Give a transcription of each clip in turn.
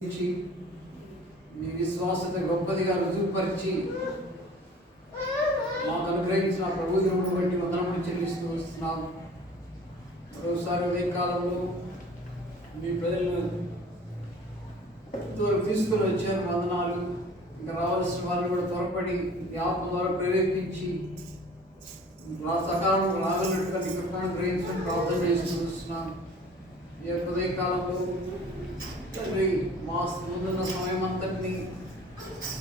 మీ విశ్వాసత గొప్పదిగా రుజువుపరిచి మాకు అనుగ్రహించిన ప్రభు దేవుడు బట్టి వందనములు చెల్లిస్తూ వస్తున్నాం. మరోసారి ఉదయకాలంలో మీ ప్రజలను తీసుకుని వచ్చారు, వందనాలు. ఇంకా రావాల్సిన వారిని కూడా త్వరపడి ఆత్మ ద్వారా ప్రేరేపించి సకాలం రాగలట్టుగా నీ కృపను గ్రహించడం ప్రార్థన చేస్తూ వస్తున్నాం. ఈ యొక్క ఉదయకాలంలో తండ్రి మా ముందున్న సమయం అంతటినీ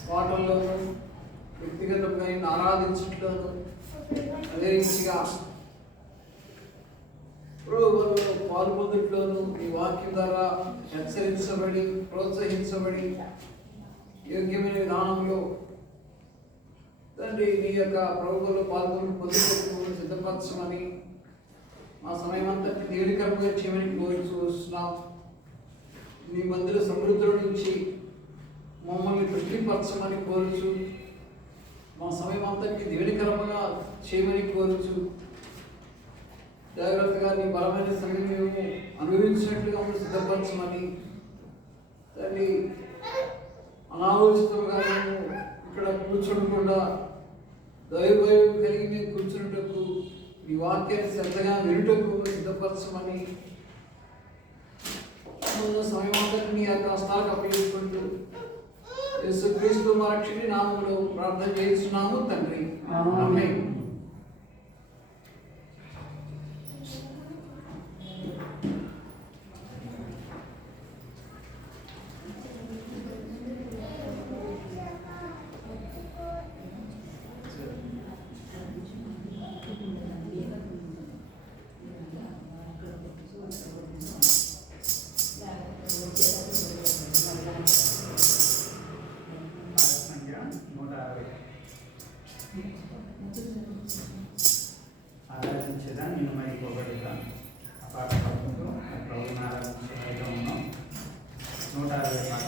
వాటల్లోనూ వ్యక్తిగతంగా ఆరాధించట్లోనూ అదే రీతిగా పాల్పొందట్లోనూ ఈ వాక్యం ద్వారా హెచ్చరించబడి ప్రోత్సహించబడి యోగ్యమైన విధానంలో తండ్రి నీ యొక్క ప్రభువులో పొందుకోవడం సిద్ధపరచమని మా సమయం అంతటి దేవుడికరంగా చేయమని కోరుతూ వస్తున్నాం. నీ మందిర సమృద్ధుల నుంచి మమ్మల్ని తృప్తిపరచమని కోరుచు, మా సమయం అంతటి దేవుడికరంగా చేయమని కోరుచు, జాగ్రత్తగా నీ బలమైన సమయం అనుభవించినట్లుగా మమ్మల్ని సిద్ధపరచమని తండ్రి అనాలోచితంగా మేము ఇక్కడ కూర్చోకుండా దైవభయం కలిగి మేము కూర్చున్నటకు నీ వాక్యాన్ని శ్రద్ధగా వినుటకు సిద్ధపరచమని సమయమంతా నీ యొక్క హస్తాలకు అప్పగించుకుంటూ యేసుక్రీస్తు మా రక్షకుని నామములో ప్రార్థన చేస్తున్నాము తండ్రి, ఆమేన్. ఆరాధించదా నేను మరి పొగడుగా అపాట పడుకుంటూ ప్రభుని ఆరాధించే ఉన్నాం. 160 పాట.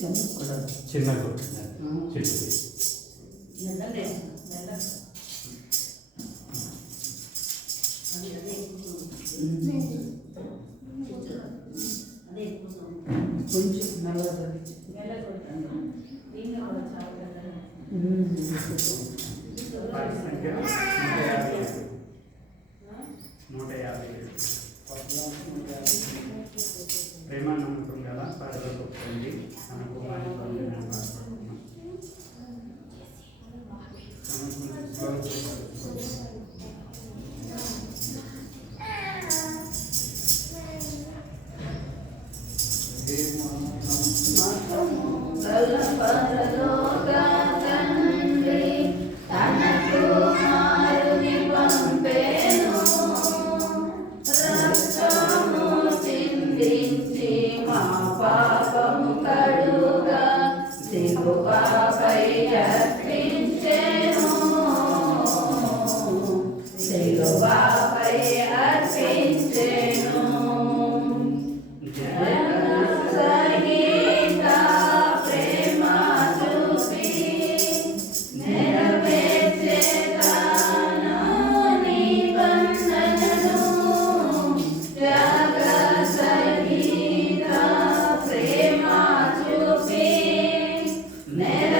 చిన్న చెట్టు కొంచెం నల్లగా వారి సంఖ్య 157 ప్రేమ నమ్మకం గల పరలోక తండ్రి తన కుమారుని పొందిన బాధపడుతున్నాం Never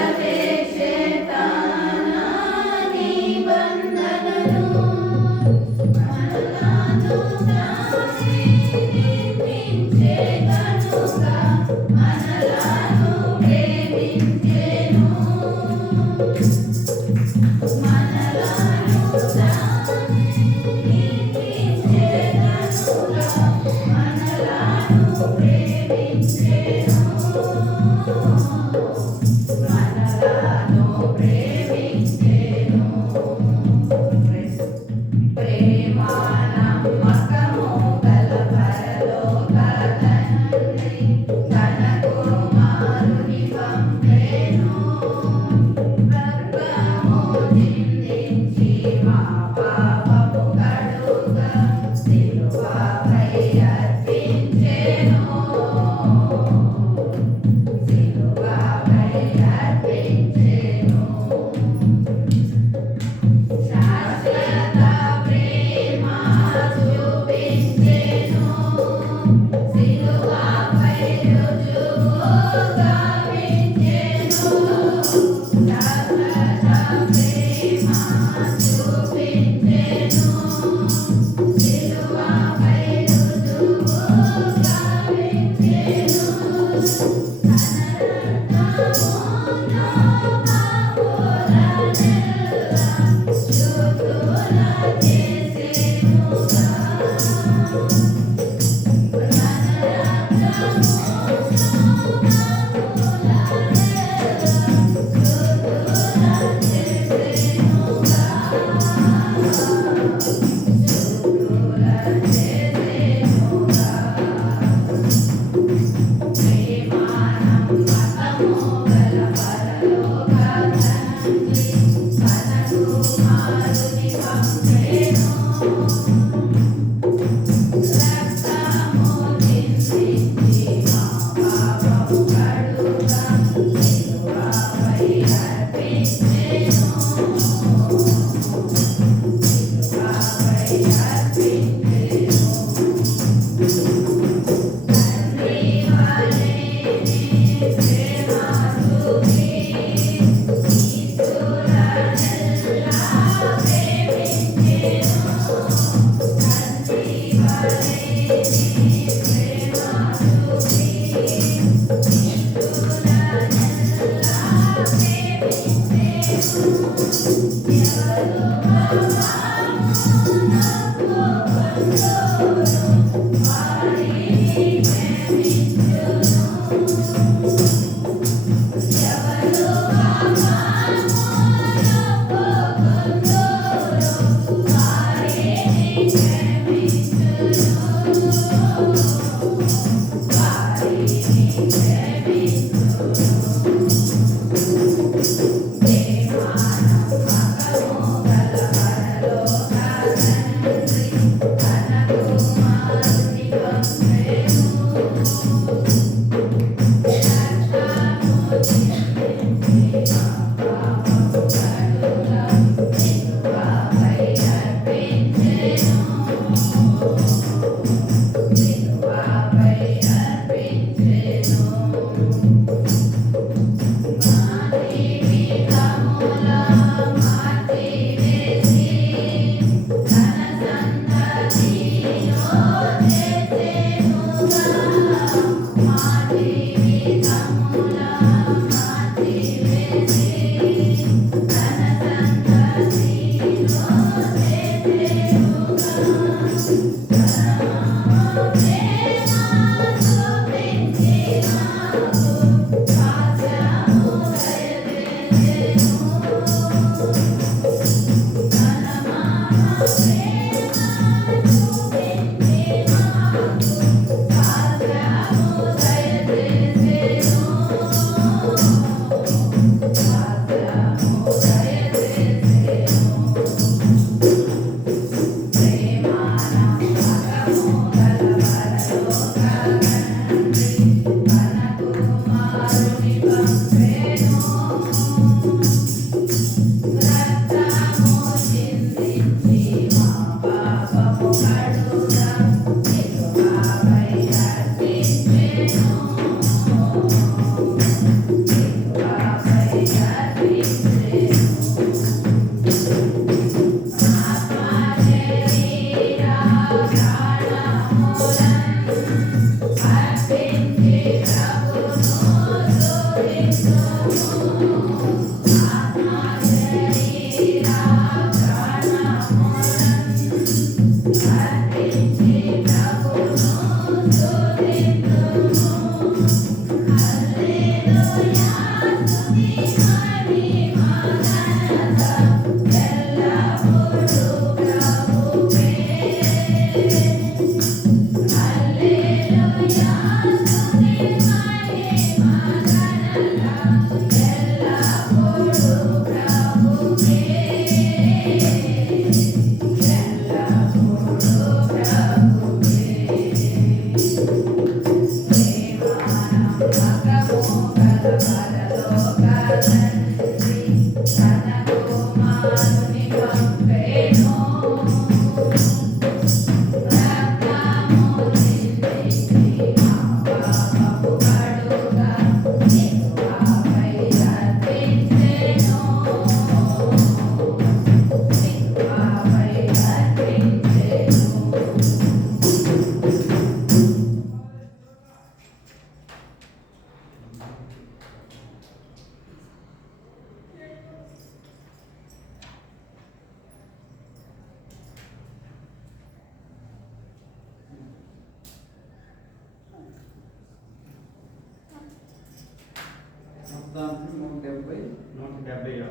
దాంట్లో 170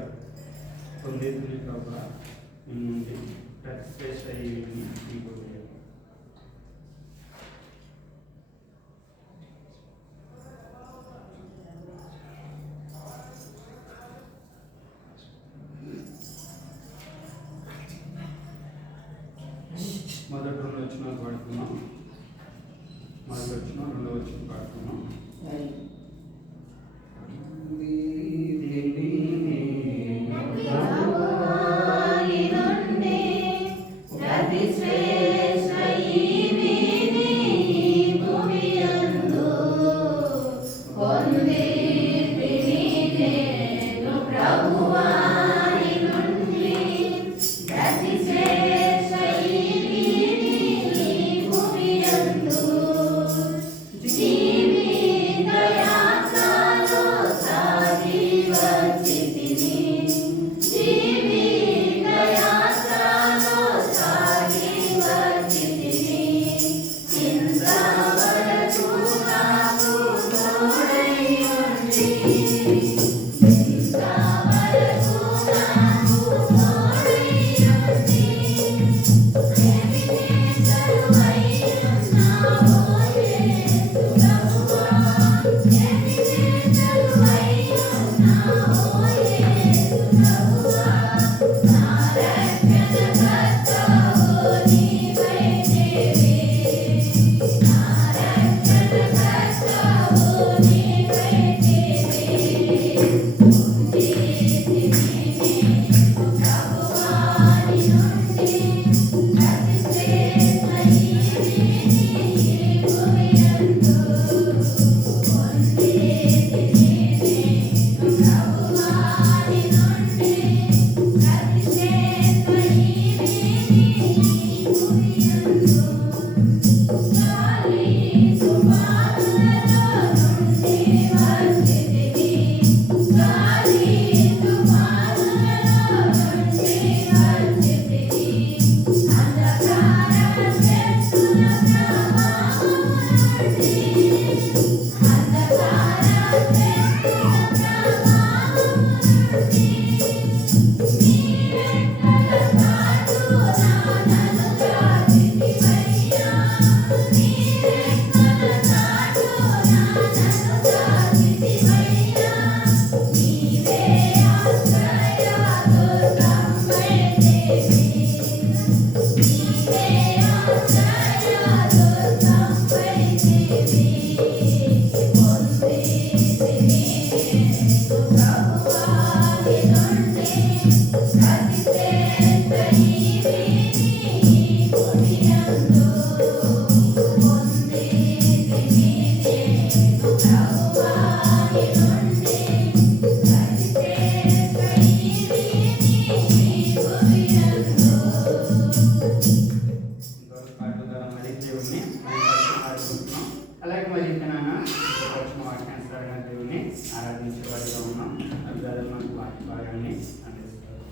9 లోపల నుండి ప్రతిష్ట వీటిని తీయకూడదు. మొదటి 2 వచనాలు పాడుతున్నాం, మొదటి వచనం 2వ వచనం పాడుతున్నాం. అలాగే మరి చెప్పినాను వచ్చిన వాక్యానుసారంగా దేవుని ఆరాధించే వారిగా ఉన్నాం. అభిదాలు మనకు వాక్య భాగాన్ని అందిస్తారు.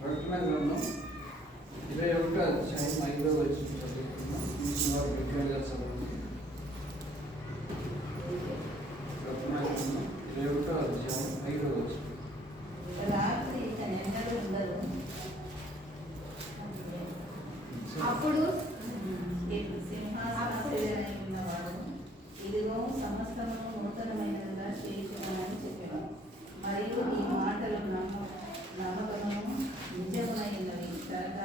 ప్రకటన గ్రంథం 21వ అధ్యాయం 5వ వచనం చదువుకుందాం. ప్రకటన గ్రంథం 21వ అధ్యాయం 5వ వచనం. రాత్రి ఇతనెన్నడూ ఉండదు. అప్పుడు సింహాసనాసీనుడై ఉన్నవాడు, ఇదిగో సమస్తము నూతనమైనదిగా చేయుచున్నానని చెప్పాను. మరియు ఈ మాటలు నమ్మకము నిజమైనవి కనుక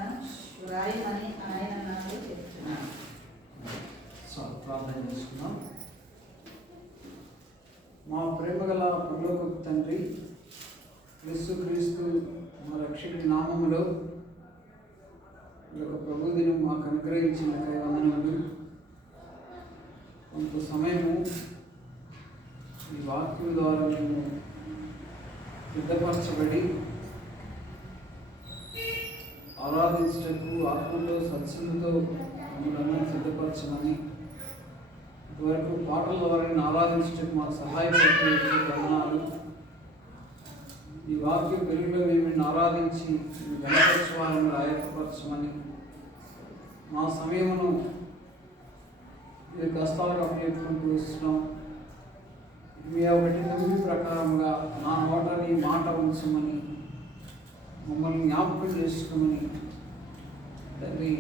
వ్రాయమని ఆయన నాకు చెప్తున్నాను. ప్రార్థన చేసుకున్నాం. మా ప్రేమగల పరలోకపు తండ్రి యేసుక్రీస్తు మా రక్షకుడి నామములో ఈ యొక్క ప్రభు దినం మాకు అనుగ్రహించిన వందనములు. కొంత సమయము ఈ వాక్యం ద్వారా మేము సిద్ధపరచబడి ఆరాధించటకు ఆత్మలో సత్సంగతో మమ్మల్ని సిద్ధపరచమని, ఇదివరకు పాటల ద్వారా ఆరాధించటకు మాకు సహాయపడే వందనాలు. ఈ వాక్యం వెలుగులో మేము ఆరాధించి గణపరచవాలని ఆయత్తపరచమని, మా సమయమును ఈ కష్టాలకు అప్పచెప్పుకుంటూ వస్తున్నాం. 1:9 ప్రకారంగా నా నోట నీ మాట ఉంచమని మమ్మల్ని జ్ఞాపకం చేసుకోమని తండ్రి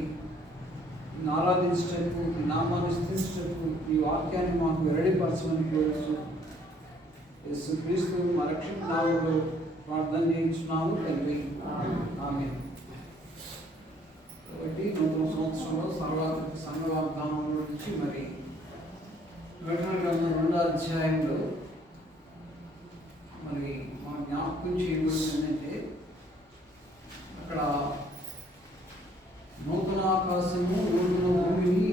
ఆరాధించటకు ఈ నామాన్ని స్తుతించటకు ఈ వాక్యాన్ని మాకు వెల్లడిపరచమని కోరుతూ యేసుక్రీస్తు మా రక్షణ నామములో ప్రార్థన చేయించున్నాము తండ్రి ఆమేన్. కాబట్టి నూతన సంవత్సరంలో సంఘ వాగ్దానం నుంచి మరి ప్రకటన గ్రంథం 2వ అధ్యాయంలో మరి మనం జ్ఞాపకం చేయబడింది ఏంటంటే అక్కడ నూతన ఆకాశము నూతన భూమిని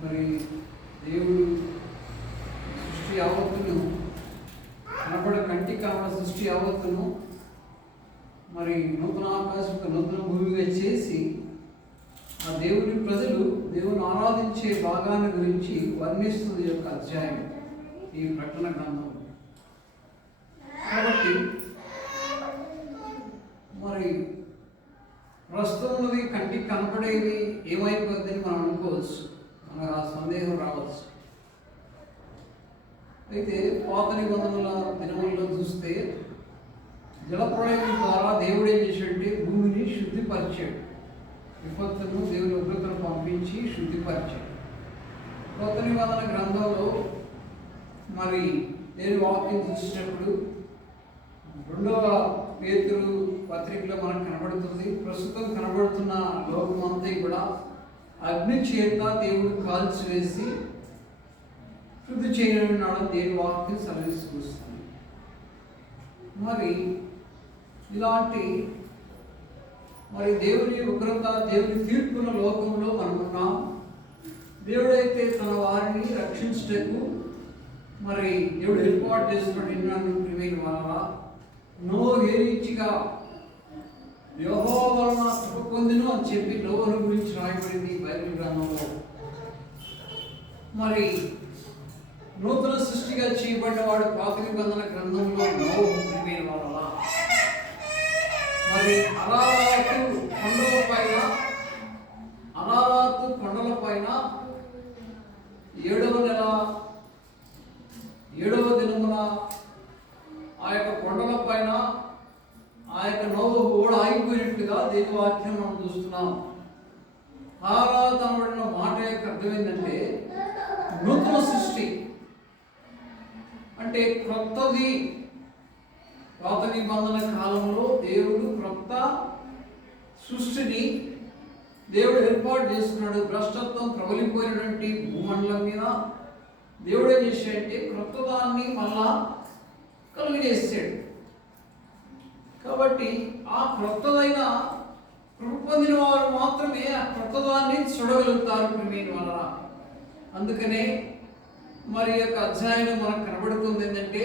మరి దేవుడు సృష్టి యావత్తును కనబడ కంటికి కనబడ సృష్టి యావత్తును మరి నూతన ఆకాశం నూతన భూమిగా చేసి ఆ దేవుని ప్రజలు దేవుని ఆరాధించే భాగాన్ని గురించి వర్ణిస్తుంది ఈ యొక్క అధ్యాయం ఈ ప్రకటన గ్రంథం. కాబట్టి మరి ప్రస్తుతం ఉన్నది కంటికి కనపడేది ఏమైపోద్దని మనం అనుకోవచ్చు, మనకు ఆ సందేహం రావచ్చు. అయితే పాత నిబంధనల దినముల్లో చూస్తే జలప్రళయం ద్వారా దేవుడు ఏం చేశాడంటే భూమిని శుద్ధిపరిచాడు. విపత్తును దేవుని ఉగ్రతను పంపించి శుద్ధిపరిచాడు. కొత్త నిబంధన గ్రంథంలో మరి నేను వాక్యం చూసినప్పుడు 2వ పేతురు పత్రికలో మనకు కనబడుతుంది, ప్రస్తుతం కనబడుతున్న లోకమంతా కూడా అగ్ని చేత దేవుడు కాల్చివేసి శుద్ధి చేయనున్నాడని దేవుని వాక్యం సెలవిస్తుంది. మరి ఇలాంటి మరి దేవుని ఉగ్రత దేవుని తీర్పున లోకంలో మనమున్నాం. దేవుడైతే తన వారిని రక్షించటకు మరి దేవుడు ఏర్పాటు చేస్తున్నట్టు ప్రియమైన వలన నోవహు ఏ రీతిగా యెహోవా వలన కృప పొందిను అని చెప్పి నోవహు గురించి రాయబడింది బైబిల్ గ్రంథంలో. మరి నూతన సృష్టిగా చేయబడ్డవాడు పాత నిబంధన గ్రంథంలో నోవహు ప్రియమైన వలన మరి అరారాతు కొండల పైన 7వ నెల 7వ దినమున ఆ యొక్క కొండల పైన ఆ యొక్క నోవహు ఓడ ఆగిపోయినట్టుగా దేవుని వాక్యం మనం చూస్తున్నాం. అరారాతు అనబడిన మాట యొక్క అర్థం ఏంటంటే నూతన సృష్టి అంటే క్రొత్తది. పాత నిబంధన కాలంలో దేవుడు క్రొత్త సృష్టిని దేవుడు ఏర్పాటు చేస్తున్నాడు. భ్రష్టత్వం ప్రబలిపోయినటువంటి భూమండలం మీద దేవుడు ఏం చేశాడంటే క్రొత్తదాన్ని మళ్ళా కలుగజేసాడు. కాబట్టి ఆ క్రొత్తదైన కృప పొందిన వారు మాత్రమే ఆ క్రొత్తదాన్ని చూడగలుగుతారు ప్రియమైన వలన. అందుకనే మరి యొక్క అధ్యాయంలో మనకు కనబడుతుంది ఏంటంటే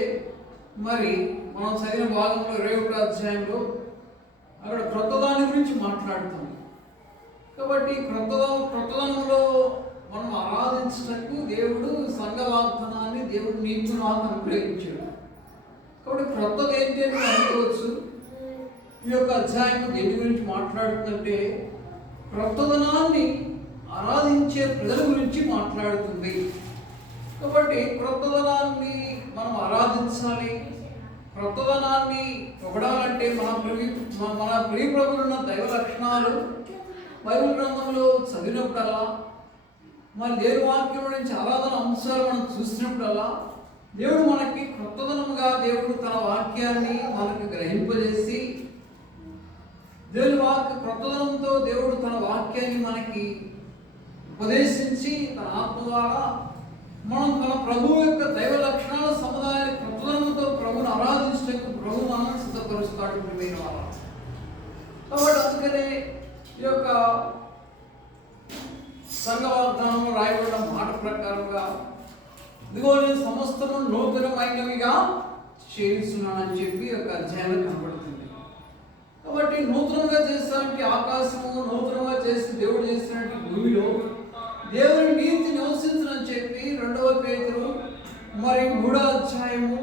మరి మనం చదివిన భాగంలో 21వ అధ్యాయంలో అక్కడ క్రొత్తదాని గురించి మాట్లాడుతుంది. కాబట్టి క్రొత్తదనంలో మనం ఆరాధించటకు దేవుడు సంఘ వాగ్దానాన్ని దేవుడు నీకు నాకు అనుగ్రహించాడు. కాబట్టి క్రొత్తది ఏంటి అని అనుకోవచ్చు. ఈ యొక్క అధ్యాయం దేని గురించి మాట్లాడుతుందంటే క్రొత్తదనాన్ని ఆరాధించే ప్రజల గురించి మాట్లాడుతుంది. కాబట్టి క్రొత్తదనాన్ని మనం ఆరాధించాలి. క్రొత్తదనాన్ని పొగడాలంటే మన ప్రియ ప్రభువున్న దైవ లక్షణాలు బైబిల్ గ్రంథంలో చదివినప్పుడల్లా మరి దేవుని వాక్యం నుంచి ఆరాధన అంశాలు మనం చూసినప్పుడల్లా దేవుడు మనకి క్రొత్తదనముగా దేవుడు తన వాక్యాన్ని మనకు గ్రహింపజేసి దేవుని క్రొత్తదనంతో దేవుడు తన వాక్యాన్ని మనకి ఉపదేశించి తన ఆత్మ ద్వారా మనం మన ప్రభువు యొక్క దైవ లక్షణాల సముదాయాన్ని క్రొత్తదనంతో ప్రభువును ఆరాధించడానికి ప్రభు మనం సిద్ధపరుస్తాడు ప్రియమైన వారు. కాబట్టి అందుకనే ఈ యొక్క సంఘ వాగ్దానంలో రాయబడిన మాట ప్రకారంగా ఇదిగో నేను సమస్తము నూతనమైనవిగా చేస్తున్నానని చెప్పి ఒక అధ్యాయంలో కనబడుతుంది. కాబట్టి నూతనంగా చేసినటువంటి ఆకాశము నూతనంగా చేసి దేవుడు చేసినటువంటి భూమిలో దేవుని నీతి నివసించునని చెప్పి 2వ పేతురు మరి 3వ అధ్యాయము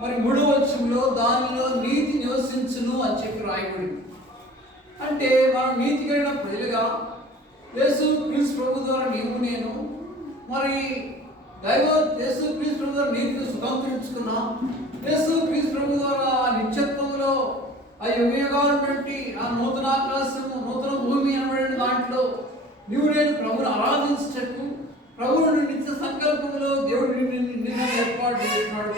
మరి 3వ వచనంలో దానిలో నీతి నివసించును అని చెప్పి రాయబడింది. అంటే మనం నీతి కలిగిన ప్రజలుగా యేసు క్రీస్తు ప్రభు ద్వారా నీవు నేను మరి యేసు క్రీస్తు ప్రభు ద్వారా నీతిని స్వతంత్రించుకున్నాం. యేసు క్రీస్తు ప్రభు ద్వారా ఆ నిత్యత్వంలో ఆ యుగయుగాలటువంటి ఆ నూతన ఆకాశము నూతన భూమి అనబడిన దాంట్లో నీవు నేను ప్రభుని ఆరాధించటకు ప్రభువుని నిత్య సంకల్పంలో దేవుడు నిన్ను ఏర్పాటు చేస్తున్నాడు.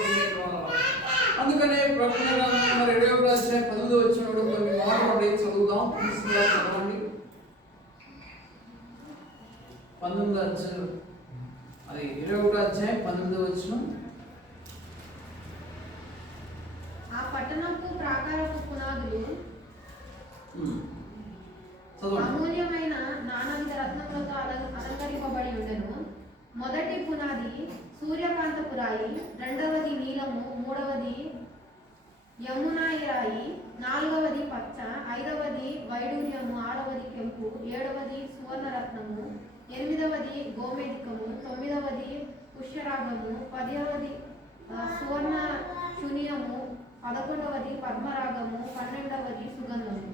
అందుకనే ప్రకటన గ్రంథం మరి 21వ అధ్యాయం 19వ వచనంలో కొన్ని మాటలు చదువుదాం. తీసుకురా చదవండి. 19వ అధ్యాయం అది 21వ అధ్యాయం 19వ వచనం. ఆ పట్టణపు ప్రాకారపు పునాదులు అమూల్యమైన నానావిధ రత్నములతో అలంకరింపబడి ఉండెను. మొదటి పునాది సూర్యకాంతపు రాయి, రెండవది నీలము, మూడవది యమునాయి రాయి, నాలుగవది పచ్చ, ఐదవది వైడూర్యము, ఆరవది కెంపు, ఏడవది సువర్ణరత్నము, ఎనిమిదవది గోమేధికము, తొమ్మిదవది పుష్యరాగము, 10వది సువర్ణ శూన్యము, 11వది పద్మరాగము, 12వది సుగంధము.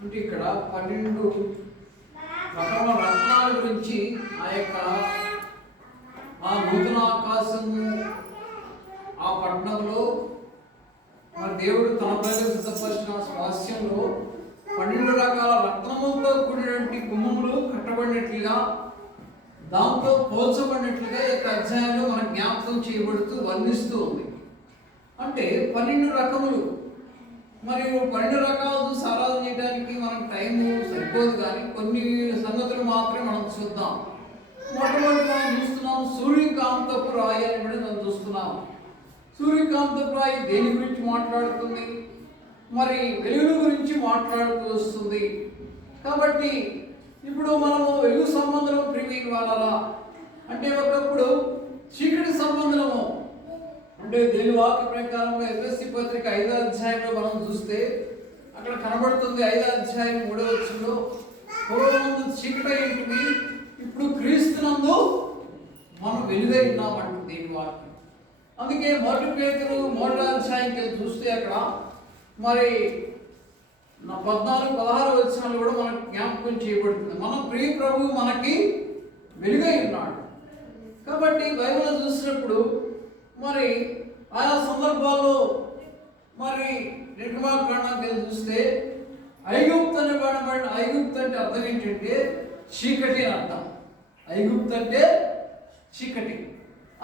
అంటే ఇక్కడ 12 రకాల రత్నాల గురించి ఆ నూతన ఆకాశము ఆ పట్టణంలో మరి దేవుడు తన ప్రజలకు సిద్ధపరిచిన స్వాస్యంలో 12 రకాల రత్నములతో కూడినటువంటి గుమ్మములు కట్టబడినట్లుగా దాంతో పోల్చబడినట్లుగా ఈ అధ్యాయంలో మన జ్ఞాపకం చేయబడుతూ వర్ణిస్తూ ఉంది. అంటే 12 రకములు. మరియు 12 రకాలు సారాధన చేయడానికి మనకు టైం సరిపోదు, కానీ కొన్ని సంగతులు మాత్రమే మనం చూద్దాం. మొట్టమొదటి మనం చూస్తున్నాం సూర్యకాంతపు రాయి అని మనం చూస్తున్నాం. సూర్యకాంతపు రాయి దేని గురించి మాట్లాడుతుంది? మరి వెలుగు గురించి మాట్లాడుతూ వస్తుంది. కాబట్టి ఇప్పుడు మనము వెలుగు సంబంధం ప్రివీన్ వాళ్ళ అంటే ఒకప్పుడు చీకటి సంబంధము అంటే దేని వాక్య ప్రకారంగా ఎఫెసీ పత్రిక 5వ అధ్యాయంలో మనం చూస్తే అక్కడ కనబడుతుంది. 5వ అధ్యాయం 3వ వచనంలో పూర్వమందు చీకటి ఏంటిది, ఇప్పుడు క్రీస్తునందు మనం వెలుగై ఉన్నామంటుంది దేని వాక్యం. అందుకే 1 పేతురు 3వ అధ్యాయంకి చూస్తే అక్కడ మరి 14-16 వచనాలు కూడా మనకు జ్ఞాపకం చేయబడుతుంది. మన ప్రియ ప్రభువు మనకి వెలుగై ఉన్నాడు. కాబట్టి బైబిల్ చూసినప్పుడు మరి ఆయా సందర్భాల్లో మరి నిర్గమాకాండాన్ని చూస్తే ఐగుప్తు అనబడిన ఐగుప్తు అంటే అర్థం ఏంటంటే చీకటి అని అర్థం. ఐగుప్తు అంటే చీకటి.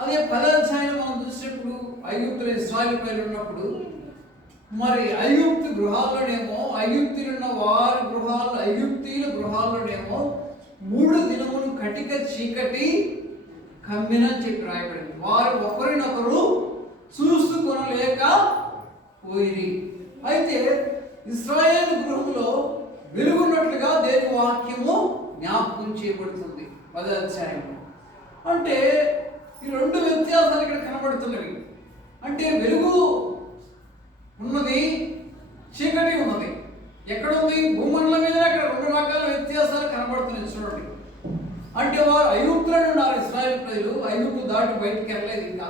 అదే 10వ అధ్యాయం మనం చూసినప్పుడు ఐగుప్తులో ఇశ్రాయేలు ప్రజలు ఉన్నప్పుడు మరి ఐగుప్తు గృహాల్లోనేమో ఐగుప్తులున్న వారి గృహాలు ఐగుప్తీయుల గృహాల్లోనేమో 3 దినములు కటిక చీకటి కమ్మినని చెప్పి రాయబడింది. వారు ఒకరినొకరు చూసుకొనలేక పోయిరి. అయితే ఇశ్రాయేలు గృహంలో వెలుగున్నట్లుగా దేని వాక్యము జ్ఞాపకం చేయబడుతుంది 10వ అధ్యాయంలో. అంటే ఈ 2 వ్యత్యాసాలు ఇక్కడ కనబడుతున్నవి. అంటే వెలుగు ఉన్నది, చీకటి ఉన్నది. ఎక్కడుంది? భూమండలం మీద అక్కడ 2 రకాల వ్యత్యాసాలు కనబడుతున్నాయి. చూడండి, అంటే వారు ఐగుప్తులను ఉన్నారు. ఇశ్రాయేలు ప్రజలు ఐగుప్తు దాటి బయటికి వెళ్ళలేదు. ఇంకా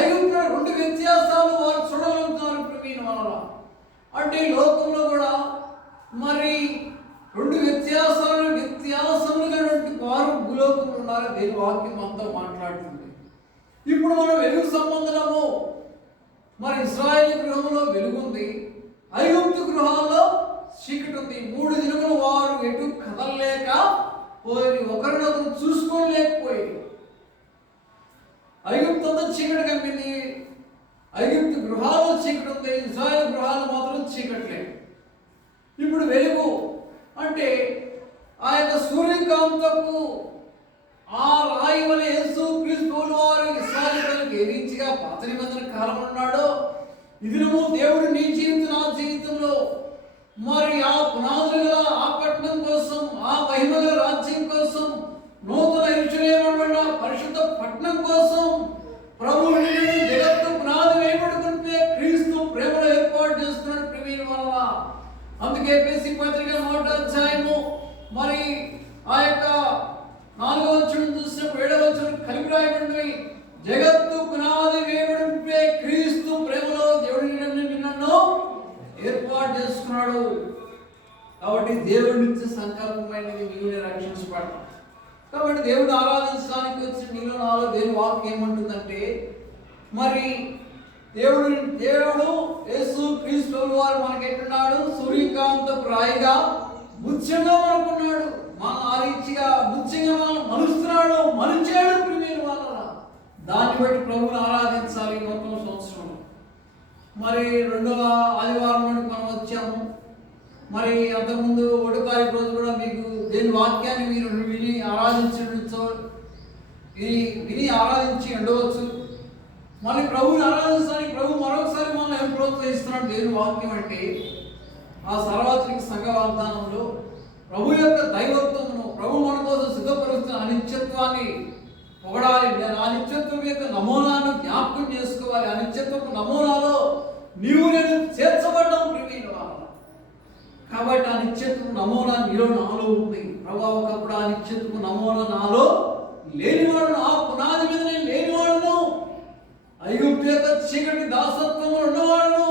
ఐగుప్తులో 2 వ్యత్యాసాలు వారు చూడగలుగుతున్నారు ప్రవీణ వల్ల. అంటే లోకంలో కూడా మరి 2 వ్యత్యాసములుగా వారు భూలోకంలో ఉన్నారు. దేని వాక్యం అంతా మాట్లాడుతుంది. ఇప్పుడు మనం వెలుగు సంబంధము మరి ఇశ్రాయేలు గృహంలో వెలుగుంది, ఐగుప్తు గృహాల్లో చీకటి ఉంది. 3 దినములు వారు ఎటు కదలలేక పోయి ఒకరినొకరు చూసుకోలేకపోయి. ఐగుప్తు అంతా చీకటి కమ్మింది, ఐగుప్తు గృహాల్లో చీకటి ఉంది, ఇశ్రాయేలు గృహాలు మాత్రం చీకటి లేదు. ఇప్పుడు వెలుగు అంటే ఆ యొక్క సూర్యకాంతపు ఆ రాయి వల్ల యేసు క్రీస్తు వారు ఇశ్రాయేలులకు ఏ రీతిగా పాత నిబంధన కాలం ఉన్నాడో ఇదినము దేవుడు నీ జీవితం నా జీవితంలో మరి ఆ పునాదులు గల ఆ పట్టణం కోసం ఆ మహిమగల రాజ్యం కోసం నూతన యెరూషలేము పరిశుద్ధ పట్టణం కోసం ప్రభువు జగత్తు పునాది వేయబడుకుంటే క్రీస్తు ప్రేమలో ఏర్పాటు చేస్తున్నాడు ప్రివీణ వల్ల. అందుకే ఎఫెసీ పత్రిక 1వ అధ్యాయము మరి ఆ యొక్క 4వ వచనం చూసినప్పుడు 7వ వచనం కలిపి రాయబడింది. జగత్తు పునాది వేయబడుకుంటే క్రీస్తు ప్రేమలో దేవుడు నిన్ను ఏర్పాటు చేసుకున్నాడు. కాబట్టి దేవుడి నుంచి సంకల్పమైనది నీవునే రక్షించబడతాం. కాబట్టి దేవుడు ఆరాధించడానికి వచ్చిన నీలో నాలో దేవుని వాక్యం ఏమంటుందంటే, మరి దేవుడు యేసు క్రీస్తు వారు మనకి ఎట్టున్నాడు, సూర్యకాంతపు రాయిగా ముత్యంగా మనకున్నాడు. మన ఆరీచిగా ముత్యంగా మనం మలుస్తున్నాడు, మలిచాడు ప్రియమైన వాళ్ళ. దాన్ని బట్టి ప్రభువుని ఆరాధించాలి నూతన సంవత్సరం. మరి 2వ ఆదివారం నుండి మనం వచ్చాము. మరి అంతకుముందు 1వ తారీఖు రోజు కూడా మీకు దేని వాక్యాన్ని మీరు విని ఆరాధించి ఉండవచ్చు. మళ్ళీ ప్రభువుని ఆరాధించడానికి ప్రభు మరొకసారి మనం ఏం ప్రోత్సహిస్తున్నాడు దేవుని వాక్యం అంటే, ఆ సార్వత్రిక సంఘ వాగ్దానంలో ప్రభు యొక్క దైవత్వమును, ప్రభు మన కోసం సిద్ధపరుస్తున్న అనిత్యత్వాన్ని పొగడాలి. నేను అనిత్యత్వం యొక్క నమూనాను జ్ఞాపకం చేసుకోవాలి. అనిత్యత్వపు నమూనాలో నీవు నేను చేర్చబడ్డాం ప్రియమైన వాళ్ళ. కాబట్టి ఆ నిత్యత్వపు నమూనా నీలో నాలో ఉంది. ప్రభు ఒకప్పుడు ఆ నిత్యత్వపు నమూనా నాలో లేనివాడును, ఆ పునాది మీద నేను లేనివాడును, ఐగుప్తు యొక్క చీకటి దాసత్వంలో ఉన్నవాడును,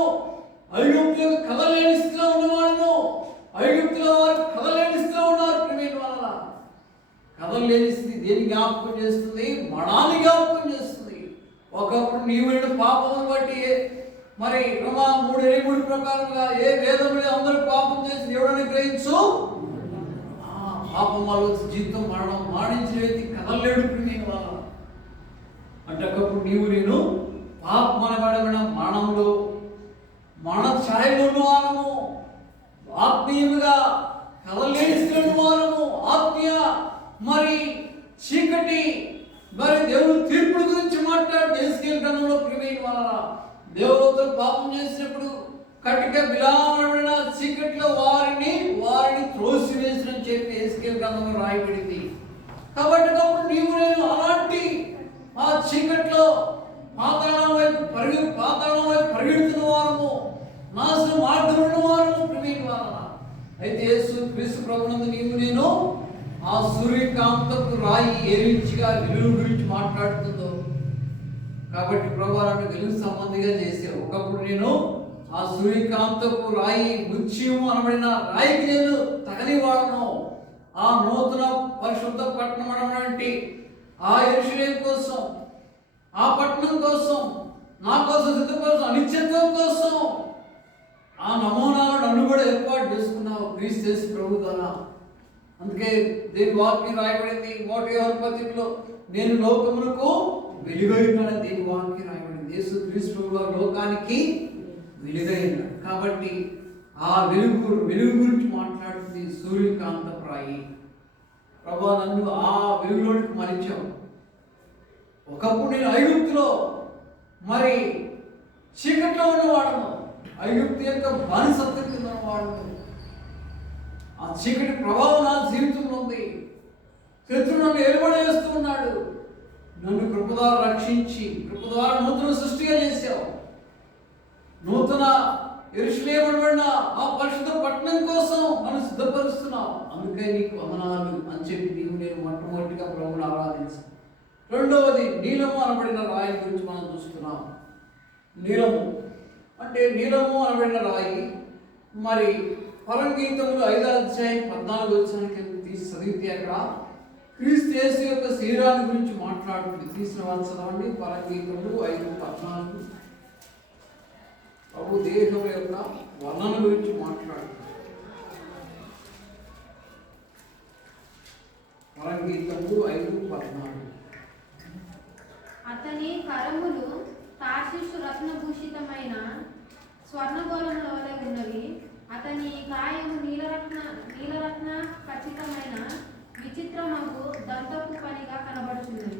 ఐగుప్తు యొక్క కదలేని స్థితిలో ఉన్నవాడును. ఐగుప్తులో వారు కదలేని స్థితిలో ఉన్నారు ప్రియమైన వాళ్ళ. కదలేని స్థితి దేని జ్ఞాపకం చేస్తుంది? మరణాన్ని జ్ఞాపకం చేస్తుంది. ఒకప్పుడు నీవు పాపం బట్టి మరి రోమా 3:23 ప్రకారంగా ఏ వేదం మీద అందరూ పాపం చేసి దేవుడని గ్రహించు, పాపం వల్ల జీవితం మరణం, మరణించిన వ్యక్తి కదలలేడు ప్రియమైన వాళ్ళ. అంటే ఒకప్పుడు నీవు నేను పాపమనబడిన మరణంలో మరణ ఛాయలో ఉన్నవారము, ఆత్మీయముగా కదలేని స్థితిలో వారము, ఆత్మీయ మరి చీకటి మరి దేవుడు తీర్పుల గురించి మాట్లాడు ఎహెజ్కేలు గ్రంథంలో ప్రియమైన వాళ్ళ. దేవుడితో పాపం చేసినప్పుడు కటిక బిలామనబడిన చీకట్లో వారిని త్రోసివేసిన చెప్పి ఎహెజ్కేలు గ్రంథంలో రాయబడింది. కాబట్టి అప్పుడు నీవు నేను అలాంటి ఆ చీకట్లో పాతాళం వైపు పరిగెడుతున్న వారము, నాశనం మార్గం ఉన్న వారము ప్రియమైన వాళ్ళ. అయితే యేసు క్రీస్తు ప్రభునందు నీవు నేను ఆ సూర్యకాంతపు రాయి ఏ రీతిగా వెలుగు గురించి మాట్లాడుతుందో, కాబట్టి ప్రభువాలను వెలుగు సంబంధిగా చేసావు. ఒకప్పుడు నేను ఆ సూర్యకాంతపు రాయి ముత్యము అనబడిన రాయికి నేను తగనివాడను. ఆ నూతన పరిశుద్ధ పట్టణం అన్నటువంటి ఆ యెరూషలేము కోసం, ఆ పట్టణం కోసం, నా కోసం సిద్ధపరచు అనిత్యత్వం కోసం ఆ నమూనాలను నన్ను కూడా ఏర్పాటు చేసుకున్నావు క్రీస్తు యేసు ప్రభు ద్వారా. అందుకే దేని వాక్యం రాయబడింది 1 నేను లోకమునకు వెలుగై ఉన్నాడని దేని వాక్యం రాయబడింది. యేసు క్రీస్తు ప్రభు లోకానికి వెలుగై ఉన్నాడు. కాబట్టి ఆ వెలుగు గురించి మాట్లాడుతుంది సూర్యకాంతపు రాయి. ప్రభు నన్ను ఆ వెలుగులోనికి మలిచావు. ఒకప్పుడు నేను ఐగుప్తులో మరి చీకట్లో ఉన్నవాడను, ఐగుప్తు యొక్క బానిసత్వం కింద ఉన్నవాడను. ఆ చీకటి ప్రభావం నా జీవితంలో ఉంది. శత్రువు నన్ను ఏలుబడేస్తూ ఉన్నాడు. నన్ను కృప ద్వారా రక్షించి కృప ద్వారా నూతన సృష్టిగా చేశావు. నూతన యెరూషలేముబడిన ఆ పరిశుద్ధ పట్టణం కోసం నన్ను సిద్ధపరుస్తున్నావు. అందుకే నీకు వందనాలు అని చెప్పి నీవు నేను మొట్టమొదటిగా ప్రభువుని ఆరాధించాను. రెండవది నీలము అనబడిన రాయి గురించి మనం చూస్తున్నాం. నీలము అంటే నీలము అనబడిన రాయి మరి పరంగీతములు 5వ అధ్యాయం 14 తీసి చదివితే అక్కడ క్రీస్తు యేసు యొక్క శరీరాన్ని గురించి మాట్లాడుతుంది. తీసిన వాళ్ళు చదవండి. పరంగీతములు 5:14 ప్రభు దేహం యొక్క వర్ణన గురించి మాట్లాడుతుంది. పరంగీతములు 5:14 అతని కరములు తార్షీషు రత్నభూషితమైన స్వర్ణగోళముల వలె ఉన్నవి. అతని కాయము నీలరత్న ఖచ్చితమైన విచిత్రమగు దంతపు పనిగా కనబడుచున్నది.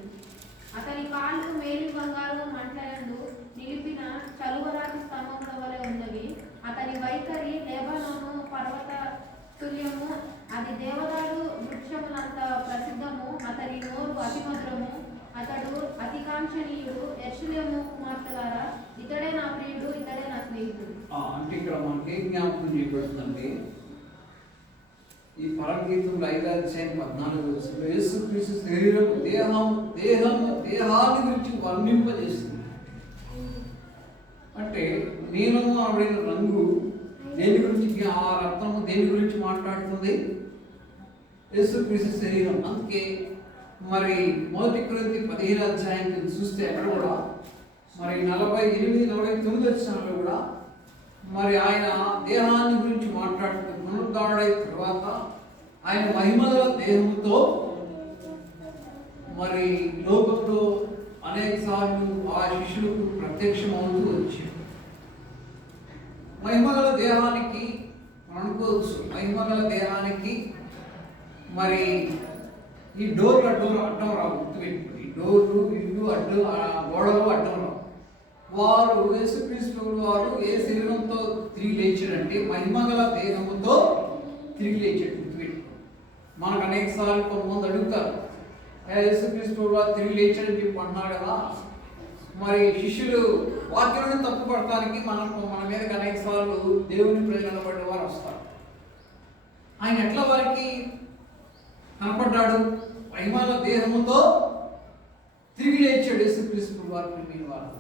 అతని కాళ్ళు మేలి బంగారు మంటలందు నిలిపిన చలువరాతి స్తంభముల వలె ఉన్నవి. అతని వైఖరి లెబానోను పర్వత తుల్యము, అది దేవదారు వృక్షములంత ప్రసిద్ధము. అతని నోరు అతి మధురము, అతడు అతికాంక్షణీయుడు. యెరూషలేము కుమార్తెలారా, ఇతడే నా ప్రియుడు, ఇతడే నా స్నేహితుడు. అంటే ఇక్కడ మనకి ఏం జ్ఞాపకం చేయబడుతుందంటే, ఈ పరంగీతంలో 5వ అధ్యాయం 14 యేసుక్రీస్తు శరీరం దేహాన్ని గురించి వర్ణింపజేస్తుంది. అంటే నీలము అనబడిన రంగు దేని గురించి, ఆ రత్నము దేని గురించి మాట్లాడుతుంది? యేసుక్రీస్తు శరీరం. అందుకే మరి 1 కొరింథీ 15 అధ్యాయం చూస్తే అక్కడ కూడా మరి 48-49 వచనాల్లో కూడా మరి ఆయన దేహాన్ని గురించి మాట్లాడుతూ పునరుద్ధరణైన తర్వాత ఆయన మహిమగల దేహంతో మరి లోకంలో అనేక సార్లు ఆ శిష్యులకు ప్రత్యక్షమవుతూ వచ్చాడు. మహిమగల దేహానికి మనం అనుకోవచ్చు, మహిమగల దేహానికి మరి ఈ డోర్లు అడ్డం రావు, గుర్తుపెట్టుకుని ఈ డోర్లు ఇల్లు అడ్డు గోడలు అడ్డం రావు. వారు యేసుక్రీస్తు వారు ఏ శరీరంతో తిరిగి లేచాడంటే మహిమగల దేహముతో తిరిగి లేచాడు. గుర్తుపెట్టుకుని మనకు అనేక సార్లు కొంతమంది అడుగుతారు, యేసుక్రీస్తు వారు తిరిగి లేచాడని చెప్పి అన్నాడు కదా, మరి శిష్యులు వాక్యాలను తప్పుపడటానికి మన మీద అనేక సార్లు దేవుని ప్రజలు అనబడే వారు వస్తారు. ఆయన ఎట్లా వారికి కనపడ్డాడు? మహిమల దేహముతో తిరిగి లేచాడు యేసుక్రీస్తు వారు. వారు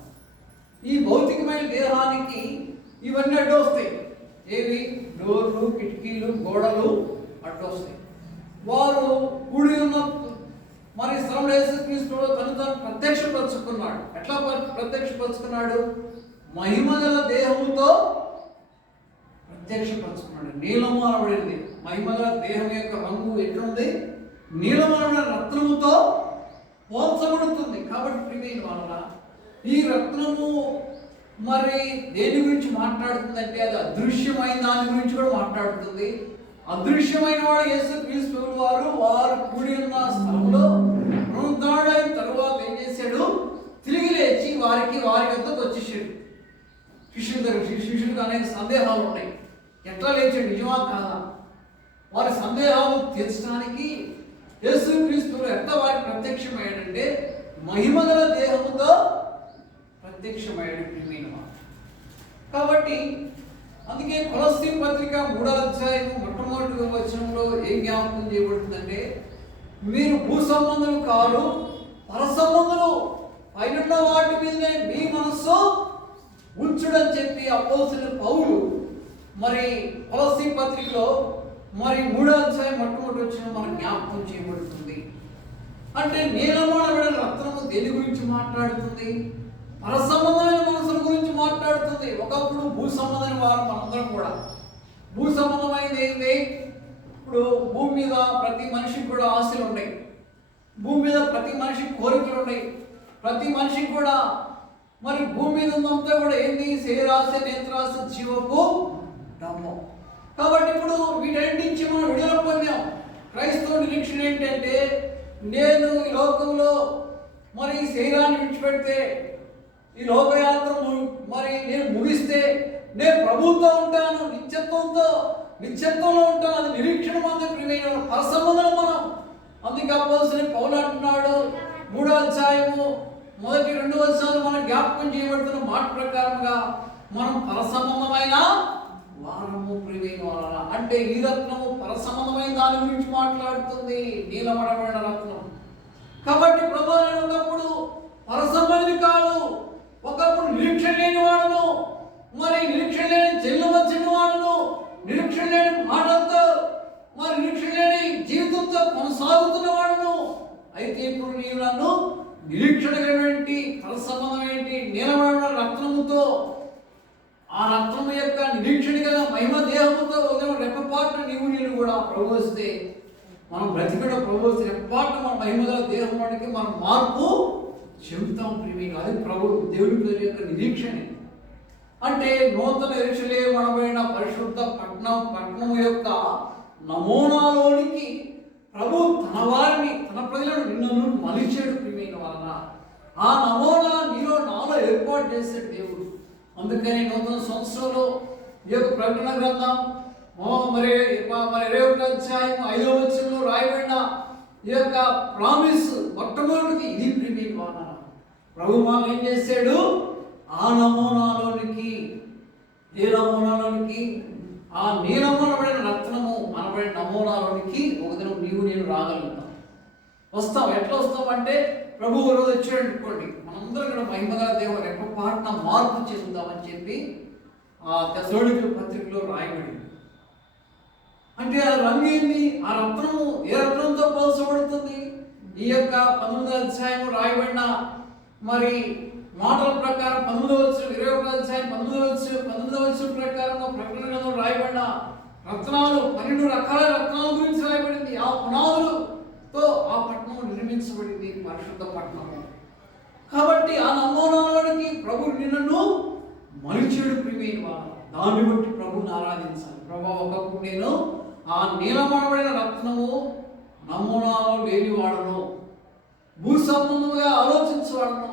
ఈ భౌతికమైన దేహానికి ఇవన్నీ అడ్డొస్తాయి. ఏవి? డోర్లు, కిటికీలు, గోడలు అడ్డొస్తాయి. వారు కూడి ఉన్న మరి స్థలంలో యేసుక్రీస్తు తను ప్రత్యక్షపరుచుకున్నాడు. ఎట్లా ప్రత్యక్షపరుచుకున్నాడు? మహిమగల దేహముతో ప్రత్యక్షపరుచుకున్నాడు. నీలము అనబడింది. మహిమగల దేహం యొక్క రంగు ఎట్లుంది? నీలము అనబడిన రత్నముతో పోల్చబడుతుంది. కాబట్టి ప్రియమైన వాళ్ళ ఈ రత్నము మరి దేని గురించి మాట్లాడుతుందంటే అది అదృశ్యమైన దాని గురించి కూడా మాట్లాడుతుంది. అదృశ్యమైన వాడు యేసుక్రీస్తు వారు కూడి ఉన్న స్థలంలో పునరుద్ధరణైన తరువాత ఏం చేశాడు? తిరిగి లేచి వారి వద్దకు వచ్చేసాడు. శిష్యులకు అనేక సందేహాలు ఉన్నాయి. ఎట్లా లేచాడు? నిజమా కాదా? వారి సందేహాలు తీర్చడానికి యేసుక్రీస్తు ఎంత వారికి ప్రత్యక్షమయ్యాడంటే మహిమగల దేహముతో ప్రత్యక్షమయ్యాడు. కాబట్టి అందుకే కొలస్సీ పత్రిక 3వ అధ్యాయం 1వ వచనంలో ఏం జ్ఞాపకం చేయబడుతుందంటే, మీరు భూ సంబంధులు కాదు, పర సంబంధులు, పైన వాటి మీదనే మీ మనస్సు ఉంచుడని చెప్పి అపోస్తలుడైన పౌలు మరి కొలస్సీ పత్రికలో మరి 3వ అధ్యాయం 1వ వచనం మనకు జ్ఞాపకం చేయబడుతుంది. అంటే నీలమణమైన రత్నము దేని గురించి మాట్లాడుతుంది? పర సంబంధమైన మనసుల గురించి మాట్లాడుతుంది. ఒకప్పుడు భూ సంబంధమైన వారు మనందరం కూడా. భూ సంబంధమైనది ఏంటి? ఇప్పుడు భూమి మీద ప్రతి మనిషికి కూడా ఆశలు ఉన్నాయి. భూమి మీద ప్రతి మనిషికి కోరికలు ఉన్నాయి. ప్రతి మనిషికి కూడా మరి భూమి మీద ఉందంతా కూడా ఏంది? శరీరాశ, నేత్రాశ, జీవపు డమ్మం. కాబట్టి ఇప్పుడు వీటన్నిటి నుంచి మనం విడుదల పొందాం. క్రైస్తవ నిరీక్షణ ఏంటంటే, నేను ఈ లోకంలో మరి ఈ శరీరాన్ని విడిచిపెడితే, ఈ లోకయాత్ర మరి నేను ముగిస్తే నేను ప్రభుత్వం ఉంటాను, నిత్యత్వంలో ఉంటాను. అది నిరీక్షణ మంది ప్రియమైన పరసంబంధం మనం. అందుకే అపోస్తలుడైన పౌలు అంటున్నాడు 3వ అధ్యాయము 1-2 వచనాలు మనం జ్ఞాపకం చేయబడుతున్న మాట ప్రకారంగా మనం పరసంబంధమైన వారము ప్రియమైన వార. అంటే ఈ రత్నము పరసంబంధమైన దాని గురించి మాట్లాడుతుంది, నీలమణమైన రత్నం. కాబట్టి ప్రభువు ఒకప్పుడు పరసంబంధి కాదు, ఒకప్పుడు నిరీక్షణ లేని వాడును, మరి నిరీక్షణ లేని చెల్లువచ్చిన వాడును, నిరీక్షణ లేని మాటలతో మరి నిరీక్షణ లేని జీవితంతో కొనసాగుతున్న వాడును. అయితే ఇప్పుడు నీవు నన్ను నిరీక్షణ ఏంటి? పరసంబంధం ఏంటి? నీలమణమైన రత్నముతో, ఆ రత్నము యొక్క నిరీక్షణ గల మహిమ దేహముతో ఉదయం రెప్పపాటు నేను కూడా ప్రభువస్తే మనం బ్రతికడ ప్రభువస్తే రెప్పపాటు మన మహిమగల దేహంలోనికి మనం మార్పు చెబుతాం ప్రియమైన. అది ప్రభు దేవుడి ప్రజల యొక్క నిరీక్షణ. అంటే నూతన యెరూషలేమునబడిన పరిశుద్ధ పట్టణం యొక్క నమూనాలోనికి ప్రభు తన వారిని, తన ప్రజలను నిన్ను మలిచాడు ప్రియమైన వలన. ఆ నమూనా నీలో నాలో ఏర్పాటు చేశాడు దేవుడు. అందుకని నూతన సంవత్సరంలో ఈ యొక్క ప్రకటన గ్రంథం మరి 21వ అధ్యాయం 5వ వచనంలో రాయబడిన ఈ యొక్క ప్రామిస్ మొట్టమొదటిది ఇది ప్రియమైన వలన. ప్రభు మనం ఏం చేశాడు? ఆ నమూనాలోనికి, ఆ నీలమణమైన రత్నము అనబడిన నమూనాలోనికి ఒక దినం నీవు నేను రాగలుగుతాం. వస్తాం. ఎట్లా వస్తాం అంటే, ప్రభు రోజు వచ్చాడు అనుకోండి, మనందరం కూడా మహిమగల దేవుడు రెప్పపాటున మార్పు చెందుతామని చెప్పి ఆ తెస్సలోనికీయుల పత్రికలో రాయబడింది. అంటే ఆ రంగు ఏంది? ఆ రత్నము ఏ రత్నంతో పోల్చబడుతుంది? ఈ యొక్క 19వ అధ్యాయం రాయబడిన మరి మాటల ప్రకారం 19వ వచనం 21వ అధ్యాయం 19వ వచనం ప్రకారం ప్రకటన గ్రంథంలో రాయబడిన రత్నాలు 12 రకాల రత్నాల గురించి రాయబడింది. ఆ పునాదులతో ఆ పట్టణం నిర్మించబడింది, పరిశుద్ధ పట్టణము. కాబట్టి ఆ నమూనాలోనికి ప్రభు నిన్ను మలిచాడు ప్రియమైన వారు. దాన్ని బట్టి ప్రభుని ఆరాధించాలి. ప్రభు ఒకప్పుడు నేను ఆ నీలమనబడిన రత్నము నమూనాలో లేనివాడను, భూ సంబంధంగా ఆలోచించేవాడను,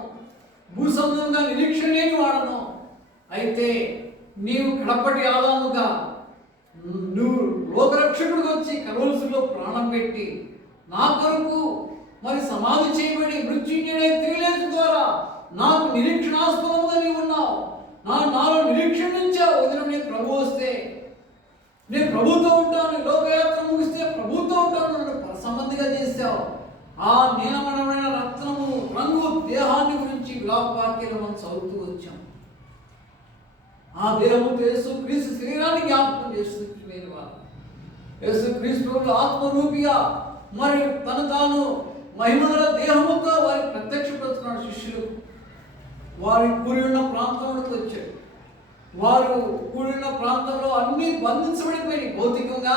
భూ సంబంధంగా నిరీక్షణ లేని వాడను. అయితే నీవు కడపటి ఆదాముగా నువ్వు లోకరక్షకుడికి వచ్చి కలువసులో ప్రాణం పెట్టి నా కొరకు మరి సమాధి చేయబడి మృత్యుంజయుడై తిరిగిలేచు ద్వారా నాకు నిరీక్షణాస్పదంగా నీవు ఉన్నావు. నాలో నిరీక్షణ నుంచావు. ఉదయం నేను ప్రభు వస్తే నేను ప్రభుతో ఉంటాను, లోకయాత్ర ముగిస్తే ప్రభుతో ఉంటాను, నన్ను సంబంధిగా చేశావు. ఆ నీలమణమైన రత్నము రంగు దేహాన్ని గురించి విలాపవాక్యాలు మనం చదువుతూ వచ్చాం. ఆ దేహముతో యేసుక్రీస్తు శరీరాన్ని జ్ఞాపకం చేస్తుంది. యేసుక్రీస్తు ఆత్మరూపిగా మరి తను తాను మహిమగల దేహముతో వారికి ప్రత్యక్షపడుతున్నాడు. శిష్యులు వారి కూడి ఉన్న ప్రాంతంలోకి వచ్చాడు. వారు కూడిన ప్రాంతంలో అన్ని బంధించబడిపోయినాయి. భౌతికంగా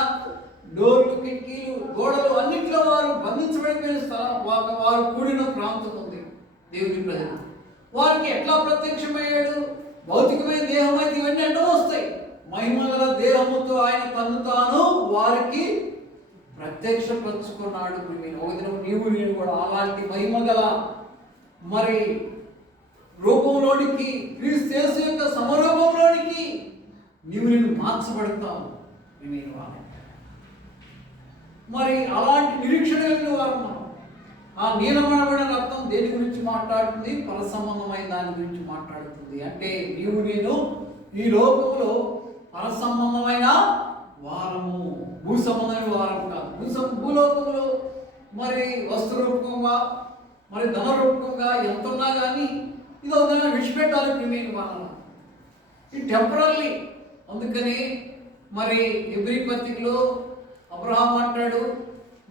డోర్లు, కిటికీలు, గోడలు అన్నింటిలో వారు బంధించబడిపోయిన స్థలం వారు కూడిన ప్రాంతం ఉంది. దేవుని ప్రజలు వారికి ఎట్లా ప్రత్యక్షమయ్యాడు? భౌతికమైన దేహం అయితే ఇవన్నీ అడ్డం వస్తాయి. మహిమగల దేహముతో ఆయన తను తాను వారికి ప్రత్యక్షపరుచుకున్నాడు. నీవు నేను కూడా అలాంటి మహిమగల మరి రూపంలోనికి, క్రీస్తు యేసు యొక్క సమరూపంలోనికి నీవు నేను మార్చబడతావు. మరి అలాంటి నిరీక్షణ కలిగిన వారు మనం. ఆ నీలమణమైన రత్నం దేని గురించి మాట్లాడుతుంది? పర సంబంధమైన దాని గురించి మాట్లాడుతుంది. అంటే నీవు నేను ఈ లోకంలో పర సంబంధమైన వారము, భూ సంబంధమైన వారం కాదు. భూలోకంలో మరి వస్తు రూపంగా మరి ధన రూపంగా ఎంత ఉన్నా కానీ ఇది ఒక విడిచిపెట్టాలి ప్రియమైన వాళ్ళ. ఇది టెంపరల్లీ. అందుకని మరి ఎబ్రీ పత్రికలో అబ్రహాం అంటాడు,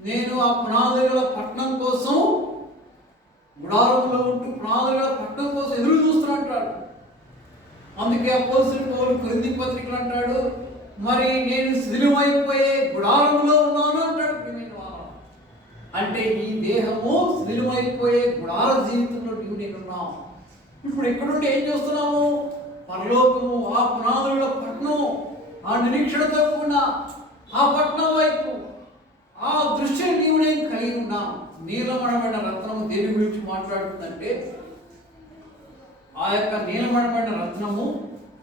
నేను ఆ పునాదుల పట్టణం కోసం గుడారంలో ఉంటూ పునాదుల పట్టణం కోసం ఎదురు చూస్తున్నట్టాడు. అందుకే అపోస్తలుడు పౌలు కొరింథీ పత్రికలు అంటాడు, మరి నేను శిథిలమైపోయే గుడారంలో ఉన్నాను అంటాడు. అంటే ఈ దేహము శిథిలమైపోయే గుడార జీవితంలో నేను ఉన్నావు. ఇప్పుడు ఎక్కడుంటే ఏం చేస్తున్నాము? పరలోకము, ఆ పునాదుల పట్టణం, ఆ నిరీక్షణతో కూడిన ఆ పట్టణం వైపు ఆ దృష్టిని నీవు నేను కలిగి ఉన్నాం. నీలమణమైన రత్నము దేని గురించి మాట్లాడుతుందంటే ఆ యొక్క నీలమణమైన రత్నము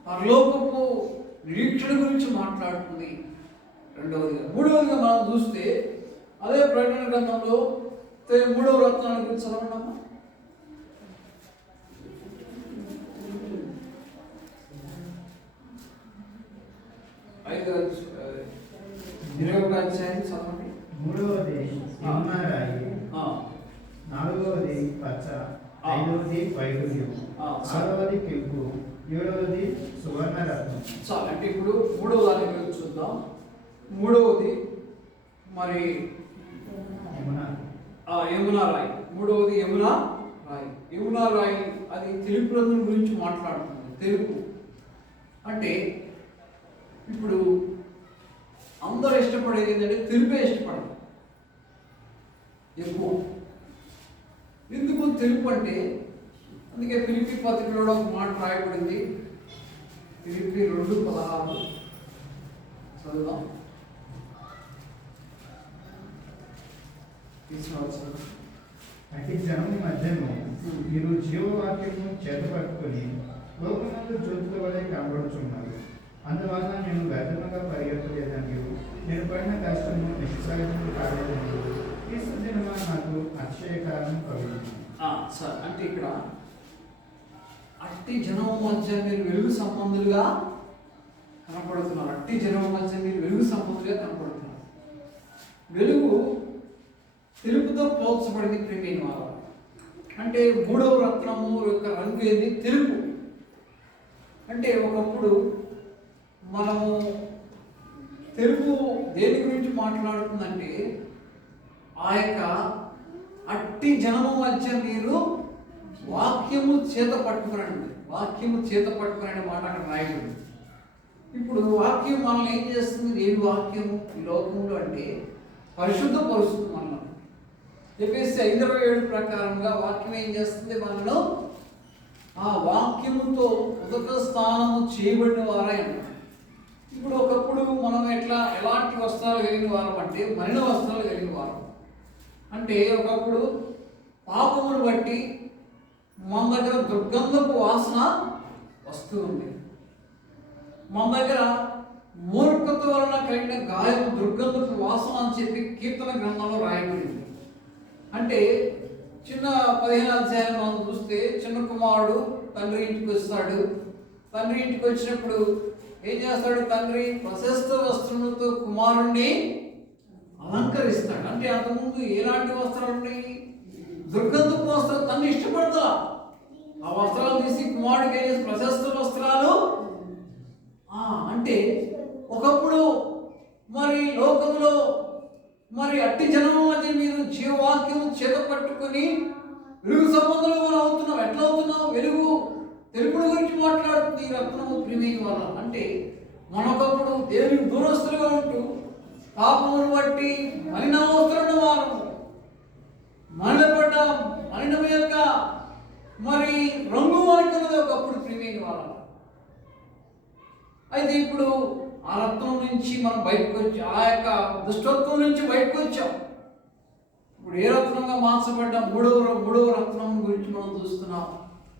పరలోకపు నిరీక్షణ గురించి మాట్లాడుతుంది. రెండవదిగా. మూడవదిగా మనం చూస్తే అదే ప్రకటన గ్రంథంలో 3వ రత్నాల గురించి చదవడమ్మా. 21వ అధ్యాయం చదవండి. 3వది హిమరాయి, 4వది పచ్చ, 5వది వైడూర్యం, 6వది కెంపు, 7వది సువర్ణ రత్నం. చాలు. అంటే ఇప్పుడు 3వ దాని గురించి చూద్దాం. 3వది మరి యమునా రాయి. 3వది యమునా రాయి. యమునా రాయి అది తెలుపు రంగు గురించి మాట్లాడుతుంది. తెలుపు అంటే ఇప్పుడు అందరూ ఇష్టపడేది ఏంటంటే తెలుపే ఇష్టపడదు ఎక్కువ. ఎందుకు తెలుపు అంటే? అందుకే ఫిలిప్పీ పత్రికలో ఒక మాట రాయబడింది. ఫిలిప్పీ 2:16 చదువుదాం. అట్టి జనము మధ్యను మీరు జీవవాక్యము చేతపట్టుకొని లోకమందు జ్యోతుల వలె కనబడుచున్నారు. అందువలన నేను వ్యర్థముగా పరిగెత్తలేదని, నేను పడిన కష్టము నిష్ప్రయోజనం కాలేదని క్రీస్తు దినమా నాకు అక్షయకారణం కలుగుతుంది. సార్ అంటే ఇక్కడ అట్టి జనం మధ్య మీరు వెలుగు సంబంధులుగా కనపడుతున్నారు. అట్టి జనం మధ్య మీరు వెలుగు సంబంధులుగా కనపడుతున్నారు. వెలుగు తెలుపుతో పోల్చబడింది ప్రేమైన వారు. అంటే 3వ రత్నము యొక్క రంగు ఏది? తెలుపు. అంటే ఒకప్పుడు మనము తెలుపు దేని గురించి మాట్లాడుతుందంటే ఆ యొక్క అట్టి జనము మధ్య మీరు వాక్యము చేత పట్టుకునండి. వాక్యము చేత పట్టుకునే మాట అక్కడ రాయబడింది. ఇప్పుడు వాక్యం మనల్ని ఏం చేస్తుంది? ఏమి వాక్యము ఈ లోకంలో అంటే పరిశుద్ధపరుస్తుంది మనల్ని. ఎఫెసీ 5:7 ప్రకారంగా వాక్యం ఏం చేస్తుంది? మనలో ఆ వాక్యముతో ఉదక స్నానము చేయబడిన వారే అంటారు. ఇప్పుడు ఒకప్పుడు మనం ఎలాంటి వస్త్రాలు కలిగిన వారం అంటే మలిన వస్త్రాలు కలిగిన వారం. అంటే ఒకప్పుడు పాపమును బట్టి మన దగ్గర దుర్గంధపు వాసన వస్తూ ఉంది. మన దగ్గర మూర్ఖత వలన కలిగిన గాయం దుర్గంధపు వాసన అని చెప్పి కీర్తన గ్రంథంలో రాయబడింది. అంటే చిన్న 15 అధ్యాయం మనం చూస్తే చిన్న కుమారుడు తండ్రి ఇంటికి వస్తాడు. తండ్రి ఇంటికి వచ్చినప్పుడు ఏం చేస్తాడు? తండ్రి ప్రశస్త వస్త్రములతో కుమారుణ్ణి అలంకరిస్తాడు. అంటే అంతకుముందు ఎలాంటి వస్త్రాలు ఉన్నాయి? దుర్గంధపు వస్త్రాలు. తను ఇష్టపడతా ఆ వస్త్రాలు తీసి కుమారుడికి ఏం చేసి ప్రశస్త వస్త్రాలు. అంటే ఒకప్పుడు మరి లోకంలో మరి అట్టి జనం మధ్య మీరు జీవవాక్యం చేత పట్టుకొని వెలుగు సంబంధంలో మనం అవుతున్నాం. ఎట్లా అవుతున్నాం? వెలుగు తెలుపుడు గురించి మాట్లాడుతుంది ఈ రత్నము ప్రియమైన వల్ల. అంటే మనొకప్పుడు దేవునికి దూరస్తులుగా ఉంటూ పాపమును బట్టి మలినావస్థలున్న వారు, మలినపడ్డ మలినం యొక్క మరి రంగు వారికి ఉన్నది ఒకప్పుడు ప్రియమైన వాళ్ళ. అయితే ఇప్పుడు ఆ రత్నం నుంచి మనం బయటకు వచ్చి ఆ యొక్క దుష్టత్వం నుంచి బయటకు వచ్చాం. ఇప్పుడు ఏ రత్నంగా మార్చబడ్డ మూడవ రత్నం గురించి మనం చూస్తున్నాం.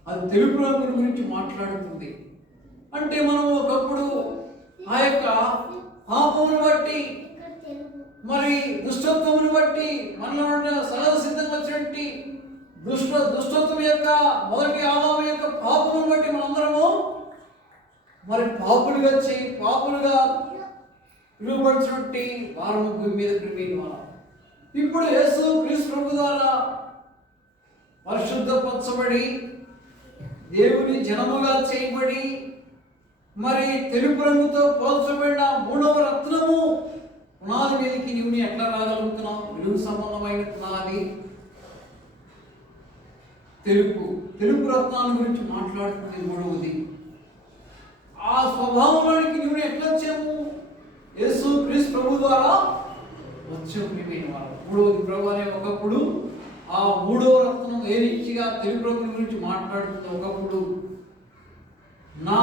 అది తెలుపు రంగుల గురించి మాట్లాడుతుంది. అంటే మనం ఒకప్పుడు ఆ యొక్క పాపమును బట్టి మరి దుష్టత్వమును బట్టి మనలో సహజ సిద్ధంగా వచ్చినట్టు దుష్టత్వం యొక్క మొదటి ఆదాము యొక్క పాపమును బట్టి మనందరము మరి పాపులుగా విలువబడినట్టు వారము భూమి మీద ప్రేమైన వారు. ఇప్పుడు యేసు క్రీస్తు ప్రభు ద్వారా పరిశుద్ధపరచబడి దేవుని జనముగా చేయబడి మరి తెలుపు రంగుతో పోల్చబడిన మూడవ రత్నము పునాది మీదకి నీవు ఎట్లా రాగలుగుతున్నావు? వెలుగు సంబంధమైన పునాది తెలుపు రత్నాల గురించి మాట్లాడుతుంది. మూడవది ఆ స్వభావంలోనికి నువ్వు ఎట్లా వచ్చాము? యేసు క్రీస్తు ప్రభు ద్వారా వచ్చాము ప్రియమైన వారు. మూడవది ప్రభు అనే ఒకప్పుడు ఆ మూడవ రత్నం ఏ రీతిగా తెలుపు రంగుల గురించి మాట్లాడుతుంది. ఒకప్పుడు నా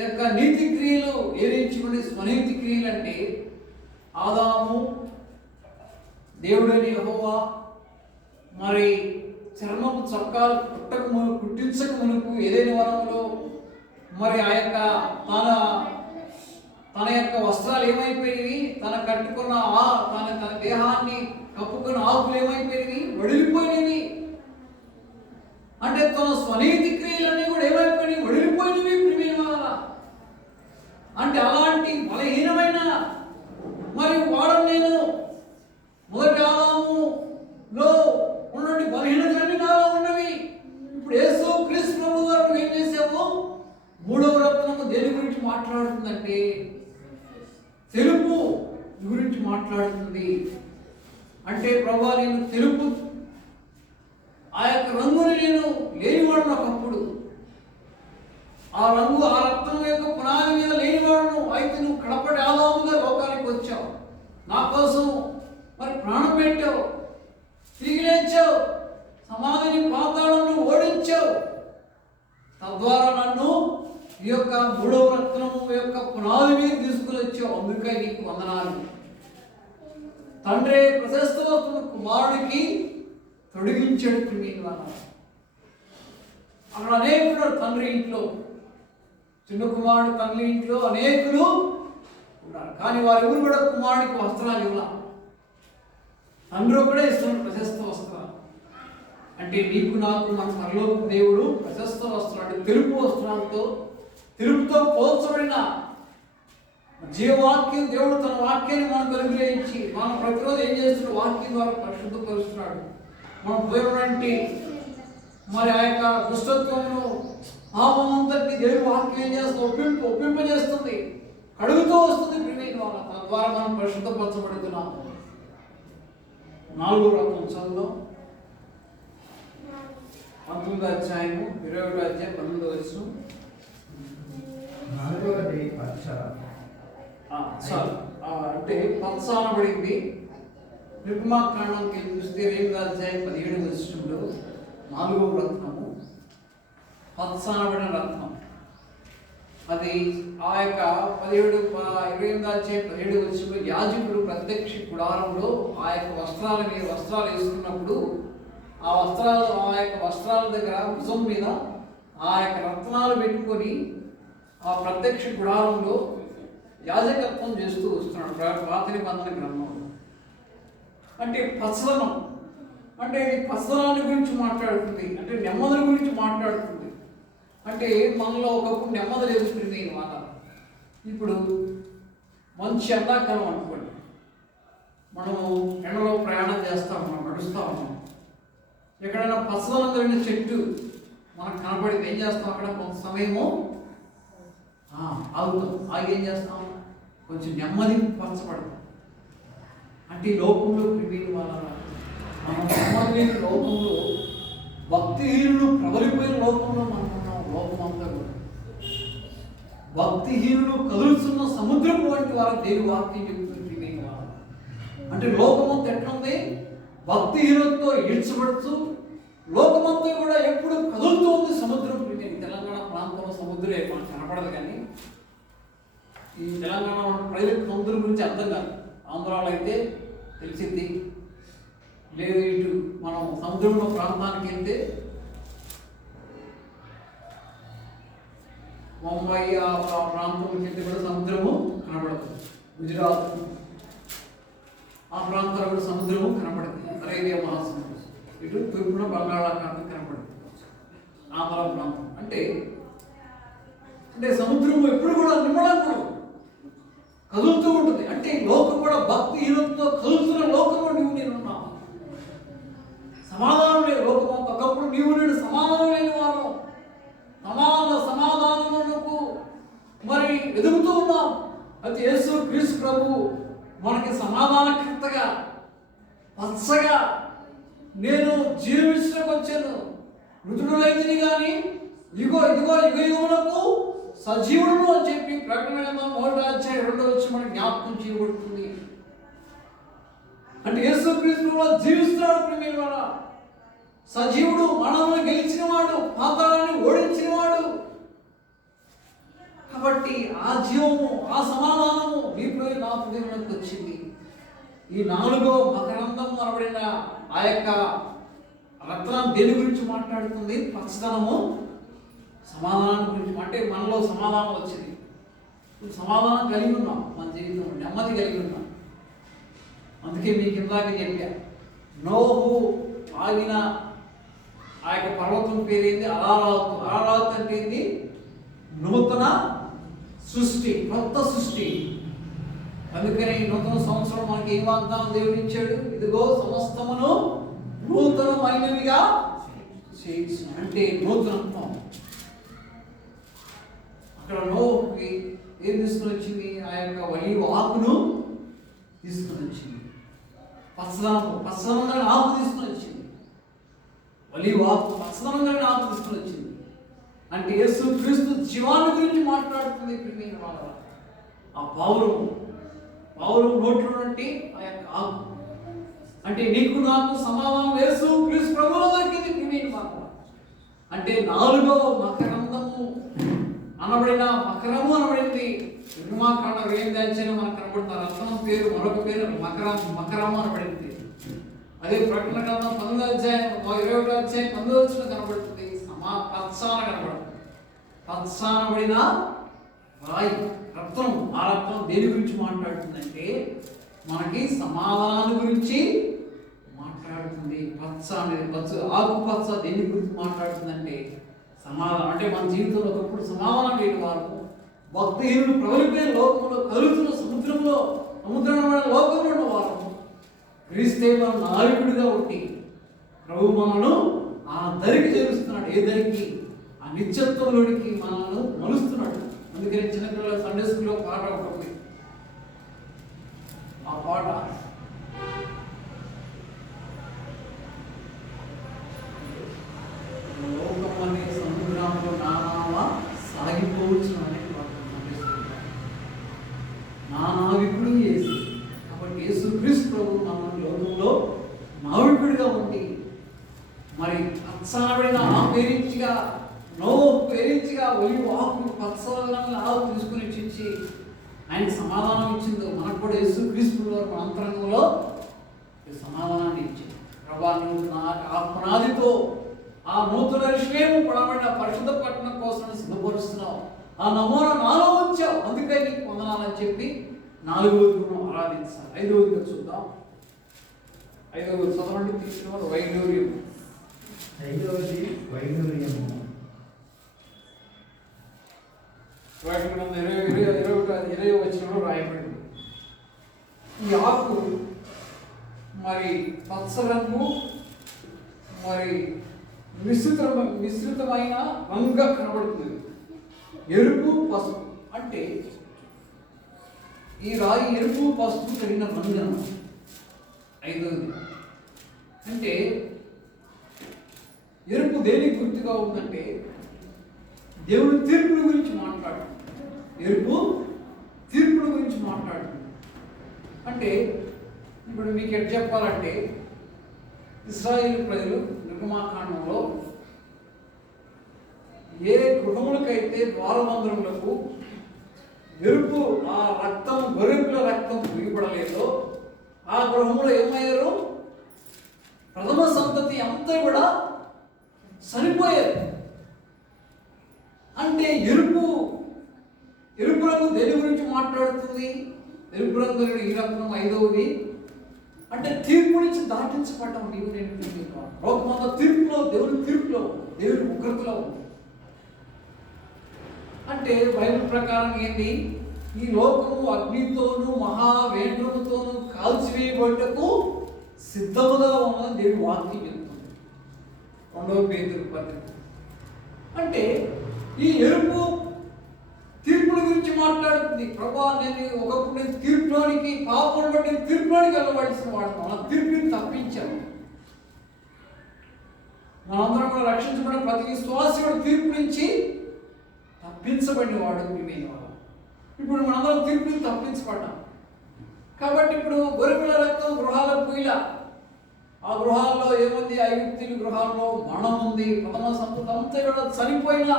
యొక్క నీతి క్రియలు ఏ రీతి స్వనీతి క్రియలు అంటే ఆదాము దేవుడని యెహోవా మరి చర్మపు చొక్కాలు కుట్టించక మునుపు ఏదైనా వనంలో మరి ఆ యొక్క తన యొక్క వస్త్రాలు ఏమైపోయినవి? తన కట్టుకున్న తన దేహాన్ని కప్పుకున్న ఆకులు ఏమైపోయినవి? వడిలిపోయినవి. అంటే తన స్వనీతి క్రియలన్నీ కూడా ఏమైపోయినవి? వడిలిపోయినవి ప్రియమైన వాళ్ళ. అంటే అలాంటి బలహీనమైన మరి వాడను నేను మొదటి ఆదాములో ఉన్నటువంటి బలహీనతలన్నీ నాలో ఉన్నవి. ఇప్పుడు యేసు క్రీస్తు ప్రభు గారు నువ్వు ఏం చేసావు? మూడవ రత్నము దేని గురించి మాట్లాడుతుందంటే తెలుపు గురించి మాట్లాడుతుంది. అంటే ప్రభా నేను తెలుపు ఆ యొక్క రంగుని నేను లేనివాడును. ఒకప్పుడు ఆ రంగు ఆ రత్నం యొక్క పునాది మీద లేనివాడును. అయితే నువ్వు కడపటి ఆదాముగా లోకానికి వచ్చావు, నా కోసం మరి ప్రాణం పెట్టావు, తిరిగి లేచావు, సమాధిని పాతాళంలో ఓడించావు. తద్వారా నన్ను ఈ యొక్క మూడవ రత్నము యొక్క పునాది మీద తీసుకుని వచ్చావు. అందుకే నీకు వందనాలు. తండ్రి ప్రశస్తలో కుమారుడికి తొడిగించాడు ప్రియమైన వాళ్ళ. అక్కడ అనేకులు తండ్రి ఇంట్లో, చిన్న కుమారుడు తండ్రి ఇంట్లో అనేకులు ఉన్నారు. కానీ వారెవరు కూడా కుమారుడికి వస్త్రాలు ఇవ్వాలి. తండ్రి కూడా ఇస్తున్నాడు ప్రశస్త వస్త్రాలు. అంటే నీకు నాకు మన పరలోక దేవుడు ప్రశస్త వస్త్రాలు, తెలుపు వస్త్రాలతో తెలుపుతో పోల్చబడిన జీవవాక్యం దేవుడు తన వాక్యాన్ని మనకు అనుగ్రహించి మనం ప్రతిరోజు ఏం చేస్తున్నాడు? వాక్యం ద్వారా పరిశుద్ధపరుస్తున్నాడు. మనం పోయినటువంటి మరి ఆ యొక్క దుష్టత్వమును పాపమంతటి దేవుడు వాక్యం ఏం చేస్తుంది? ఒప్పింపజేస్తుంది, కడుగుతూ వస్తుంది ప్రియమైన వాళ్ళ. తద్వారా మనం పరిశుద్ధపరచబడుతున్నాము. 4వ రత్నం చదువుదాం. 19వ అధ్యాయము 21వ అధ్యాయం 19వ వచనం. 4వది పచ్చ. అంటే పచ్చ అనబడింది. నిర్గమాకాండంకి చూస్తే 2వ అధ్యాయం 17వ వచనంలో 4వ రత్నము పచ్చ అనబడిన రత్నం. అది ఆ యొక్క 28వ అధ్యాయం 17వ వచనంలో యాజకుడు ప్రత్యక్ష గుడారంలో ఆ యొక్క వస్త్రాలు వేసుకున్నప్పుడు ఆ యొక్క వస్త్రాల దగ్గర భుజం మీద ఆ యొక్క రత్నాలు పెట్టుకొని ఆ ప్రత్యక్ష గుడారంలో యాజకత్వం చేస్తూ వస్తున్నాడు పాత నిబంధన గ్రంథంలో. అంటే పచ్చదనం అంటే ఇది పచ్చదనాన్ని గురించి మాట్లాడుతుంది, అంటే నెమ్మది గురించి మాట్లాడుతుంది. అంటే మనలో ఒకప్పుడు నెమ్మది లేదుతుంది మాట. ఇప్పుడు మంచి ఎండాకాలం అనుకోండి, మనము ఎండలో ప్రయాణం చేస్తూ ఉన్నాం, నడుస్తూ ఉన్నాం. ఎక్కడైనా పచ్చదనం కలిగిన చెట్టు మనకు కనపడితే ఏం చేస్తాం? అక్కడ కొంత సమయము ఆగుతాం. ఆగి ఏం చేస్తాం? కొంచెం నెమ్మది పరచబడతాం. అంటే ఈ లోకంలో ప్రియుల వల్ల మనం నెమ్మది లేని లోకంలో, భక్తిహీనులు ప్రబలిపోయిన లోకంలో మనం ఉన్నాం. లోకం అంతా కూడా భక్తిహీనులు కదులుతున్న సముద్రపు వంటి వారు దేవుని వాక్యం చెబుతుంది ప్రియుల వల్ల. అంటే లోకమంతా ఎట్లుంది? భక్తిహీనులతో ఈడ్చబడుతూ లోకమంతా కూడా ఎప్పుడు కదులుతూ ఉంది సముద్రం. తెలంగాణ ప్రాంతంలో సముద్రం మనకు కనపడదు, కానీ ఈ తెలంగాణ ప్రజలకు సముద్రం గురించి అర్థం కాదు. ఆంధ్రాలో అయితే తెలిసింది. లేదు ఇటు మనం సముద్రంలో ప్రాంతానికి వెళ్తే ముంబై ఆ ప్రాంతంలోకి వెళ్తే కూడా సముద్రము కనపడదు. గుజరాత్ ఆ ప్రాంతాల్లో కూడా సముద్రము కనపడుతుంది. అరేబియా మహాసముద్రం ఇటు తూర్పున బంగాళాఖాతం కనపడుతుంది. ఆంధ్ర ప్రాంతం అంటే సముద్రము ఎప్పుడు కూడా నిమ్మడంగా కదులుతూ ఉంటుంది. అంటే లోకం కూడా భక్తిహీనంతో కదులుతున్న లోకంలో నేను ఉన్నాను. సమాధానం లేని లోకం. ఒకప్పుడు నేను సమాధానం లేని వారు సమాధానమునకు మరి ఎదుగుతూ ఉన్నాం. అయితే యేసు క్రీస్తు ప్రభు మనకి సమాధానకర్తగా పచ్చగా నేను జీవించడానికి వచ్చాను. మృతుడులైతిని కానీ ఇదిగో యుగములకు సజీవుడును అని చెప్పి ప్రకటన 1వ అధ్యాయం 2వ వచనం మనకి జ్ఞాపకం చేయబడుతుంది. అంటే యేసుక్రీస్తులో జీవిస్తున్నాడు ప్రియమైన వాడ. సజీవుడు, మరణమును గెలిచినవాడు, పాతాళాన్ని ఓడించినవాడు. కాబట్టి ఆ జీవము, ఆ సమాధానము నీపై నా హృదయంలోకి వచ్చింది. ఈ 4వ మకరందం అనబడిన ఆ యొక్క రత్నం దేని గురించి మాట్లాడుతుంది? పచ్చదనము, సమాధానం గురించి. అంటే మనలో సమాధానం వచ్చింది. సమాధానం కలిగి ఉన్నాం, మన జీవితంలో నెమ్మది కలిగి ఉన్నాం. అందుకే మీకు ఇందాక చెప్పా, నోహు ఆగిన ఆ యొక్క పర్వతం పేరేంది? అరారాతు. అరారాతు అంటే ఏంది? నూతన సృష్టి, కొత్త సృష్టి. అందుకని నూతన సంవత్సరం మనకి ఏం వాగ్దానం దేవుడు ఇచ్చాడు? ఇదిగో సమస్తమును నూతనమైనవిగా చేయించిన. అంటే నూతనత్వం. అక్కడ నోహుకి ఏం తీసుకుని వచ్చింది? ఆ యొక్క ఒలీవ ఆకును తీసుకుని వచ్చింది. పచ్చదనంగా ఆకు తీసుకుని వచ్చింది. ఒలీవ ఆకు పచ్చదనంగా ఆకు తీసుకుని వచ్చింది. అంటే యేసు క్రీస్తు జీవాన్ని గురించి మాట్లాడుతుంది ప్రియమైన వాళ్ళ. ఆ పౌరం నోట్లో నుండి ఆ యొక్క ఆకు. అంటే నీకు నాకు సమాధానం యేసు క్రీస్తు ప్రభువులో దొరికింది ప్రియమైన వాళ్ళ. అంటే 4వ మకరందము అనబడిన మకరము అనబడింది. నిర్మాకాండ 2వ అధ్యాయం మనకు కనబడుతుంది. రత్నం పేరు, మరొక పేరు మకరము అనబడింది. అదే ప్రకటన గ్రంథం 19వ అధ్యాయం 21వ అధ్యాయం 19వ వచనం కనబడుతుంది. పచ్చాన కనబడుతుంది. పచ్చానబడిన రాయి, రత్నం. ఆ రత్నం దేని గురించి మాట్లాడుతుందంటే మనకి సమాధానం గురించి మాట్లాడుతుంది. పచ్చ అనేది ఆకుపచ్చ దేని గురించి మాట్లాడుతుందంటే సమాధానం. అంటే మన జీవితంలో ఒకప్పుడు సమాధానం లేని వారు, భక్తిహీనులు ప్రబలిపోయిన లోకంలో, కదులుతున్న సముద్రంలో లోకంలో ఉన్నవారు, క్రీస్తే మన నాయకుడిగా ఉండి ప్రభు మనను ఆ దరికి చేరుస్తున్నాడు. ఏ దరికి? ఆ నిత్యత్వంలోనికి మనల్ని మలుస్తున్నాడు. అందుకని చిన్నపిల్లల సండే స్కూల్లో పాట ఒకటి, ఆ పాట రీతిగా నోకు ఏ రీతిగా ఒలివ ఆకు పచ్చలను ఆకు తీసుకుని ఇచ్చి ఆయనకి సమాధానం ఇచ్చిందో మనకు కూడా యేసుక్రీస్తు వారు మన అంతరంగంలో ఈ సమాధానాన్ని ఇచ్చింది. ప్రభా నువ్వు ఆ పునాదితో ఆ నూతన విషయం పడబడిన పరిశుద్ధ పట్టణం కోసం సిద్ధపరుస్తున్నావు, ఆ నమూనా నాలో ఉంచావు, అందుకే నీకు వందనాలని చెప్పి 4వ గుణం ఆరాధించాలి. 5వదిగా చూద్దాం. 5వ చదవండి తీసిన వారు వైడూర్యం. 5వది వైడూర్యము. వాటి 20 వచనంలో రాయబడింది. ఈ ఆకు మరి పచ్చ రంగు మరి మిశ్రితమైన రంగుగా కనబడుతుంది. ఎరుపు పసుపు అంటే ఈ రాయి ఎరుపు పసుపు కలిగిన రంగు అన్నమాట. 5వది అంటే ఎరుపు దేనికి గుర్తుగా ఉందంటే దేవుడు తీర్పుల గురించి మాట్లాడు. ఎరుపు తీర్పుల గురించి మాట్లాడు. అంటే ఇప్పుడు మీకు ఎట్లా చెప్పాలంటే ఇశ్రాయేలు ప్రజలు నిర్గమాకాండంలో ఏ గృహములకైతే ద్వారబంధములకు ఎరుపు ఆ రక్తం గొర్రెల రక్తం పూయబడలేదో ఆ గృహంలో ఏమయ్యారు? ప్రథమ సంతతి అంతా కూడా చనిపోయారు. అంటే ఎరుపు రంగు దేని గురించి మాట్లాడుతుంది? ఎరుపు రంగు ఈ రత్నం 5వది అంటే తీర్పు నుంచి దాటించబడ్డం. నీవు నేను లోకమంతా తీర్పులో, దేవుని ఉగ్రతలో ఉంది. అంటే బైబిల్ ప్రకారం ఏంటి? ఈ లోకము అగ్నితోనూ మహావేంద్రముతోనూ కాల్చివేయబడ్డకు సిద్ధముగా ఉన్నదని దేవుడు వాక్యం చెప్తుంది. 2వ పేతురు పత్రిక. అంటే ఈ ఎరుపు తీర్పుల గురించి మాట్లాడుతుంది. ప్రభా నేను ఒకప్పుడు తీర్పులోనికి పాపం బట్టి తీర్పులోనికి వెళ్ళవలసిన వాడు, మన తీర్పుని తప్పించాము. మనందరం కూడా రక్షించబడిన ప్రతి విశ్వాసకుడు తీర్పు నుంచి తప్పించబడిన వాడు ప్రియమైన వాడు. ఇప్పుడు మనందరం తీర్పు నుంచి తప్పించబడ్డాం కాబట్టి ఇప్పుడు గొర్రెల రక్తం గృహాలకు పోయిలా. ఆ గృహాల్లో ఏముంది? ఐగుప్తీయుల గృహాల్లో మరణం ఉంది. ప్రథమ సంతతి అంతా కూడా చనిపోయిన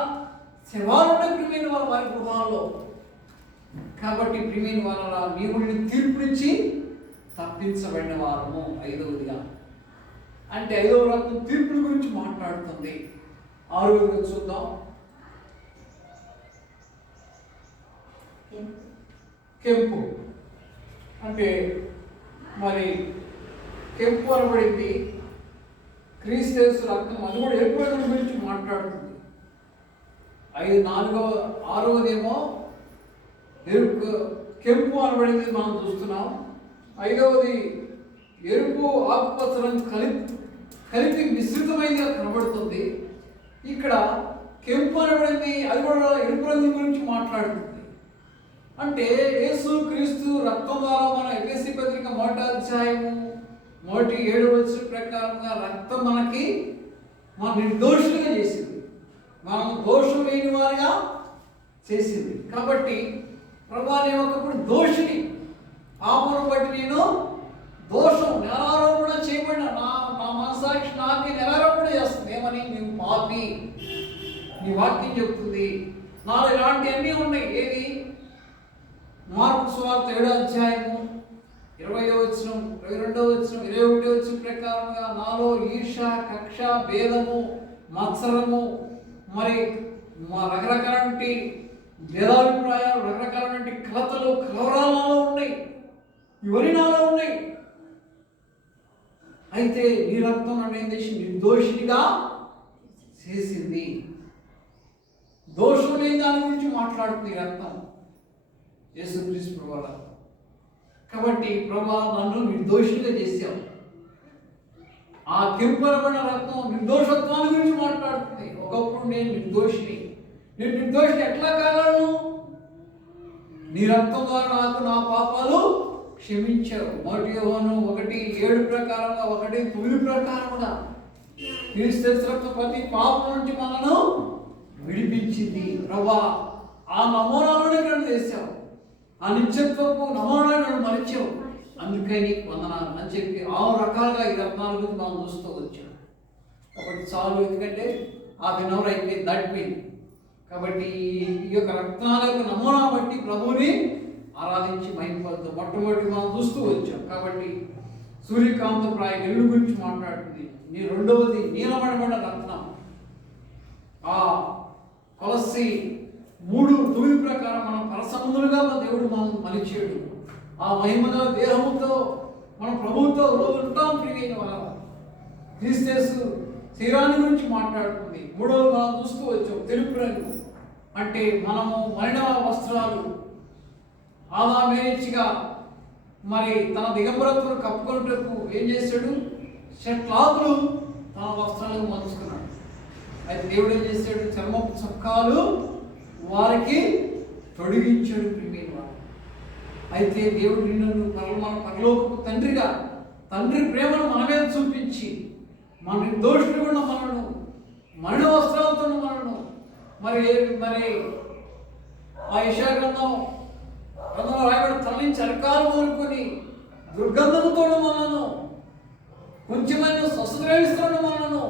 శవాలుండే ప్రియమైన వారు వారి గృహాల్లో. కాబట్టి ప్రియమైన వారు నీవు తీర్పు నుంచి తప్పించబడిన వారము. 5వదిగా అంటే 5వ రత్నం తీర్పుల గురించి మాట్లాడుతుంది. 6వదిగా చూద్దాం. కెంపు అంటే మరి కెంపు అనబడింది క్రీస్తు రక్తం. అది కూడా ఎరుపు రంగు గురించి మాట్లాడుతుంది. 6వదేమో ఎరుపు కెంపు అనబడింది మనం చూస్తున్నాం. 5వది ఎరుపు ఆకుపచ్చ రంగు కలిపి మిశ్రితమైనదిగా కనబడుతుంది. ఇక్కడ కెంపు అనబడింది, అది కూడా ఎరుపు రంగు గురించి మాట్లాడుతుంది. అంటే యేసు క్రీస్తు రక్తం ద్వారా మన ఎఫెసీ పత్రిక 1వ అధ్యాయము 1:7 వచనం ప్రకారంగా రక్తం మనకి మన నిర్దోషులుగా చేసింది, మనం దోషం లేని వారిగా చేసింది. కాబట్టి ప్రభా నేను ఒకప్పుడు దోషిని, పాపను బట్టి నేను దోషం నేరారోపణ చేయబడిన నా మనసాక్షి నాకే నేరారోపణ చేస్తుంది. ఏమని? నీవు పాపి, నీ వాక్యం చెప్తుంది. నాలో ఇలాంటివన్నీ ఉన్నాయి. ఏది? మార్కు సువార్త 7వ అధ్యాయము 20వ వచనం, 22వ వచనం, 21వ వచనం ప్రకారంగా నాలో ఈర్ష, కక్ష, భేదము, మత్సరము, మరి రకరకాలంటి భేదాభిప్రాయాలు, రకరకాలైన కలతలు, కలవరాలు నాలో ఉన్నాయి. ఇవన్నీ నాలో ఉన్నాయి. అయితే నీ రక్తం అనేది నిర్దోషినిగా చేసింది. దోషం లేని దాని గురించి మాట్లాడుతుంది రక్తం, యేసుక్రీస్తు ప్రభువా. కాబట్టి ప్రభా నన్ను నిర్దోషిగా చేశావు. ఆ కెంపరబడిన రక్తం నిర్దోషత్వాన్ని గురించి మాట్లాడుతుంది. ఒకప్పుడు నేను నిర్దోషిని ఎట్లా కాగలను? నీ రక్తం ద్వారా నాకు నా పాపాలు క్షమించావు. 1 యోహాను 1:7 ప్రకారంగా 1:9 ప్రకారంగా క్రీస్తు రక్తం ప్రతి పాపం నుంచి మనను విడిపించింది. ప్రభా ఆ నమూనాలోనే నన్ను చేశావు, ఆ నిత్యత్వపు నమూనా నన్ను మరిచావు, అందుకే నీకు వందనాలు అని చెప్పి 6 రకాలుగా ఈ రత్నాల గురించి మనం చూస్తూ వచ్చాం. కాబట్టి చాలు, ఎందుకంటే ఆ దినం అయిపోయింది, దాటిపోయింది. కాబట్టి ఈ యొక్క రత్నాల యొక్క నమూనా బట్టి ప్రభువుని ఆరాధించి మహిమపడుతూ మొట్టమొదటి మనం చూస్తూ వచ్చాం. కాబట్టి సూర్యకాంత ప్రాయ వెలుగు గురించి మాట్లాడుతుంది. రెండవది నీలమణిమణ రత్నం. ఆ కొలస్సి 3:9 ప్రకారం మనం పరసములుగా మన దేవుడు మనం మలిచాడు. ఆ మహిమల దేహముతో మనం ప్రభువుతో ఉంటాం. ప్రియమైన వాళ్ళ క్రీస్తు శరీరాన్ని గురించి మాట్లాడుతుంది. మూడవది మనం చూస్తూ వచ్చాం తెలుపు రంగు, అంటే మనము మలిన వస్త్రాలు. ఆదామేచ్ఛగా మరి తన దిగంబరత్వం కప్పుకొనుటకు ఏం చేశాడు? షట్లాకులు తన వస్త్రాలకు మలుచుకున్నాడు. అయితే దేవుడు ఏం చేశాడు? చర్మపు చొక్కాలు వారికి తొడిగించాడు. ప్రియమైన వారు, అయితే దేవుడు నిన్ను మన పరలోకపు తండ్రిగా తండ్రి ప్రేమను మన మీద చూపించి మన నిర్దోషులుగా ఉన్న మనను, మరణ వస్త్రాలతో ఉన్న మనను, మరి ఆ యెషయా గ్రంథంలో రాయబడి తల్లిని చరకాలు కోరుకొని దుర్గంధంతో మనను, కొంచెమైన స్వస్థత మనను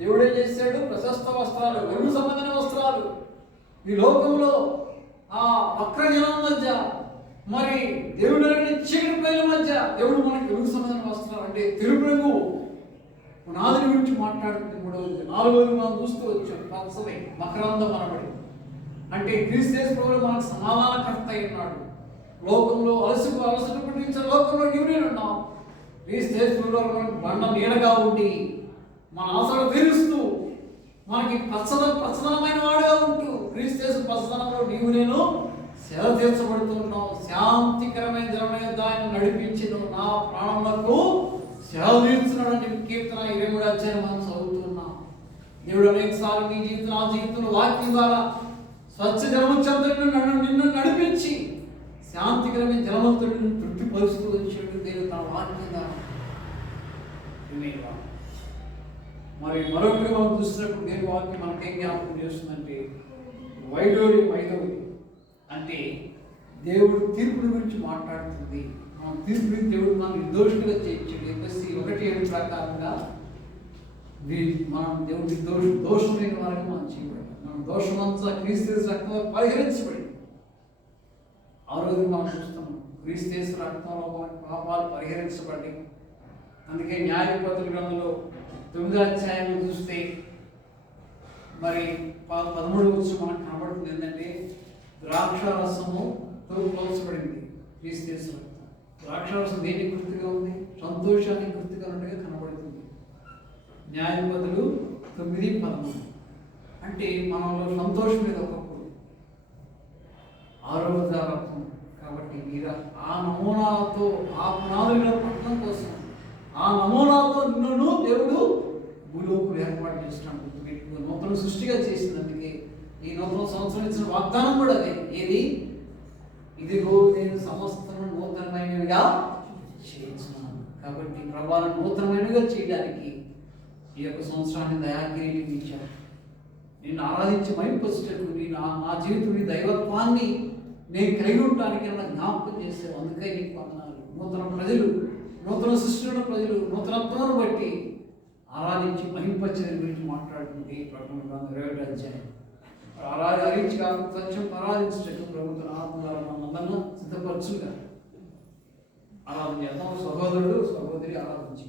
దేవుడు ఏం చేశాడు? ప్రశస్త వస్త్రాలు, వెలుగు సంబంధమైన వస్త్రాలు. ఈ లోకంలో ఆ వక్రజనం మధ్య, మరి దేవుడు చీకటి పైల మధ్య దేవుడు మనకి వెలుగు సంబంధమైన వస్త్రాలు, అంటే తెలుపు రంగు పునాదిని గురించి మాట్లాడుతుంది. మూడవది. నాలుగవది మనం చూస్తూ వచ్చాం పచ్చని మకరందం అనబడి, అంటే క్రీస్తు ప్రభువు మనకు సమాధానకర్త అయినాడు. లోకంలో అలసట పుట్టించిన లోకంలో నీవు ఉన్నాం. క్రీస్తు ప్రభువు మనకు బండ నీడగా ఉండి మన ఆశలు తీరుస్తూ మనకి పచ్చదనమైన వాడుగా ఉంటూ క్రీస్తు పచ్చదనంలో నీవు నేను సేవ తీర్చబడుతున్నావు. శాంతికరమైన జలమైన ఆయన నడిపించిన నా ప్రాణములకు సేవ తీర్చున్నాడు అని చెప్పి కీర్తన 23 అధ్యాయం మనం చదువుతున్నాం. దేవుడు అనేక సార్లు నీ జీవితం నా జీవితంలో వాక్యం ద్వారా స్వచ్ఛ జలముచ్చంతో నిన్ను నడిపించి శాంతికరమైన జలవంతుడు తృప్తిపరుస్తూ వచ్చాడు దేవుడు తన వాక్యం ద్వారా. మరి మరొకటి మనం చూసినప్పుడు దేవుని వాక్యం మనకేం జ్ఞాపకం చేస్తుందంటే వైదవి, అంటే దేవుడు తీర్పుల గురించి మాట్లాడుతుంది. మన తీర్పుని దేవుడు మనం నిర్దోషులుగా చేయించాడు. ఎఫ్ఎస్సి 1:7 ప్రకారంగా మనం దేవుడి దోషం లేని వారికి మనం చేయబడి, మనం దోషమంతా క్రీస్తు రక్తంలో పరిహరించబడి. ఆ రోజు మనం చూస్తున్నాం క్రీస్తు రక్తంలో మనకి పాపాలు పరిహరించబడి. అందుకే న్యాయాధిపతుల గ్రంథంలో 9వ అధ్యాయంలో చూస్తే మరి 13వ వచనం మనకు కనబడుతుంది. ఏంటంటే ద్రాక్షారసముతో పోల్చబడింది క్రీస్తు రక్తం. ద్రాక్షారసం దేనికి గుర్తుగా ఉంది? సంతోషానికి గుర్తుగా ఉన్నట్టుగా కనబడుతుంది. న్యాయాధిపతులు 9:13, అంటే మనలో సంతోషం మీద ఒకప్పుడు ఆరోగ్య రక్తం. కాబట్టి మీరు ఆ నమూనాతో ఆ పునాదుల పట్టణం కోసం ఆ నమూనాతో నిన్ను దేవుడు భూలోకులు ఏర్పాటు చేసినాడు. గుర్తుపెట్టుకో, నూతన సృష్టిగా చేసినందుకే ఈ నూతన సంవత్సరం ఇచ్చిన వాగ్దానం కూడా అదే. ఏది? ఇదిగో నేను సమస్తం నూతనమైనవిగా చేయించున్నాను. కాబట్టి ప్రభావం నూతనమైనవిగా చేయడానికి ఈ యొక్క సంవత్సరాన్ని దయాకిరీని ఇచ్చాను. నేను ఆరాధించి మైపొచ్చేటప్పుడు నా జీవితం దైవత్వాన్ని నేను కలిగి ఉండడానికి అన్న జ్ఞాపకం చేశాను. అందుకే నీకు వందనాలు. నూతన ప్రజలు, నూతన సృష్టిలో ప్రజలు నూతనత్వాన్ని బట్టి ఆరాధించి మహింపచ్చని గురించి మాట్లాడుతుంది. ప్రకటన 20వ అధ్యాయం. ఆరాధించి సత్యం ఆరాధించటట్టు ప్రభుత్వ ఆత్మ మనందరినీ సిద్ధపరచుగా ఆరాధన చేద్దాం. సహోదరుడు సహోదరి ఆరాధించి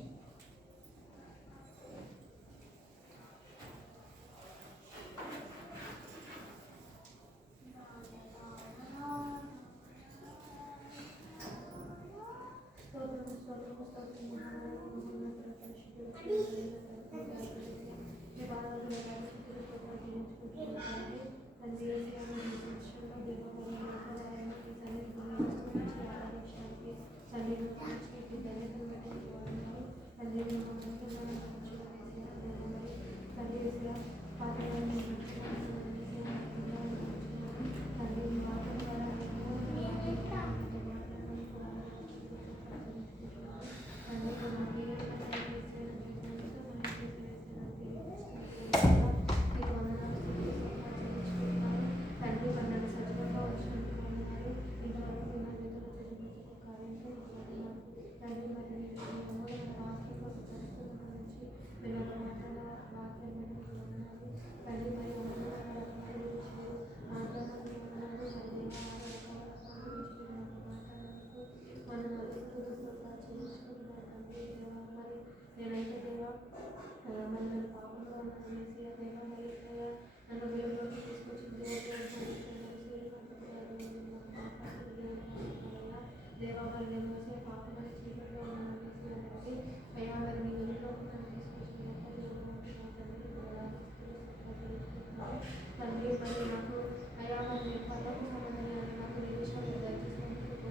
తండ్రి మరి నాకు అయా మరి మీరు పర్లోక సంబంధమైన నాకు నిరీక్షణ దయచేసినందుకు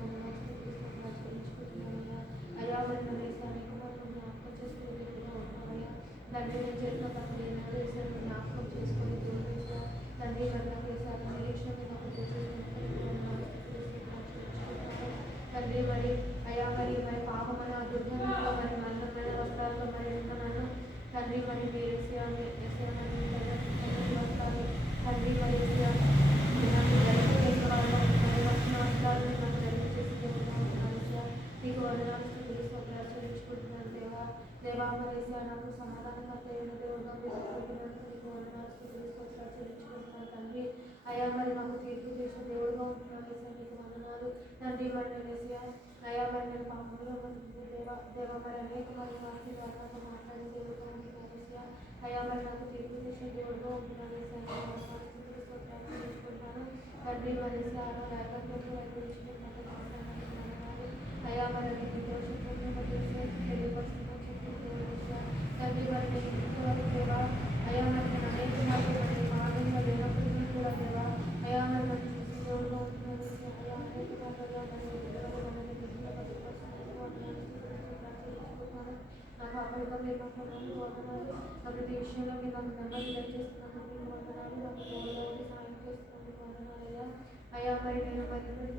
ఆచరించుకుంటున్నానయ్యా. అయా మరి మన అనేక మంది జ్ఞాపకం చేసుకునే ఉంటున్నామయ్యా. తండ్రి నేను చేసిన పనులు ఏమైనా వేసాను జ్ఞాపకం చేసుకొని దేవుడు తండ్రి మరి నాకు వేసాను నిరీక్షణ నాకు తండ్రి మరి అయా మరి పాపమన దుర్గంలో మరి మరణమైన వస్త్రాల్లో మరి ఉంటున్నాను తండ్రి మరి మీరు వస్తారు తండ్రి మరి నాకు ధైర్యం చేసే వాళ్ళ మరి వచ్చిన వస్త్రాలను నాకు ధైర్యం చేసి మీకు వందనాలు ఆచరించుకుంటున్నాను దేవా మరి నాకు సమాధానకర్త అయిన దేవుడుగా మీకు వందనాలు ఆచరించుకుంటున్నాను తండ్రి. అయా మరి మాకు తీర్పు చేసిన దేవుడుగా ఉంటున్నాను మీకు వందనాలు తండ్రి. మరి నేను అయా మరి నేను పాపంలో దేవ మరి అనేక మంది వాక్యాలతో మాట్లాడే దేవుడుగా ఉంటున్నాను అయా మరి నాకు తీర్పు చేసిన దేవుడుగా ఉంటున్నాను తండ్రి. మరి అయా మరి తండ్రి మరి దేవా అయా మరి నేను అనేక మంది మార్గంగా లేనప్పటికీ కూడా దేవా అయా మరి నన్ను చూసి దేవుడుగా ఉంటున్నాను అయా అనేక మార్గంగా నాకు అప్పటిగా మీరు వందనాలు ప్రతి విషయంలో మీరు నాకు నెమ్మది దయచేస్తున్నందుకు మీకు వందనాలు నాకు దేవుడు సాయం చేస్తున్నందుకు వందనాలయ్యా. అయా మరి నేను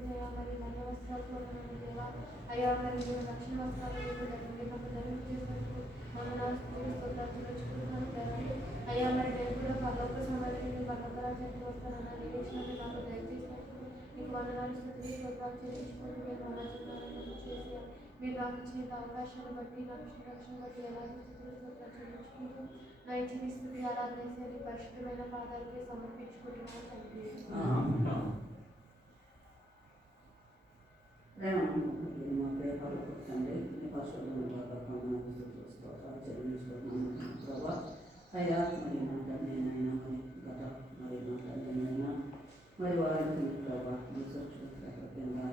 అయా మరి మల్ల వస్త్రాలతో దేవా అయా మరి నేను రక్షణ వస్త్రాలు మీరు నాకు ధైర్యం చేసినందుకు వందనాలు స్తోత్రాలు అయ్యా మరి నేను కూడా పర్లోక సంబంధించి పర్లోక రాజ్యానికి వస్తానన్న నిరీక్షణ నాకు దయచేసినందుకు మీకు వందనాలు స్తోత్రాలు చెల్లించుకొని మీరు ఆలోచన చేసి మీరు నాకు ఇచ్చిన అవకాశాన్ని బట్టి నాకు ఇచ్చిన రక్షణ బట్టి ఎలా చెల్లించుకుంటూ నా ఇచ్చిన స్థితి ఆరాధన చేసి పరిశుద్ధమైన పాదాలకి సమర్పించుకుంటున్నాను తండ్రి. మా పేపర్లు తండ్రి మీ పశువులను చెల్లించుకుంటున్నాను ప్రభా. అయ్యా మరి నా తండ్రినైనా మరి గత మరి నా తండ్రినైనా మరి వారికి ప్రభా మీ సత్యంగా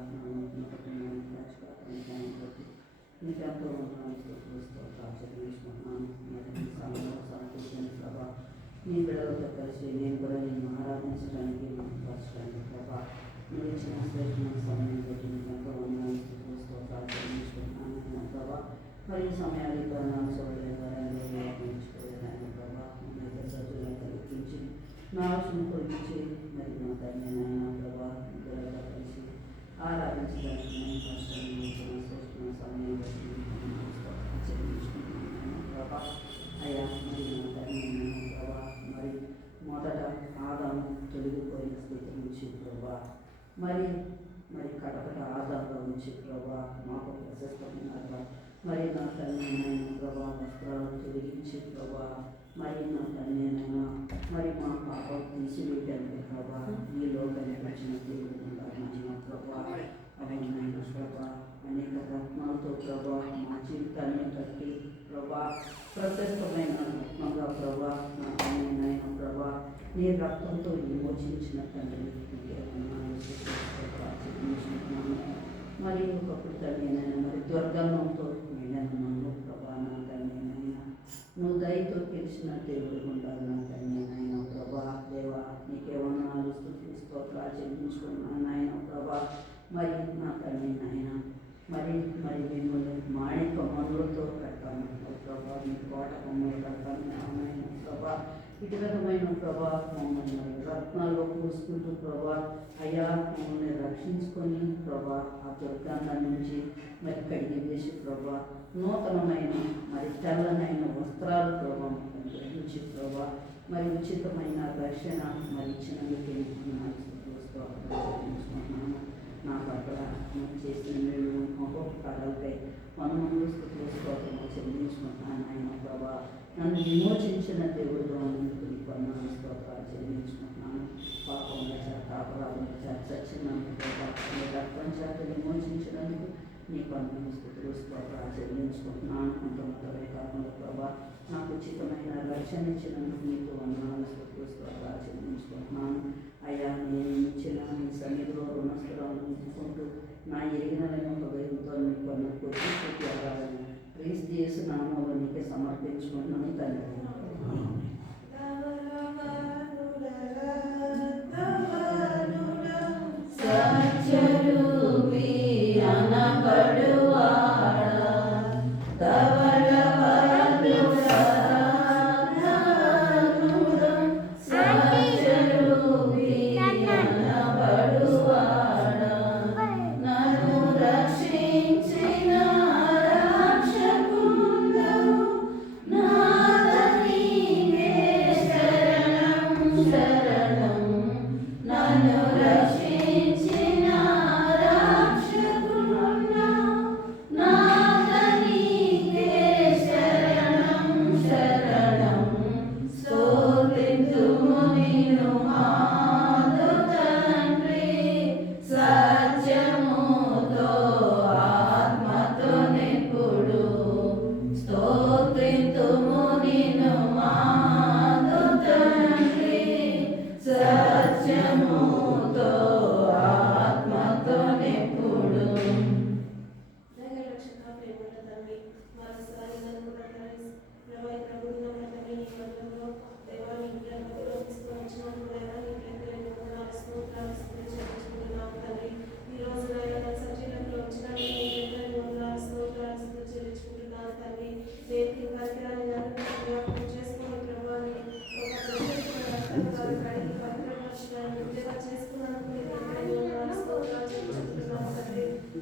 మీకెంతో చెల్లించుకుంటున్నాను. మరి సమయంలో సమకూర్చని ప్రభా మీ బిడ్డలతో కలిసి నేను కూడా నేను ఆరాధించడానికి పరచడానికి ప్రభా మీరు ఇచ్చిన శ్రేష్టమైన సమయం బట్టి మీకు ఎంతో స్తోత్రాలు చెల్లించుకుంటున్నాను ప్రభా. మరి ఈ సమయాల్లో నాకు చూడలేదాన్ని ప్రభా మీతో సజ్జులను కలిగించి నా ఆలోచన కొలిపించి మరి నా తండ్రినైనా ప్రభా బిడ్డలతో కలిసి ఆరాధించడానికి శ్రేష్టమైన సమయం బట్టి చెల్లించుకుంటున్నాను ప్రభా. అయ్యా మరి నా తండ్రినైనా ప్రభా మరి మొదట ఆదాము తొలగిపోయిన స్థితి నుంచి ప్రభా మరి కడపట ఆదాంలో నుంచి ప్రభా మాకు ప్రశస్తమైన మరి నా తల్లినైనా ప్రభా వస్త్రాలను తొలగించి ప్రభా మరి నా తల్లినైనా మరి మా పాపం తీసివేయడానికి ప్రభా మీలో కనిపించిన దేవుడు ఉండాలన్న ప్రభా అవన్నైనా ప్రభా అనేక రత్నాలతో ప్రభా మా జీవితాన్ని కట్టి ప్రభా ప్రశస్తమైన రత్నంగా ప్రభా నా తల్లినైనా ప్రభా నీ రక్తంతో విమోచించిన తండ్రి మరి ఒకప్పుడు తల్లినైనా మరి దుర్గంధంతో నిండిన ప్రభా నా తల్లినైనా నువ్వు దయతో గెలిచిన దేవుడు ఉండాలి నా తల్లినైనా ప్రభా. దేవా నీకేమన్నా స్తోత్రాలు చెల్లించుకున్నాను నాయన ప్రభా. మరి నా తల్లినైనా మరి మిమ్మల్ని మాణిక మనులతో కట్టాను ప్రభా. మీ కోట కొమ్మలు కట్టాను నాయన ప్రభా. ఇటు విధమైన ప్రభా మమ్మల్ని రత్నాల్లో పూసుకుంటూ ప్రభా అయ్యా మమ్మల్ని రక్షించుకొని ప్రభా ఆ దుర్గంధం నుంచి మరి కడిగి వేసి ప్రభా నూతనమైన మరి తెల్లనైన వస్త్రాలు ప్రభా గ్రహించి ప్రభా మరి ఉచితమైన రక్షణ మరి ఇచ్చినందుకు చూస్తున్నాను. నా పట్ల చేసిన మీరు మహోపకారాలపై మనములు స్తోత్రము చెల్లించుకుంటున్నాను ఆయన ప్రభా. నన్ను విమోచించిన దేవుడు అందుకు నీకు వందనాలు స్తోత్రాలు చెల్లించుకుంటున్నాను. పాపం చేత అపరాధం చేత చచ్చినందుకు ప్రభా రక్తం చేత విమోచించినందుకు నీకు వందనాలు స్తోత్రాలు చెల్లించుకుంటున్నాను. అంతమంతమే కాకుండా ప్రభా నాకు ఉచితమైన రక్షణ ఇచ్చినందుకు నీకు వందనాలు స్తోత్రాలు చెల్లించుకుంటున్నాను. అయ్యా నేను ఇచ్చిన నీ సన్నిధిలో రుణస్థులను ఉంచుకుంటూ నా ఎరిగిన ఒక వేగంతో నీకు అన్న కొద్ది అవ్వాలని క్రీస్తు చేసి నామంలో నీకే సమర్పించుకుంటున్నాను తండ్రి.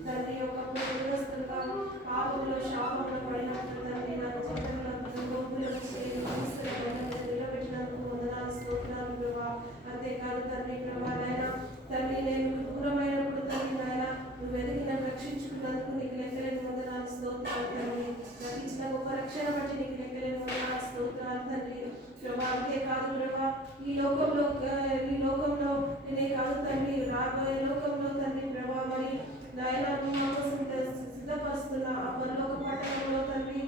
తండ్రి యొక్క పూర్వస్తులుగా పాపంలో శాపంలో పడినప్పుడు తండ్రి నన్ను చెడ్డలను గోపులను నిలబెట్టినందుకు వందనాలు స్తోత్రాలు ప్రభా. అంతేకాదు తండ్రి ప్రభా నాయన తండ్రి నేను దూరమైనప్పుడు తండ్రి నాయన నువ్వు వెతికి నన్ను రక్షించుకున్నందుకు నీకు లెక్కలేని వందనాలు స్తోత్రాలు తండ్రి. నాకు ఇచ్చిన గొప్ప రక్షణ బట్టి నీకు లెక్కలేని వందనాలు స్తోత్రాలు తండ్రి ప్రభా. అంతేకాదు ప్రభా ఈ లోకంలో నేనే కాదు తండ్రి రాబోయే లోకంలో తండ్రి ప్రభా మరి నాయన నువ్వు మా కోసం సిద్ధపరుస్తున్న ఆ పరలోక పట్టణంలో తండ్రి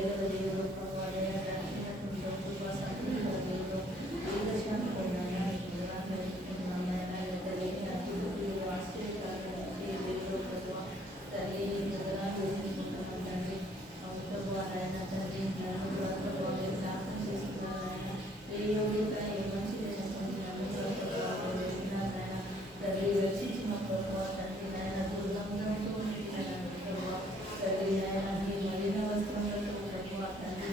దయగల దేవుడు ప్రభావ ప్రభావ సంతృప్తి దేవుడు దీర్ఘశాంతి పొందాయన ఆశ్చర్యకారుడు దేవుడు ప్రభావ తల్లి ఎదురాకుంటున్నాం తండ్రి ప్రభావ ఆయన తండ్రి ప్రభావ ప్రార్థన చేస్తున్నాను ఆయన ఏ యోగ్యత ఏ మంచిదైన తల్లి రక్షించిన ప్రభావ తండ్రి నాయన దుర్గంధంతో ప్రభావ తల్లి నాయన మీ మలిన వస్త్రములతో ప్రభావ తండ్రి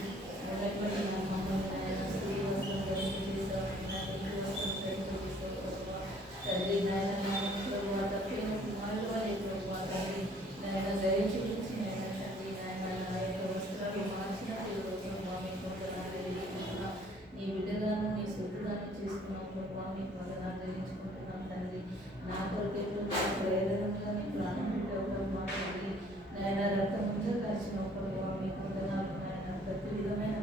మొదటి మమ్మల్ని నాయన స్త్రీ వస్త్రం ధరించేసావు తండ్రి నాయన ప్రభావ తప్పిన కుమారుల వలె ప్రభావ తండ్రి నాయన ధరించి నాయన తండ్రి నాయన నా యొక్క వస్త్రాలు మార్చిన ప్రభావ మీకు వందనాలు తెలియజేస్తున్నాం నీ బిడ్డగాను నీ సొత్తుగాను చేసుకున్నాం ప్రభావ మీకు వందనాలు తెలియజేసుకుంటున్నాం తండ్రి నా కొరకే ప్రేరణగా మీ ప్రాణం పెట్టావు ప్రభావ తండ్రి నాయన రక్తముందు కలిసిన ప్రభావ మీకు వందనాలు నాయన ప్రతి విధమైన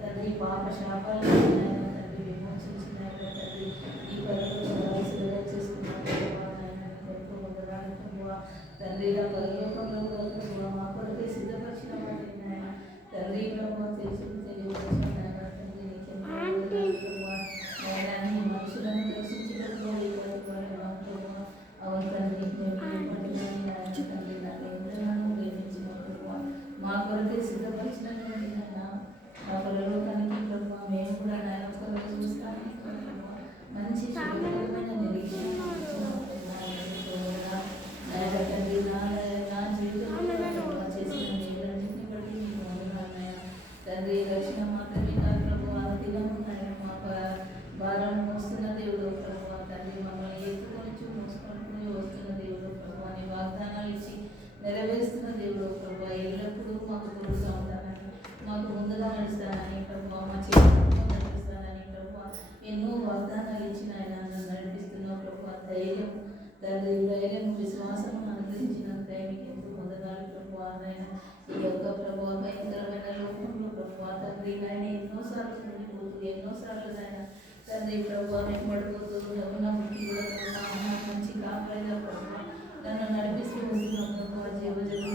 తండ్రి పాప శాపాలను నాయన తండ్రి విమోచించిన తండ్రి ఈ పర్వతం చేసుకున్నాం ప్రభావ నాయన కొరకు వందనాలు ప్రభావ తండ్రి నా పరలోకంలో ప్రభావ మా కొరకే సిద్ధపరిచిన వాడిని నాయన తండ్రి ప్రభావ తెలియపరిచిన నాయన తండ్రి నీకే ప్రభావ నాయన నీ మనుషులను దర్శించినప్పుడు అవును తండ్రి తండ్రి నాకు ఎంతగానో ప్రేమించిన ప్రభావ మా కొరకే సిద్ధపరిచిన నా పరలోకానికి ప్రభావ మేము కూడా నాయన కొరకు చూస్తానికి ప్రభావ మంచి శుభకరమైన నిరీక్షణ నాయన తండ్రి నా జీవితంలో చేసిన మేలన్నింటిని బట్టి మీకు వందనాలు నాయన తండ్రి రక్షణ మాత్రమే కాదు ప్రభావ దినము నాయన మా భారం మోస్తున్న దేవుడు ప్రభావ తండ్రి మమ్మల్ని ఎత్తుకొని మోసుకొని వస్తున్న దేవుడు ప్రభావ నీ వాగ్దానాలు ఇచ్చి నెరవేరుస్తున్న దేవుడు ప్రభావ ఎల్లప్పుడూ మాకు తోడుగా ఉంటానని మాకు ముందుగా నడుస్తానని ప్రభావ మా చేతులతో నడిపిస్తానని ప్రభావ ఎన్నో వాగ్దానాలు ఇచ్చిన ఆయన నన్ను నడిపిస్తున్నావు ప్రభావ ధైర్యం తండ్రి ధైర్యం విశ్వాసం అనుగ్రహించినందుకై మీకు ఎంతో వందనాలు ప్రభావ నాయన ఈ యొక్క ప్రభావ భయంకరమైన లోకంలో ప్రభావ తండ్రి నాయన ఎన్నోసార్లు ముందుకు ఎన్నోసార్లు నాయన తండ్రి ప్రభావ వెంబడిపోతూ నమ్ముకి కూడా మంచి కాపరిగా ప్రభావ నన్ను నడిపిస్తూ వస్తున్నాం ప్రభావ జీవజలు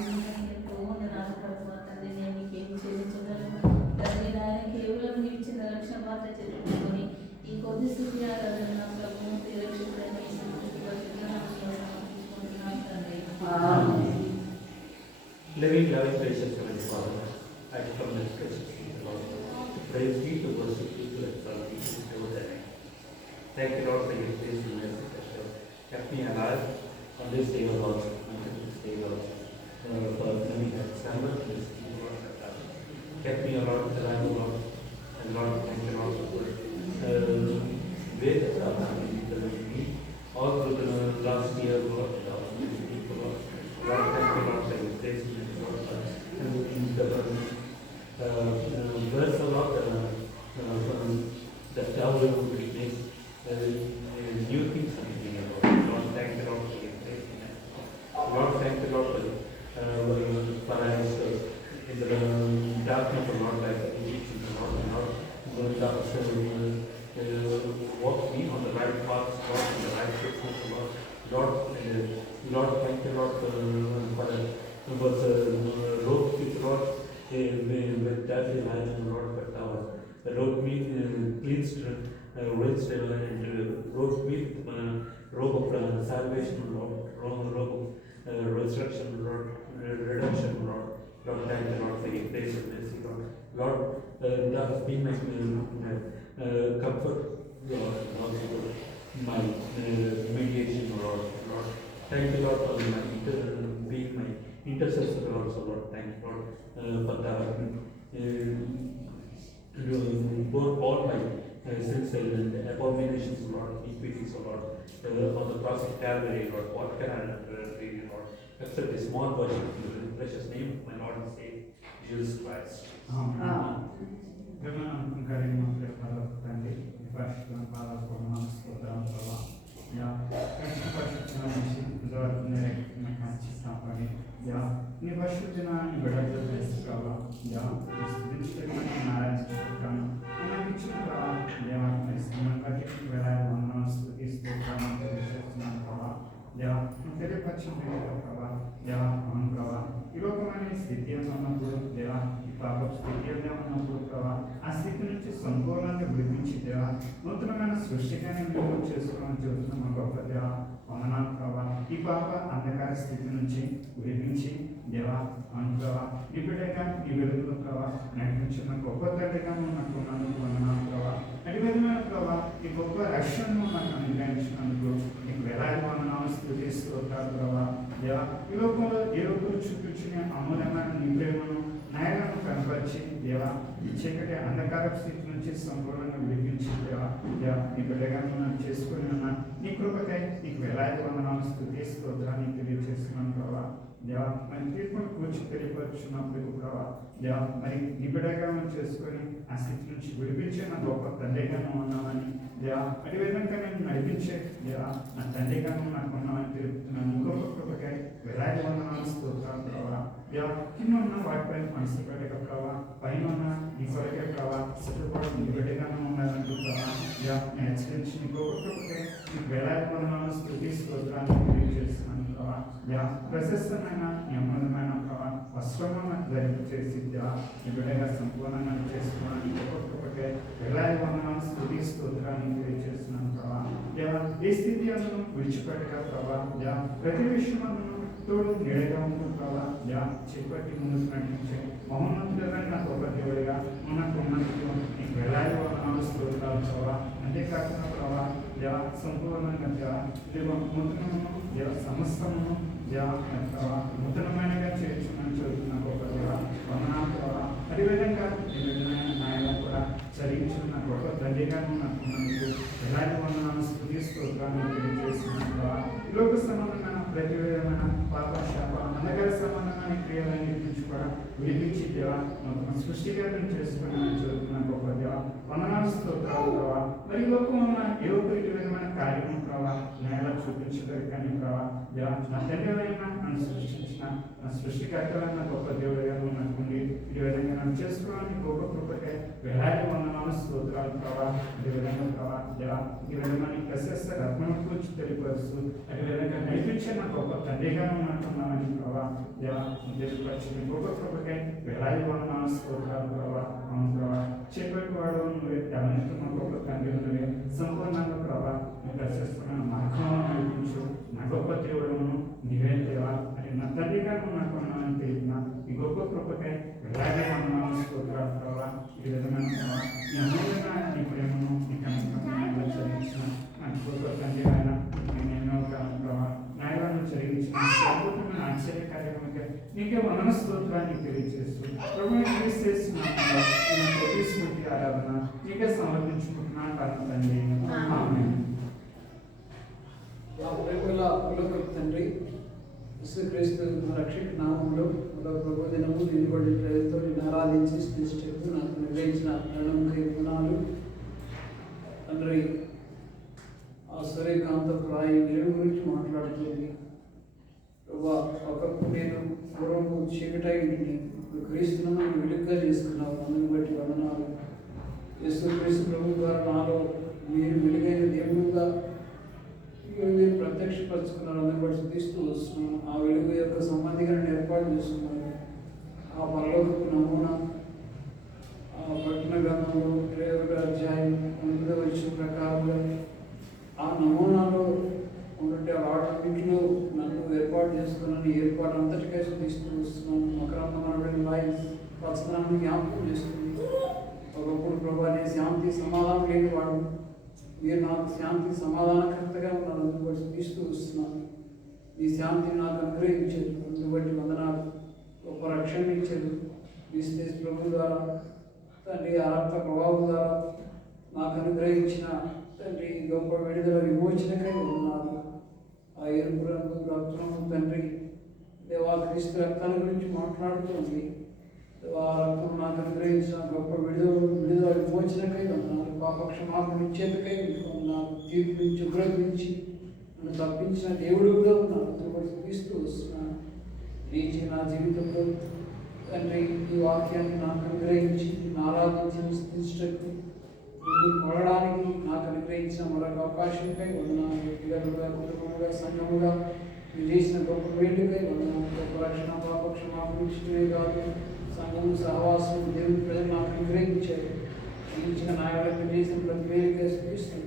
వందనాలు ప్రభావ తండ్రి నేను మీకేమి చెల్లించగలను తండ్రి నాయన కేవలం మీరు ఇచ్చిన రక్షణ వార్త చెప్పుకొని ఈ కొద్ది స్థితి ఆరాధన ప్రభు రక్షకుడైన Living, loving, gracious, Heavenly Father, I come in this precious name, Lord, to praise you, to worship you, to exalt you, to adore thy name. Thank you, Lord, for your grace and mercy that you have kept me alive on this day, O Lord, until this day, Lord. For living at December, this day, Lord, that kept me, O Lord, alive, O Lord. And Lord, thank you, Lord, for way that you have done me all through the last year, Lord, Lord, thank you, Lord, for your grace and mercy, Lord, and the verse, O Lord, that thou will witness new things unto me, Lord. Lord, thank you, Lord, for your grace and mercy. Lord, thank you, Lord, for I was in the darkness, O Lord, like the Egyptians, Lord, and Lord, walk me on the right path, walk in the right footsteps, Lord. Lord, thank you, Lord, for the rope with Lord, with that in life, Lord, but thou rope me, cleansed, rinsed, and rope me with rope of salvation, Lord, rope of resurrection, Lord, redemption, Lord. Lord, thank you, Lord, for your grace and mercy, Lord. Lord, that has been my comfort, Lord, and also my mediation, Lord. Lord, thank you, Lord, for being my intercessor, Lord. So, Lord, thank you, Lord, for all my sins and abominations, Lord, iniquities, Lord, on the cross of Calvary, Lord. What can I do, Lord, except a small portion of the precious name of my Lord and Savior, Jesus Christ. ఈ లోకమైన స్థితి ఉన్నప్పుడు దేవా ఈ పాప స్థితి నుంచి సంపూర్ణంగా విడిపించి దేవా నూతనమైన సృష్టిగానే మేము చేసుకోవాలని చెబుతున్నాం మా గొప్ప దేవా. వందనాలు ప్రభా. ఈ పాప అంధకార స్థితి నుంచి విడిపించి దేవా అవును ప్రభా నీ బిడ్డగా నీ వెలుగులో ప్రభా నడిపించిన గొప్ప తండ్రిగా నాకు ఉన్నందుకు వందనాలు ప్రభా. అడిగిన ప్రభా ఈ గొప్ప రక్షణను నాకు అనుగ్రహించినందుకు నీకు వేలాది వందనాలు స్తుతిస్తూ ప్రభా. దేవా ఈ లోకంలో ఏ లోపల చూపించిన అమూల్యమైన నీ ప్రేమను న్యాయాలను కనపరిచి దేవా ఈ చీకటి అంధకార స్థితి నుంచి సంపూర్ణంగా విడిపించి దేవా దేవా నీ బిడ్డగా నన్ను చేసుకుని ఉన్నా నీ కృపకై నీకు వేలాది వందనాలు స్తుతి స్తోత్రాన్ని తెలియజేస్తున్నాను ప్రభా. దేవా మరి తీర్పును కూర్చి తెలియపరుచున్నప్పుడు ప్రభా దేవా మరి నీ బిడ్డగా చేసుకొని ఆ స్థితి నుంచి విడిపించే నా గొప్ప తండ్రిగా ఉన్నామని దేవా అటు విధంగా నేను నడిపించే దేవా నా తండ్రిగా నాకు ఉన్నామని తెలుపుతున్నాను. ఇంకొక కృపకై వేలాది వందనాలు స్తోత్రాలు ప్రభా. దేవా కింద ఉన్న వాటిపై మనసు పెట్టక ప్రభా పైన ఉన్న నీ కొరకే ప్రభా సిద్ధపడి నీ బిడ్డగానే ఉన్నారంటూ ప్రభా దేవా నేను హెచ్చరించి ఇంకొక కృపకై నీకు వేలాది వందనాలు స్తుతి స్తోత్రాన్ని తెలియజేస్తున్నాను ప్రభా. దేవా ప్రశస్తమైన నెమ్మదమైన ప్రభా వస్త్రమైన ధరింపు చేసి దేవా నీ బిడ్డగా సంపూర్ణంగా చేసుకోవడానికి ఒక్కొక్కటే వేలాది వందనాలు స్తుతి స్తోత్రాన్ని తెలియజేస్తున్నాను ప్రభా. దేవా ఏ స్థితి అందును విడిచిపెట్టక ప్రభా దేవా ప్రతి విషయం తోడు నీడగా ఉంటుంది ప్రభా దేవా చేపట్టి ముందుకు నడిపించే మహోన్నతులుగా నాకు ఒక దేవుడిగా మనకు ఉన్నందుకు నీకు వేలాది వందనాలు స్తోత్రాలు ప్రభా. అంతేకాకుండా ప్రభా దేవా సంపూర్ణంగా దేవా దేవ నూతనము దేవ సమస్తమును దేవా ప్రభా నూతనమైనగా చేర్చుమని చదువుతున్న గొప్ప దేవా వందనాలు ప్రభా. అదేవిధంగా నాయన కూడా చదివించిన గొప్ప తండ్రిగా నాకు వేలాది వందనాలు స్తుతి స్తోత్రాన్ని తెలియజేస్తున్నాను ప్రభా. ఈ లోక సంబంధమైన ప్రతి విధమైన పాప శాప అంధకార సంబంధమైన క్రియలన్నిటి నుంచి కూడా విడిపించి దేవా నూతన సృష్టికరణ చేసుకుని చదువుతున్న గొప్ప దేవా వందనాలు స్తోత్రాలు ప్రభా. మరి లోకం ఉన్న ఏ ఒక్కరికి విధమైన కార్యక్రమం ప్రభా నేల చూపించగలి కానీ ప్రభా దేవా నా తండ్రివైనా నన్ను సృష్టించిన నా సృష్టికర్తలైన గొప్ప దేవుడిగా నన్నుండి ఈ విధంగా నన్ను చేసుకోవడానికి గొప్ప కృపకై వేలాది వందనాలు స్తోత్రాలు ప్రభా. అదేవిధంగా ప్రభా దేవా ఈ విధంగా నీ ప్రశస్త రత్నం కూర్చి తెలియపరుస్తూ అదేవిధంగా నడిపించే నా గొప్ప తండ్రిగా ఉన్నట్టున్నామని ప్రభా దేవా తెలియపరిచిన గొప్ప కృపకై వేలాది వందనాలు స్తోత్రాలు ప్రభా. అవును ప్రభా చేపట్టి వాడు నువ్వే గమనిస్తున్న గొప్ప తండ్రి నువ్వే సంపూర్ణంగా ప్రభా నీ ప్రశస్తమైన మార్గంలో నడిపించు నా గొప్ప దేవుడును నీవే దేవా అని నా తండ్రిగా ఉన్నట్టున్నామని తెలిపిన ఈ గొప్ప కృపకై వేలాది వందనాలు స్తోత్రాలు ప్రభా. ఈ విధమైన ఈ అమూల్యమైన నీ ప్రేమను నీ కనుక చదివించిన నాకు గొప్ప తండ్రి ఆయన నేను ఎన్నో ప్రభా నాయలను చదివించిన అద్భుతమైన ఆశ్చర్య కార్యక్రమంగా నీకే వందన స్తోత్రాన్ని తెలియజేస్తూ ప్రభు చేసిన ప్రతి స్మృతి ఆరాధన నీకే సమర్పించుకుంటున్నాను తండ్రి ఆమేన్. తండ్రి యేసుక్రీస్తు రక్షక నామంలో ప్రభు దినము నిలబడి ప్రజలతో నేను ఆరాధించి స్థితిస్తూ నాకు నిర్వహించిన గుణాలు తండ్రి ఆ సూర్యకాంత ప్రాయ వెలుగు గురించి మాట్లాడుతుంది ప్రభా. ఒకప్పుడు నేను పూర్వము చీకటై ఉండి క్రీస్తును వెలుగుగా చేసుకున్నావు అందుని బట్టి వందనాలు. యేసుక్రీస్తు ప్రభు ద్వారా నాలో మీరు వెలుగైన దేవుడుగా మీరు ప్రత్యక్షపరుచుకున్నారు అందుని బట్టి స్థుతిస్తూ వస్తున్నాను. ఆ వెలుగు యొక్క సంబంధిగా నేను ఏర్పాటు చేస్తున్నాను. ఆ పరలోకపు నమూనా ఆ పట్టణ గ్రంథంలో 21వ అధ్యాయం 9వ వచనం ప్రకారంగా ఆ నమూనాలో ఉంటే వాటిలో నన్ను ఏర్పాటు చేసుకున్నాను. ఏర్పాటు అంతటికై స్థుతిస్తూ వస్తున్నాను. మకరందమైన వచనాన్ని జ్ఞాపకం చేస్తుంది. ఒకప్పుడు ప్రభా నీ శాంతి సమాధానం లేని వాడు మీరు నాకు శాంతి సమాధానకర్తగా ఉన్నాను అందుబట్టి స్థుతిస్తూ వస్తున్నాను. ఈ శాంతిని నాకు అనుగ్రహించారు అందుబట్టి వందనాలు. గొప్ప రక్షణ ఇచ్చారు క్రీస్తు ప్రభు ద్వారా తండ్రి ఆ రక్త ప్రభావం ద్వారా నాకు అనుగ్రహించిన తండ్రి గొప్ప విడుదల విమోచనకై ఉన్నారు. ఆ ఎరుపు రంగు రక్తము తండ్రి దేవా క్రీస్తు రక్తాన్ని గురించి మాట్లాడుతుంది. ఆ రక్తం నాకు అనుగ్రహించిన గొప్ప విడుదల విమోచనకై ఉన్నారు. పాపక్షమాపణ ఇచ్చేందుకై ఉన్నారు. తీర్పు నుంచి ఉగ్రత నుంచి నన్ను తప్పించిన దేవుడు కూడా ఉన్నారు. క్రీస్తు వస్తున్నాను. నీచి నా జీవితంలో తండ్రి ఈ వాక్యాన్ని నాకు అనుగ్రహించి ఆరాధించిన స్థితిష్టకు పొడడానికి నాకు అనుగ్రహించిన మరొక అవకాశంకై వందనాలు. వ్యక్తిగతంగా కుటుంబముగా సంఘముగా మీరు చేసిన గొప్ప వేడుకై వందనాలు. గొప్ప రక్షణ పాపక్షమాపణ ఇచ్చినవే కాదు సంఘము సహవాసం దేవుని ప్రజలు నాకు అనుగ్రహించారు. నిలిచిన నాయకులకు చేసిన ప్రక్రియగా యేసుక్రీస్తు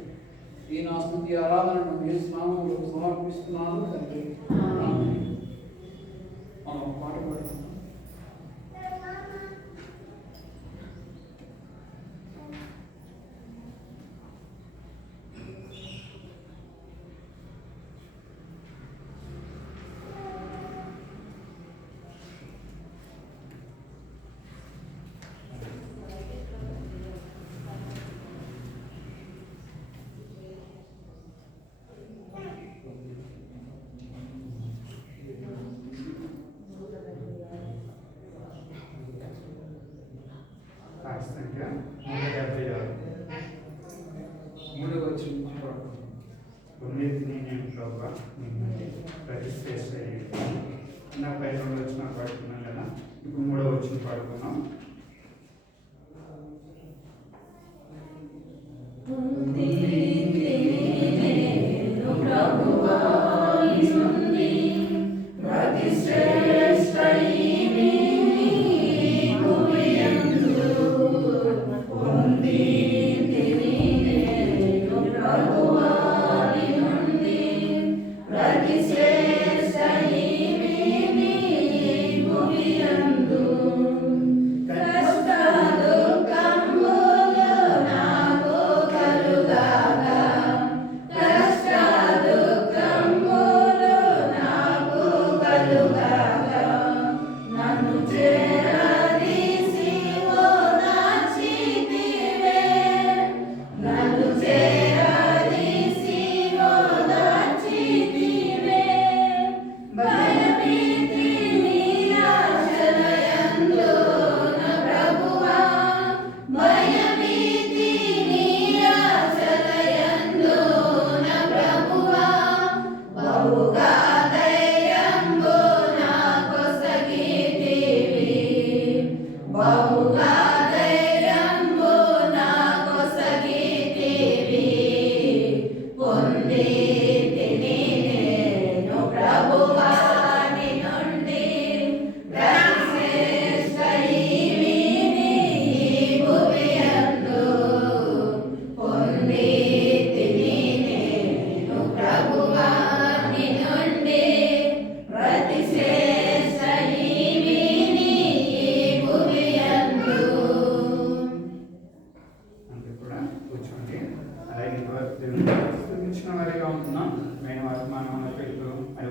ఈ నా స్తుతి ఆరాధనను యేసు నామములో సమర్పిస్తున్నాను తండ్రి. ఆమేన్. మనం ఒక పాట పాడుతున్నాం. సంఖ్య 176. మూడవ వచనం పాడుతున్నాం. ఉన్నతిని నేను ప్రభువా ప్రతి శ్రేష్ఠ నా పై 2 వచనాలు పాడుకున్నాం కదా, ఇప్పుడు 3వ వచనం పాడుకున్నాం.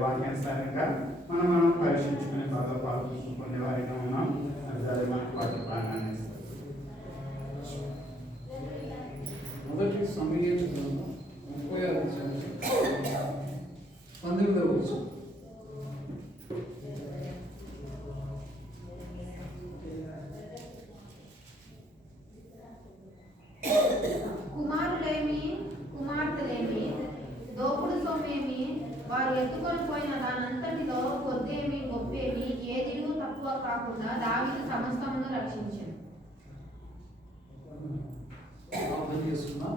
వాక్యానుసారంగా మనం పరీక్షించుకునే బాగా పాల్గొని పొందేవారిగా ఉన్నాం. అది మనకు పాటు ప్రాణాన్ని ఇస్తుంది. మొదటి సమయం 19వ వచనం. కుమారులేమి కుమార్తెలేమి దోపుడు సొమ్మేమి వారు ఎత్తుకొని పోయిన దానంతటిలో కొద్దేమి గొప్పేమి ఏదియూ తక్కువ కాకుండా దావీదు సమస్తమును రక్షించాడు. ప్రార్థన చేసుకున్నాం.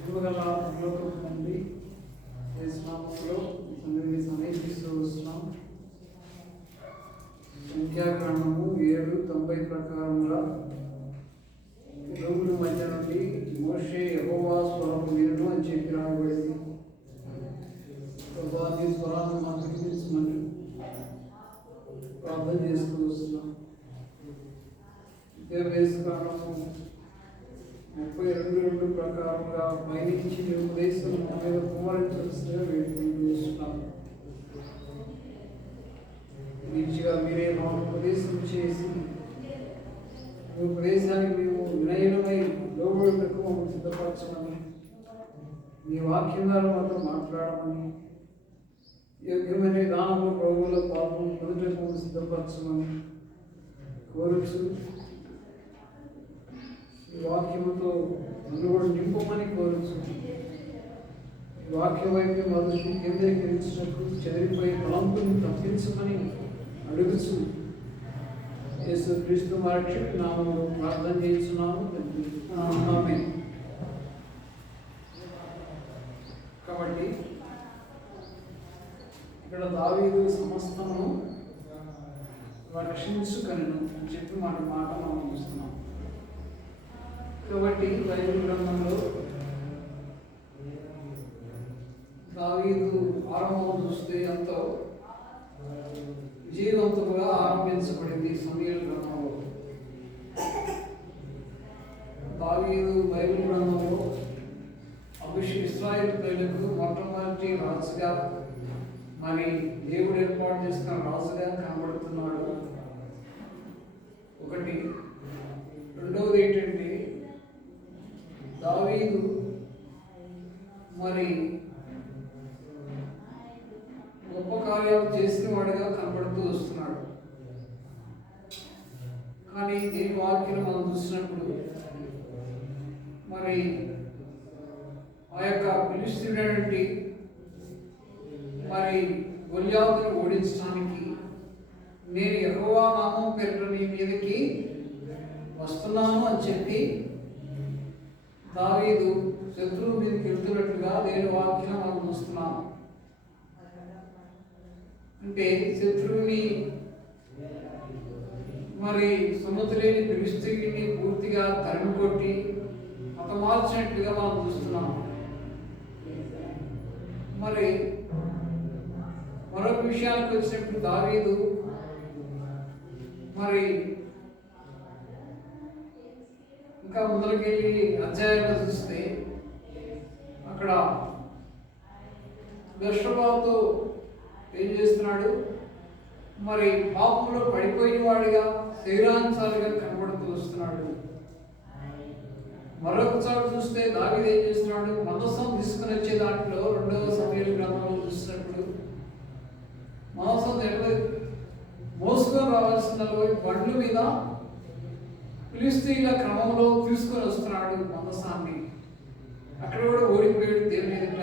కృపగల పరలోకపు తండ్రి, యేసు నామములో తండ్రిని సమీపిస్తూ వస్తున్నాం. సంఖ్యాకాండము 7:90 ప్రకారంగా రోగుల మధ్య నుండి మోషే యెహోవా స్వరము వినును అని చెప్పి రాబడింది. ప్రభావి స్వరాన్ని మాకు వినిపించమని ప్రార్థన చేస్తూ వస్తున్నాం. కాండము 32:2 ప్రకారంగా పైనుంచి నీ ఉపదేశం నా మీద కుమ్మరించవలసిందిగా వేడుకుంటూ వస్తున్నాం. నిలిచిగా మీరే మాకు ఉపదేశం చేసి మీ ఉపదేశానికి మేము వినయనమై లోబడుటకు మమ్మల్ని సిద్ధపరచమని, మీ వాక్యం ద్వారా మాతో మాట్లాడమని, యోగ్యమైన విధానంలో ప్రభువుల పాపం మొదటకు మమ్మల్ని సిద్ధపరచమని కోరుచు, ఈ వాక్యముతో నన్ను కూడా నింపమని కోరుచు, ఈ వాక్యం వైపు మరుచు కేంద్రీకరించినట్టు చెదిరిపోయే తలంపుని తప్పించమని అడుగుచు యేసు క్రీస్తు రక్షకుని నామములో ప్రార్థన చేస్తున్నాము. ఆమేన్. కాబట్టి ఇక్కడ దావీదు సమస్తము రక్షించుకను అని చెప్పి మాట మనం చూస్తున్నాం. కాబట్టి బైబిల్ గ్రంథంలో దావీదు ఆరంభం చూస్తే ఎంతో విజయవంతంగా ఆరంభించబడింది సమూయేలు గ్రంథంలో. దావీదు బైబిల్ గ్రంథంలో ఇశ్రాయేలు ప్రజలకు మొట్టమొదటి రాజుగా మరి దేవుడు ఏర్పాటు చేసిన రాజుగా కనబడుతున్నాడు. ఒకటి. రెండవది ఏంటంటే దావీదు మరి గొప్ప కార్యాలు చేసిన వాడిగా కనబడుతూ వస్తున్నాడు. కానీ దీని వాక్యం మనం చూసినప్పుడు మరి ఆ యొక్క ఫిలిష్తీయుడైనటువంటి మరి గొల్యాతును ఓడించడానికి నేను యెహోవా నామం పేరిట నీ మీదకి వస్తున్నాను అని చెప్పి దావీదు శత్రువు మీదకి వెళ్తున్నట్లుగా దేవుని వాక్యం మనం చూస్తున్నాం. అంటే శత్రువుని మరి సుమతులేని ఫిలిష్తీయుని పూర్తిగా తరిమి కొట్టి హతమార్చినట్లుగా మనం చూస్తున్నాం. మరి మరొక విషయానికి వచ్చినప్పుడు దావీదు మరి ఇంకా ముందరికెళ్ళి అధ్యాయంలో చూస్తే అక్కడ బెత్షెబాతో ఏం చేస్తున్నాడు, మరి పాపంలో పడిపోయిన వాడిగా శరీరానుసారిగా కనబడుతూ వస్తున్నాడు. మరొక చోట చూస్తే దావీదు ఏం చేస్తున్నాడు, మందసం తీసుకుని వచ్చే దాంట్లో 2వ సమూయేలు గ్రంథంలో చూసినప్పుడు మాంసం మోసుకొని రావాల్సిన బండ్ల మీద ఫిలిష్తీయుల క్రమంలో తీసుకొని వస్తున్నాడు మందసాన్ని. అక్కడ కూడా ఓడిపోయాడు దేవుని ఎదుట.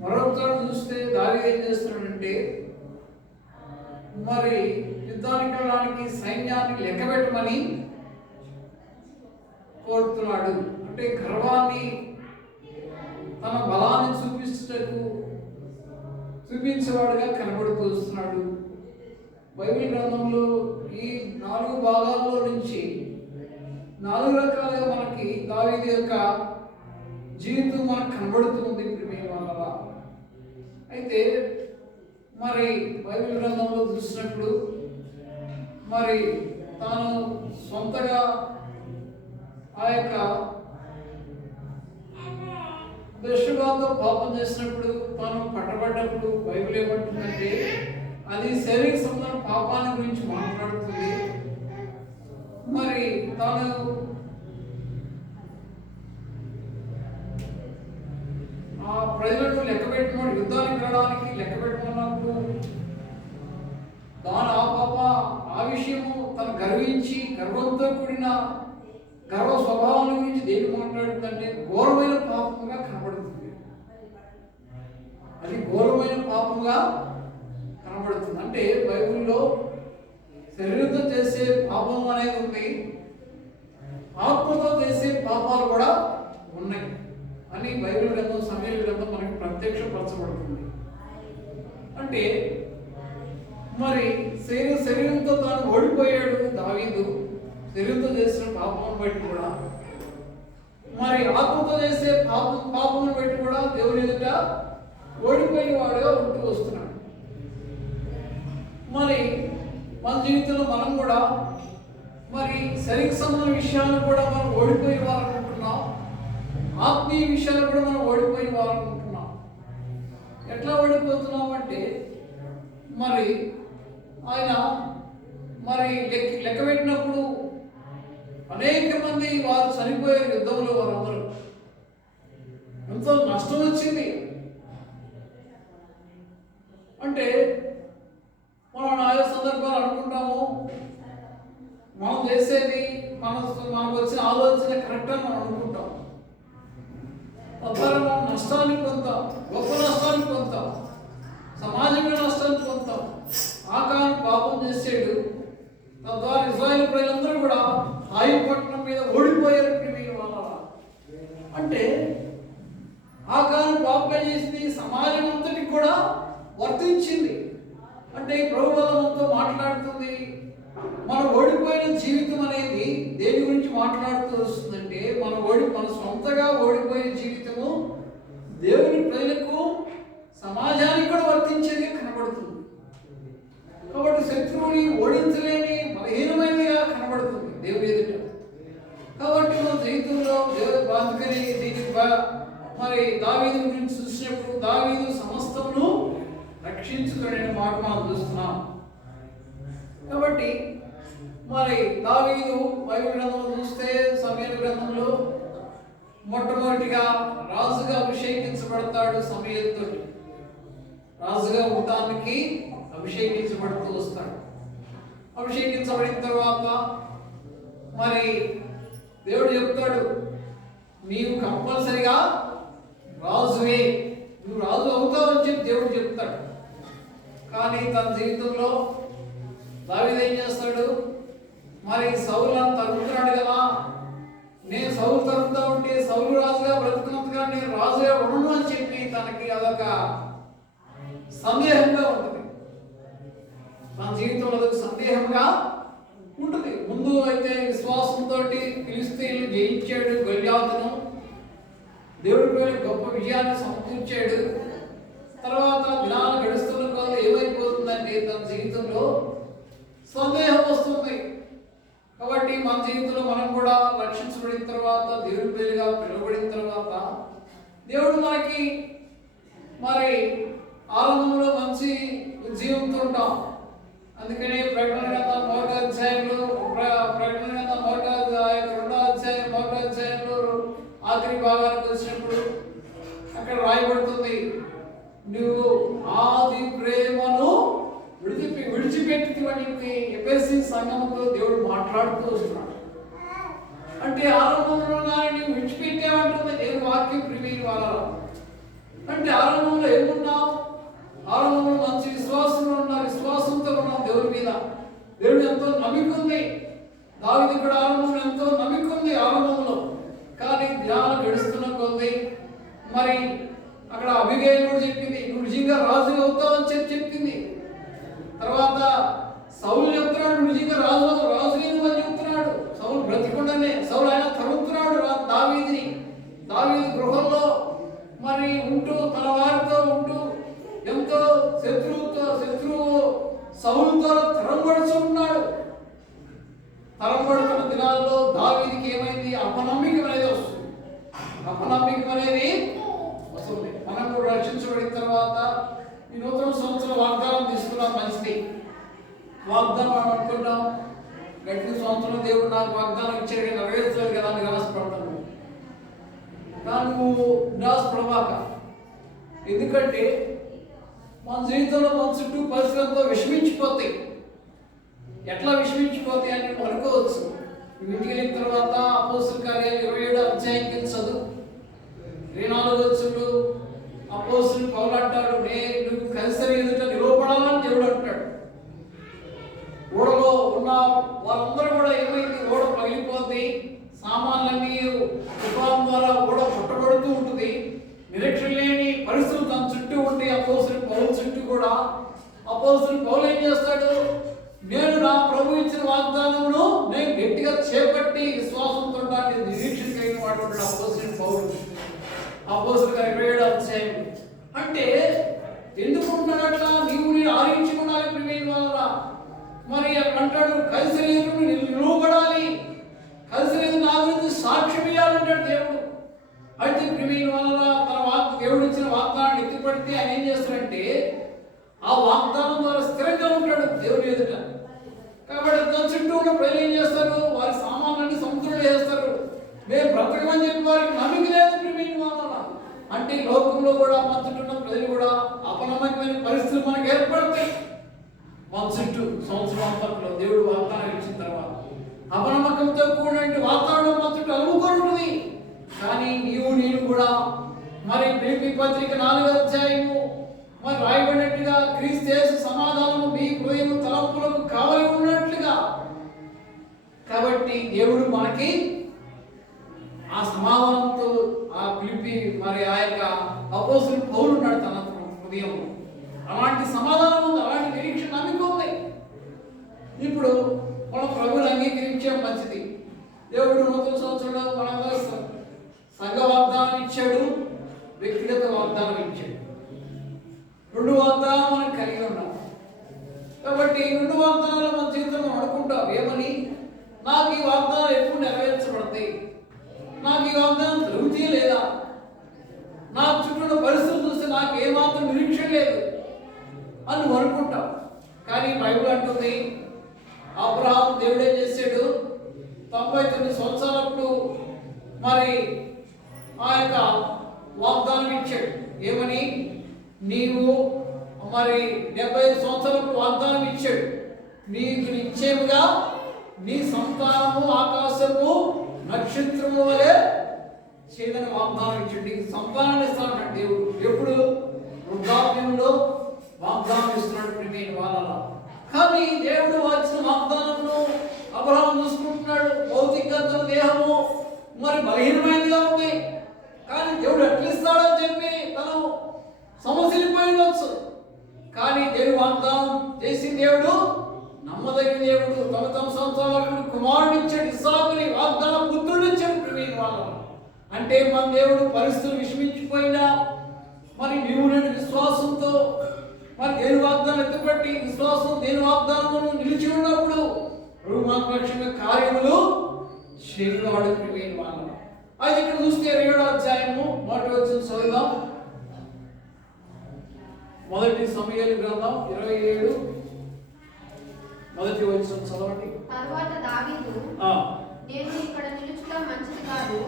మరొక చోట చూస్తే దావీదు ఏం చేస్తున్నాడంటే మరి యుద్ధానికి వెళ్ళడానికి సైన్యాన్ని లెక్కబెట్టమని కోరుతున్నాడు. అంటే గర్వాన్ని తన బలాన్ని చూపించేవాడుగా కనబడుతూ వస్తున్నాడు. బైబిల్ గ్రంథంలో ఈ 4 భాగాల్లో నుంచి 4 రకాలుగా మనకి దావీదు యొక్క జీవితం మనకు కనబడుతుంది ప్రియమైన వాళ్ళ. అయితే మరి బైబిల్ గ్రంథంలో చూసినప్పుడు మరి తాను సొంతగా ఆ యొక్క బెత్షెబాతో పాపం చేసినప్పుడు తాను పట్టబడ్డప్పుడు బైబిల్ ఏమంటుందంటే అది శారీరక సంబంధం పాపాన్ని గురించి మాట్లాడుతుంది. మరి తాను ఆ ప్రజలను లెక్కబెట్టిన యుద్ధానికి వెళ్ళడానికి లెక్కబెట్టుకున్నప్పుడు ఆ విషయము తను గర్వంతో కూడిన గర్వ స్వభావం గురించి దేని మాట్లాడుతుందంటే ఘోరమైన పాపంగా కనబడుతుంది. అది ఘోరమైన పాపంగా కనబడుతుంది. అంటే బైబిల్లో శరీరంతో చేసే పాపం అనేది ఉంది, ఆత్మతో చేసే పాపాలు కూడా ఉన్నాయి అని బైబిల్ గ్రంథం సమూయేలు గ్రంథం మనకి ప్రత్యక్షపరచబడుతుంది. అంటే మరి శరీరంతో తాను ఓడిపోయాడు దావీదు, శరీరంతో చేసిన పాపం బట్టి కూడా. మరి ఆత్మతో చేసే పాపం బట్టి కూడా దేవుని ఎదుట ఓడిపోయిన వాడుగా ఉంటూ వస్తున్నాడు. మరి మన జీవితంలో మనం కూడా మరి శరీర సంబంధ విషయాలు కూడా మనం ఓడిపోయిన వారు అనుకుంటున్నాం, ఆత్మీయ విషయాలు కూడా మనం ఓడిపోయిన వారు అనుకుంటున్నాం. ఎట్లా ఓడిపోతున్నాం అంటే మరి ఆయన మరి లెక్క పెట్టినప్పుడు అనేక మంది వారు చనిపోయారు యుద్ధంలో. వారందరూ ఎంతో నష్టం వచ్చింది. అంటే మనం ఆయా సందర్భాలు అనుకుంటాము మనం చేసేది మనకు వచ్చిన ఆలోచన కరెక్ట్ అని మనం అనుకుంటాం. తద్వారా మనం నష్టాన్ని పొందుతాం, గొప్ప నష్టాన్ని పొందుతాం, సమాజంలో నష్టాన్ని పొందుతాం. ఆకాను పాపం చేసాడు, తద్వారా ఇశ్రాయేలు ప్రజలందరూ కూడా హాయి పట్టణం మీద ఓడిపోయారు. అంటే ఆకాను పాపం చేసింది సమాజం అంతటికి కూడా వర్తించింది. అంటే ఈ ప్రభు వల్ల మనతో మాట్లాడుతుంది. మనం ఓడిపోయిన జీవితం అనేది దేని గురించి మాట్లాడుతూ వస్తుందంటే, మన సొంతగా ఓడిపోయిన జీవితము దేవుని ప్రజలకు, సమాజానికి కూడా వర్తించేది కనబడుతుంది. కాబట్టి శత్రువుని ఓడించలేని బలహీనమైనదిగా కనబడుతుంది దేవుని ఎదుట. కాబట్టి మన జీవితంలో అందుకని మరి దావీదు గురించి చూసినప్పుడు దావీదు సమస్తమును రక్షించుకునే మాట మనం చూస్తున్నాం. కాబట్టి మరి దావీదు బైబిల్ గ్రంథంలో చూస్తే సమూయేలు గ్రంథంలో మొట్టమొదటిగా రాజుగా అభిషేకించబడతాడు. సమూయేలుతో రాజుగా ఉండడానికి అభిషేకించబడుతూ వస్తాడు. అభిషేకించబడిన తర్వాత మరి దేవుడు చెప్తాడు, నీవు కంపల్సరిగా రాజువే, నువ్వు రాజు అవుతావు అని చెప్పి దేవుడు చెప్తాడు. కానీ తన జీవితంలో దావీదు ఏం చేస్తాడు, మరి సౌలు తరుగుతున్నాడు కదా, నేను సౌలు తరుగుతా ఉంటే సౌలు రాజుగా బ్రతుకున్నంతగా నేను రాజుగా ఉండను అని చెప్పి తనకి అదొక సందేహంగా ఉంటుంది. తన జీవితంలో అదొక సందేహంగా ఉంటుంది. ముందు అయితే విశ్వాసంతో ఫిలిష్తీయులను జయించాడు, గొల్యాతును దేవుడి పేరు గొప్ప విజయాన్ని సమకూర్చాడు. తర్వాత దినాలు గడుస్తున్న కొద్ది ఏమైపోతుందంటే తన జీవితంలో సందేహం వస్తుంది. కాబట్టి మన జీవితంలో మనం కూడా రక్షించబడిన తర్వాత, దేవుడి పేరుగా పిలువబడిన తర్వాత దేవుడు మనకి మరి ఆరంభంలో మంచి జీవంతో ఉంటాం. అందుకని ప్రకటన గ్రంథం 1వ అధ్యాయంలో ఆఖరి భాగానికి వచ్చినప్పుడు అక్కడ రాయబడుతుంది, నువ్వు ఆది ప్రేమను విడిచిపెట్టి ఎఫెసీ సంఘంతో దేవుడు మాట్లాడుతూ వస్తున్నాడు. అంటే ఆరంభంలో నువ్వు విడిచిపెట్టావంటుంది దేవుని వాక్యం. ప్రియుల వాళ్ళలో అంటే ఆరంభంలో ఏమున్నావు? ఆరంభంలో మంచి విశ్వాసంలో ఉన్నా, విశ్వాసంతో ఉన్నాం దేవుడి మీద. దేవుడు ఎంతో నమ్మిక ఉంది. దావీదు కూడా ఆరంభంలో ఎంతో నమ్మిక ఉంది ఆరంభంలో. కానీ ధ్యానం గడుస్తున్న కొద్ది మరి అక్కడ అబిగయీలు కూడా చెప్పింది, నువ్వు నిజంగా రాజు అవుతావు అని చెప్పింది. తర్వాత సౌలు చెప్తున్నాడు, నువ్వు నిజంగా రాజు లేదు అని చెప్తున్నాడు. సౌలు బ్రతికుండానే సౌలు ఆయన తరుగుతున్నాడు దావీదుని. దావీదు గృహంలో మరి ఉంటూ తన వారితో ఉంటూ ఎంతో శత్రువు సౌలుతో తరంబడుచున్నాడు. తరంబడుతున్న దినాల్లో దావీదుకి ఏమైంది? అపనమ్మిక అనేది వస్తుంది. అపనమ్మిక అనేది వస్తుంది. మనం కూడా రక్షించబడిన తర్వాత ఈ నూతన సంవత్సరం వాగ్దానం తీసుకున్నాం, మంచిది. వాగ్దానం మనం అనుకుంటాం, గట్టి సంవత్సరం దేవుడు నాకు వాగ్దానం ఇచ్చాడు, నెరవేర్చలేదు కదా అని నిరాశపడతాను. కానీ నువ్వు నిరాశపడవాక. ఎందుకంటే మన జీవితంలో మన చుట్టూ పరిస్థితులతో విషమించిపోతాయి. ఎట్లా విషమించిపోతాయి అని అనుకోవచ్చు. ఇంటికి వెళ్ళిన తర్వాత అపోస్తలుల కార్యాలు 27వ అధ్యాయం చదువు. 24వ వచనంలో అపోస్తలుడు పౌలు అంటాడు, నువ్వు కైసరి ఎదుట నిలవబడాలని దేవుడు అంటాడు. ఓడలో ఉన్న వాళ్ళందరూ కూడా ఏమైంది? ఓడ పగిలిపోద్ది, సామాన్లన్నీ తుఫాను ద్వారా ఓడ పుట్టబడుతూ ఉంటుంది. నిరీక్షణ లేని పరిస్థితులు తన చుట్టూ ఉండి అపోస్తలుడు పౌలు చుట్టూ కూడా అపోస్తలుడు పౌలు ఏం చేస్తాడు? నేను నా ప్రభు ఇచ్చిన వాగ్దానమును నేను గట్టిగా చేపట్టి విశ్వాసంతో నిరీక్షణ కలిగిన వాడు అపోస్తలుడు పౌలు. అపోస్తలుల 27వ అధ్యాయం. అంటే ఎందుకు ఉంటున్నాడు అట్లా? నీవు నేను ఆలోచించుకోవాలి ప్రియుల వల్ల. మరి అంటాడు, కైసరి ఎదుట నిలవబడాలి, కైసరి ఎదుట నా గురించి సాక్ష్యం ఇవ్వాలంటాడు దేవుడు. అయితే ప్రియుల వల్ల దేవుడు ఇచ్చిన వాగ్దానాన్ని ఎత్తిపడితే ఆయన ఏం చేస్తాడంటే ఆ వాగ్దానం ద్వారా స్థిరంగా ఉంటాడు దేవుని ఎదుట. కాబట్టి తన చుట్టూ ఉన్న ప్రజలు ఏం చేస్తారు? వారి సామాన్లన్నీ సముద్రంలో చేస్తారు. మేము బ్రతకమని చెప్పి వారికి నమ్మిక లేదు ప్రియుల వల్ల. అంటే లోకంలో కూడా మన చుట్టూ ఉన్న ప్రజలు కూడా అపనమ్మకమైన పరిస్థితులు మనకు ఏర్పడతాయి. మన చుట్టూ సంవత్సరం అంతట్లో దేవుడు వాగ్దానం ఇచ్చిన తర్వాత అపనమ్మకంతో కూడిన వాతావరణం మన చుట్టూ అలుముకొని ఉంటుంది. కానీ నేను కూడా మరి ఫిలిప్పీ పత్రిక 4వ అధ్యాయము మరి రాయబడినట్టుగా క్రీస్తు యేసు సమాధానము మీ హృదయం తలంపులకు కావలి ఉన్నట్లుగా. కాబట్టి దేవుడు మనకి ఆ సమాధానంతో ఆ ఫిలిప్పీ మరి ఆ యొక్క అపోస్తలుడు పౌలు ఉన్నాడు తన హృదయంలో. అలాంటి సమాధానం ఉంది, అలాంటి నిరీక్షణ నూతన సంవత్సరంలో మన సంఘ వాగ్దానం ఇచ్చాడు, వ్యక్తిగత వాగ్దానం ఇచ్చాడు. 2 వాగ్దానాలు మనం కలిగి ఉన్నాం. కాబట్టి 2 వాగ్దానాలు మన జీవితంలో అనుకుంటాం. ఏమని? నాకు ఈ వాగ్దానాలు ఎప్పుడు నెరవేర్చబడతాయి, నాకు ఈ వాగ్దానం జరుగుతాయి లేదా, నా చుట్టూ పరిస్థితులు చూస్తే నాకు ఏమాత్రం నిరీక్షణ లేదు అని నువ్వు అనుకుంటావు. కానీ బైబిల్ అంటుంది, అబ్రహాం దేవుడు ఏం చేశాడు? 99 సంవత్సరాలప్పుడు మరి ఆ యొక్క వాగ్దానం ఇచ్చాడు. ఏమని? నీవు మరి 75 సంవత్సరాలకు వాగ్దానం ఇచ్చాడు, నీకు నిశ్చయముగా నీ సంతానము ఆకాశము నక్షత్రము వలె చేయదని వాగ్దానం ఇచ్చాడు. నీకు సంతానాన్ని ఇస్తాడు దేవుడు. ఎప్పుడు? వృద్ధాప్యంలో వాగ్దానం ఇస్తున్నాడు ప్రియమైన వాళ్ళలో. కానీ దేవుడు వచ్చిన వాగ్దానంలో అబ్రహాం చూసుకుంటున్నాడు. భౌతికంగా తన దేహము మరి బలహీనమైనదిగా ఉంది. కానీ దేవుడు ఎట్లా ఇస్తాడని చెప్పి తను సమస్యలిపోయి ఉండొచ్చు. కానీ దేవుడు వాగ్దానం చేసిన దేవుడు నమ్మదగిన దేవుడు. 99 సంవత్సరాలకు కుమారుడు ఇచ్చాడు, ఇస్సాకుని వాగ్దాన పుత్రుడు ఇచ్చాడు ప్రియమైన వాళ్ళలో. అంటే మన దేవుడు పరిస్థితులు విషమించిపోయినా మరి నీవు నేను విశ్వాసంతో మరి దేని వాగ్దానం ఎత్తుపట్టి విశ్వాసం దేని వాగ్దానమును నిలిచి ఉన్నప్పుడు రూమాపక్షంగా కార్యములు చేయవాడు ప్రియమైన వాళ్ళలో. అయితే ఇక్కడ చూస్తే 27వ అధ్యాయము 1వ వచనం చదువుదాం. 1 సమూయేలు గ్రంథం 27 1వ వచనం చదవండి. తరువాత దావీదు, నేను ఇక్కడ నిలుచుట మంచిది కాదు,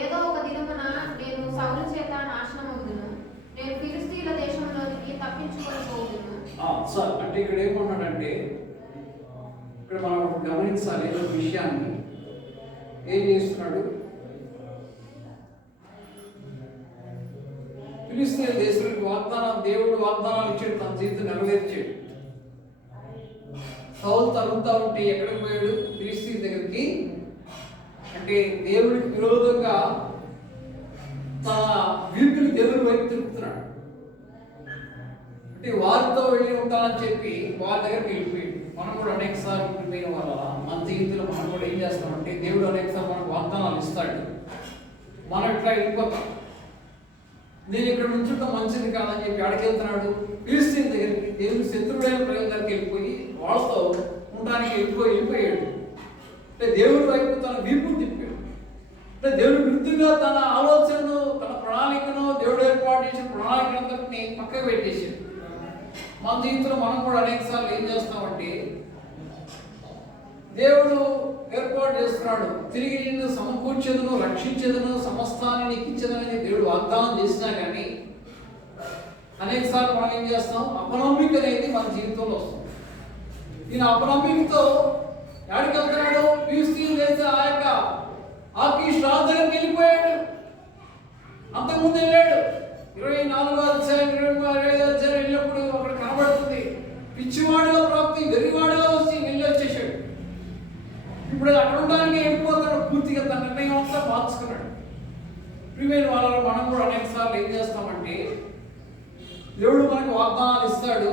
ఏదో ఒక దినమున నేను సౌలు చేత నాశనమవుదును, నేను ఫిలిష్తీయుల దేశంలోనికి తప్పించుకొని పోదును. సార్ అంటే ఇక్కడ ఏమన్నాడంటే, ఇక్కడ మనం గమనించాలి ఏదో విషయాన్ని. ఏం చేస్తున్నాడు? ఫిలిష్తీయుల దేశానికి వాగ్దానం, దేవుడు వాగ్దానాలు ఇచ్చాడు, తన జీవితం నెరవేర్చాడు. సౌలు తరుగుతా ఉంటే ఎక్కడికి పోయాడు? ఫిలిష్తీయుల దగ్గరికి. అంటే దేవుడికి విరోధంగా తన వీపుని దేవుని వైపు తిరుగుతున్నాడు. అంటే వారితో వెళ్ళి ఉంటానని చెప్పి వారి దగ్గరికి వెళ్ళిపోయాడు. మనం కూడా అనేక సార్లు వెళ్ళిపోయిన వాళ్ళ మన జీవితంలో మనం కూడా ఏం చేస్తామంటే దేవుడు అనేక సార్లు మనకు వాగ్దానాలు ఇస్తాడు, మనం ఇట్లా వెళ్ళిపోతాం. నేను ఇక్కడ నుంచుంటే మంచిది కాదని చెప్పి ఆడికి వెళ్తున్నాడు ఫిలిష్తీయుల దగ్గరికి. దేవుని శత్రుడైన ప్రజల దగ్గరికి వెళ్ళిపోయి వాళ్ళతో ఉండడానికి వెళ్ళిపోయాడు. అంటే దేవుడి వైపు తన వీపును తిప్పాడు. అంటే దేవుడి విరుద్ధంగా తన ఆలోచనను, తన ప్రణాళికను, దేవుడు ఏర్పాటు చేసిన ప్రణాళికలంతటిని పక్కకు పెట్టేసాడు. మన జీవితంలో మనం కూడా అనేక సార్లు ఏం చేస్తామంటే దేవుడు ఏర్పాటు చేస్తున్నాడు, తిరిగి నిన్ను సమకూర్చేదను, రక్షించేదను, సమస్తాన్ని నీకు ఇచ్చేదని దేవుడు వాగ్దానం చేసినా కానీ అనేక సార్లు మనం ఏం చేస్తాం? అపనమ్మిక అనేది మన జీవితంలో వస్తుంది. ఈయన అపనమ్మికతో ఎక్కడికి వెళ్తున్నాడు? ఫిలిష్తీయుల దేశం ఆ యొక్క ఆకీష్ రాజు దగ్గరికి వెళ్ళిపోయాడు. అంతకుముందు వెళ్ళాడు 24వ అధ్యాయం 25వ అధ్యాయం వెళ్ళినప్పుడు అక్కడ కనబడుతుంది పిచ్చివాడిగా ప్రాప్తి వెర్రివాడిగా వచ్చి వెళ్ళి వచ్చేసాడు. ఇప్పుడు అక్కడ ఉండడానికి వెళ్ళిపోతాడు. పూర్తిగా తన నిర్ణయం అంతా మార్చుకున్నాడు. ప్రియమైన వాళ్ళలో మనం కూడా అనేక సార్లు ఏం చేస్తామంటే దేవుడు మనకు వాగ్దానాలు ఇస్తాడు,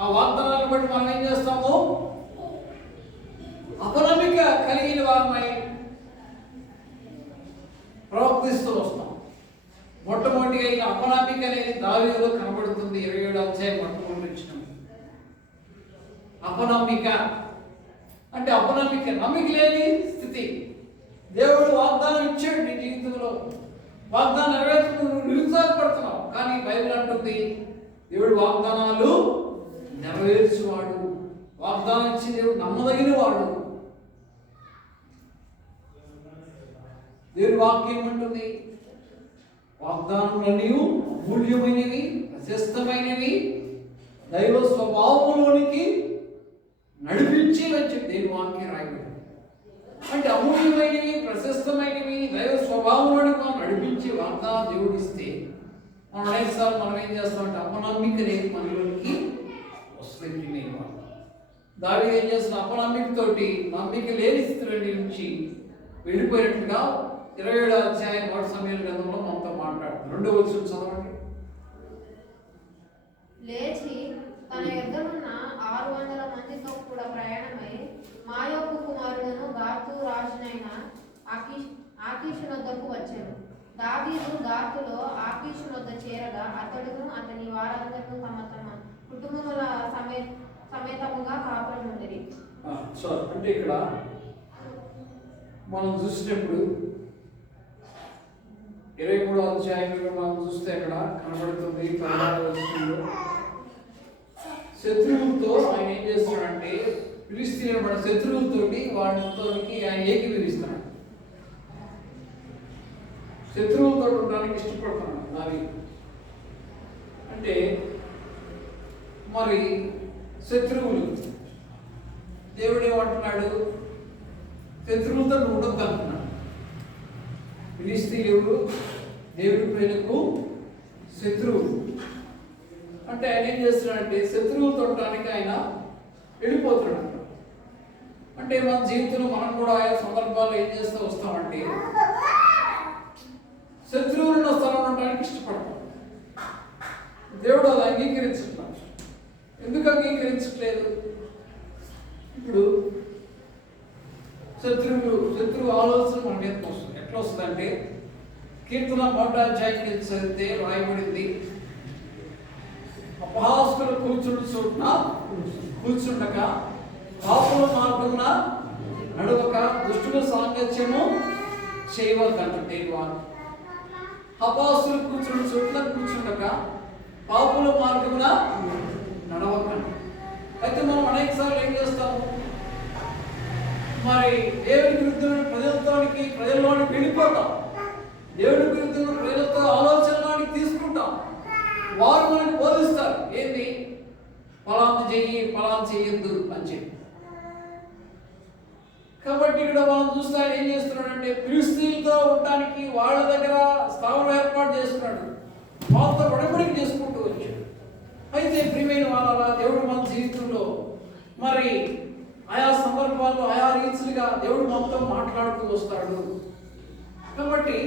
ఆ వాగ్దానాలను బట్టి మనం ఏం చేస్తాము? అపనమ్మిక కలిగిన వారమై ప్రవర్తిస్తూ వస్తాం. మొట్టమొదటిగా ఈ అపనమ్మిక అనేది దావీదులో కనబడుతుంది. 27వ అధ్యాయం మొట్టమొదటి వచ్చిన అపనమ్మిక అంటే అపనమ్మిక, నమ్మిక లేని స్థితి. దేవుడు వాగ్దానం ఇచ్చాడు నీ జీవితంలో, వాగ్దానం నెరవేర్చుకుని నువ్వు నిరుత్సాహపడుతున్నావు. కానీ బైబిల్ అంటుంది దేవుడు వాగ్దానాలు నెరవేర్చువాడు, వాగ్దానం ఇచ్చి దేవుడు నమ్మదగిన వాడు. దేవుడి వాక్యం ఏమంటుంది? వాగ్దానములన్నీ అమూల్యమైనవి, ప్రశస్తమైనవి, దైవ స్వభావంలోనికి నడిపించి అని చెప్పి దేవుడి వాక్యం రాయబడింది. అంటే అమూల్యమైనవి, ప్రశస్తమైనవి, దైవ స్వభావంలోనికి మనం నడిపించి వాగ్దానం దేవుడు ఇస్తే మనం అనేకసార్లు మనం ఏం చేస్తామంటే అపనమ్మిక అనేది మనలోనికి వస్తుంది. దావీదు ఏం చేస్తున్న అపనమ్మికతోటి నమ్మిక లేని స్థితి నుంచి వెళ్ళిపోయినట్టుగా 27వ అధ్యాయం 1 సమూయేలు గ్రంథంలో మనతో మాట్లాడుతుంది. 2వ వచనం చదవండి. లేచి తన యుద్ధమున్న 600 మందితో కూడా ప్రయాణమై మాయోకు కుమారుడును గాతు రాజునైన దావీదు గాతులో ఆకీషు వద్ద చేరగా అతడును అతని వారందరూ తమ తమ కుటుంబముల సమేతముగా కాపురం ఉండేది. సో అంటే ఇక్కడ మనం చూసినప్పుడు 23వ అధ్యాయంలో మనం చూస్తే అక్కడ కనబడుతుంది 16వ వచనంలో శత్రువులతో ఆయన ఏం చేస్తున్నాడంటే ఫిలిష్తీయుల శత్రువులతోటి వాటితోనికి ఆయన ఏకీభవిస్తున్నాడు. శత్రువులతో ఉండడానికి ఇష్టపడుతున్నాడు దావీదు. అంటే మరి శత్రువులు దేవుడు ఏమంటున్నాడు? శత్రువులతో ఉండొద్దు అంటున్నాడు. ఫిలిష్తీయులు దేవుడి ప్రేలకు శత్రువు. అంటే ఆయన ఏం చేస్తున్నాడంటే శత్రువులతో ఉండడానికి ఆయన వెళ్ళిపోతున్నాడు. అంటే మన జీవితంలో మనం కూడా ఆయా సందర్భాల్లో ఏం చేస్తూ వస్తామంటే శత్రువులను స్థలం ఉండడానికి ఇష్టపడతాం. దేవుడు అది అంగీకరించుతున్నాడు. ఎందుకు అంగీకరించట్లేదు? ఇప్పుడు శత్రువు ఆలోచన మన మీదకి వస్తుంది. ఎట్లా వస్తుందంటే కీర్తన 1వ అధ్యాయం చదివితే రాయబడింది, అపహాస్యులు కూర్చుండక పాపుల మార్గమున నడవక దుష్టుల సాంగత్యము చేయవద్దంటే వారు అపహాస్యులు కూర్చుండక పాపుల మార్గమున నడవకండి. అయితే మనం అనేక సార్లు ఏం చేస్తాము? మరి దేవుడి విరుద్ధమైన ప్రజల్లోనికి వెళ్ళిపోతాం. దేవుడి విరుద్ధమైన ప్రజలతో ఆలోచనలోనికి తీసుకుంటాం. వారు మనకు బోధిస్తారు ఏంది, ఫలాంతి చెయ్యి ఫలాంతి చెయ్యొద్దు అని చెప్పి. కాబట్టి ఇక్కడ మనం చూస్తే ఆయన ఏం చేస్తున్నాడంటే ఫిలిష్తీయులతో ఉండడానికి వాళ్ళ దగ్గర స్థావరం ఏర్పాటు చేస్తున్నాడు. వాళ్ళతో ఒడంబడిక చేసుకుంటూ వచ్చాడు. అయితే ప్రియమైన వాళ్ళ దేవుడు మన జీవితంలో మరి ఆయా సందర్భాల్లో ఆయా రీతులుగా దేవుడు మనతో మాట్లాడుతూ వస్తాడు. కాబట్టి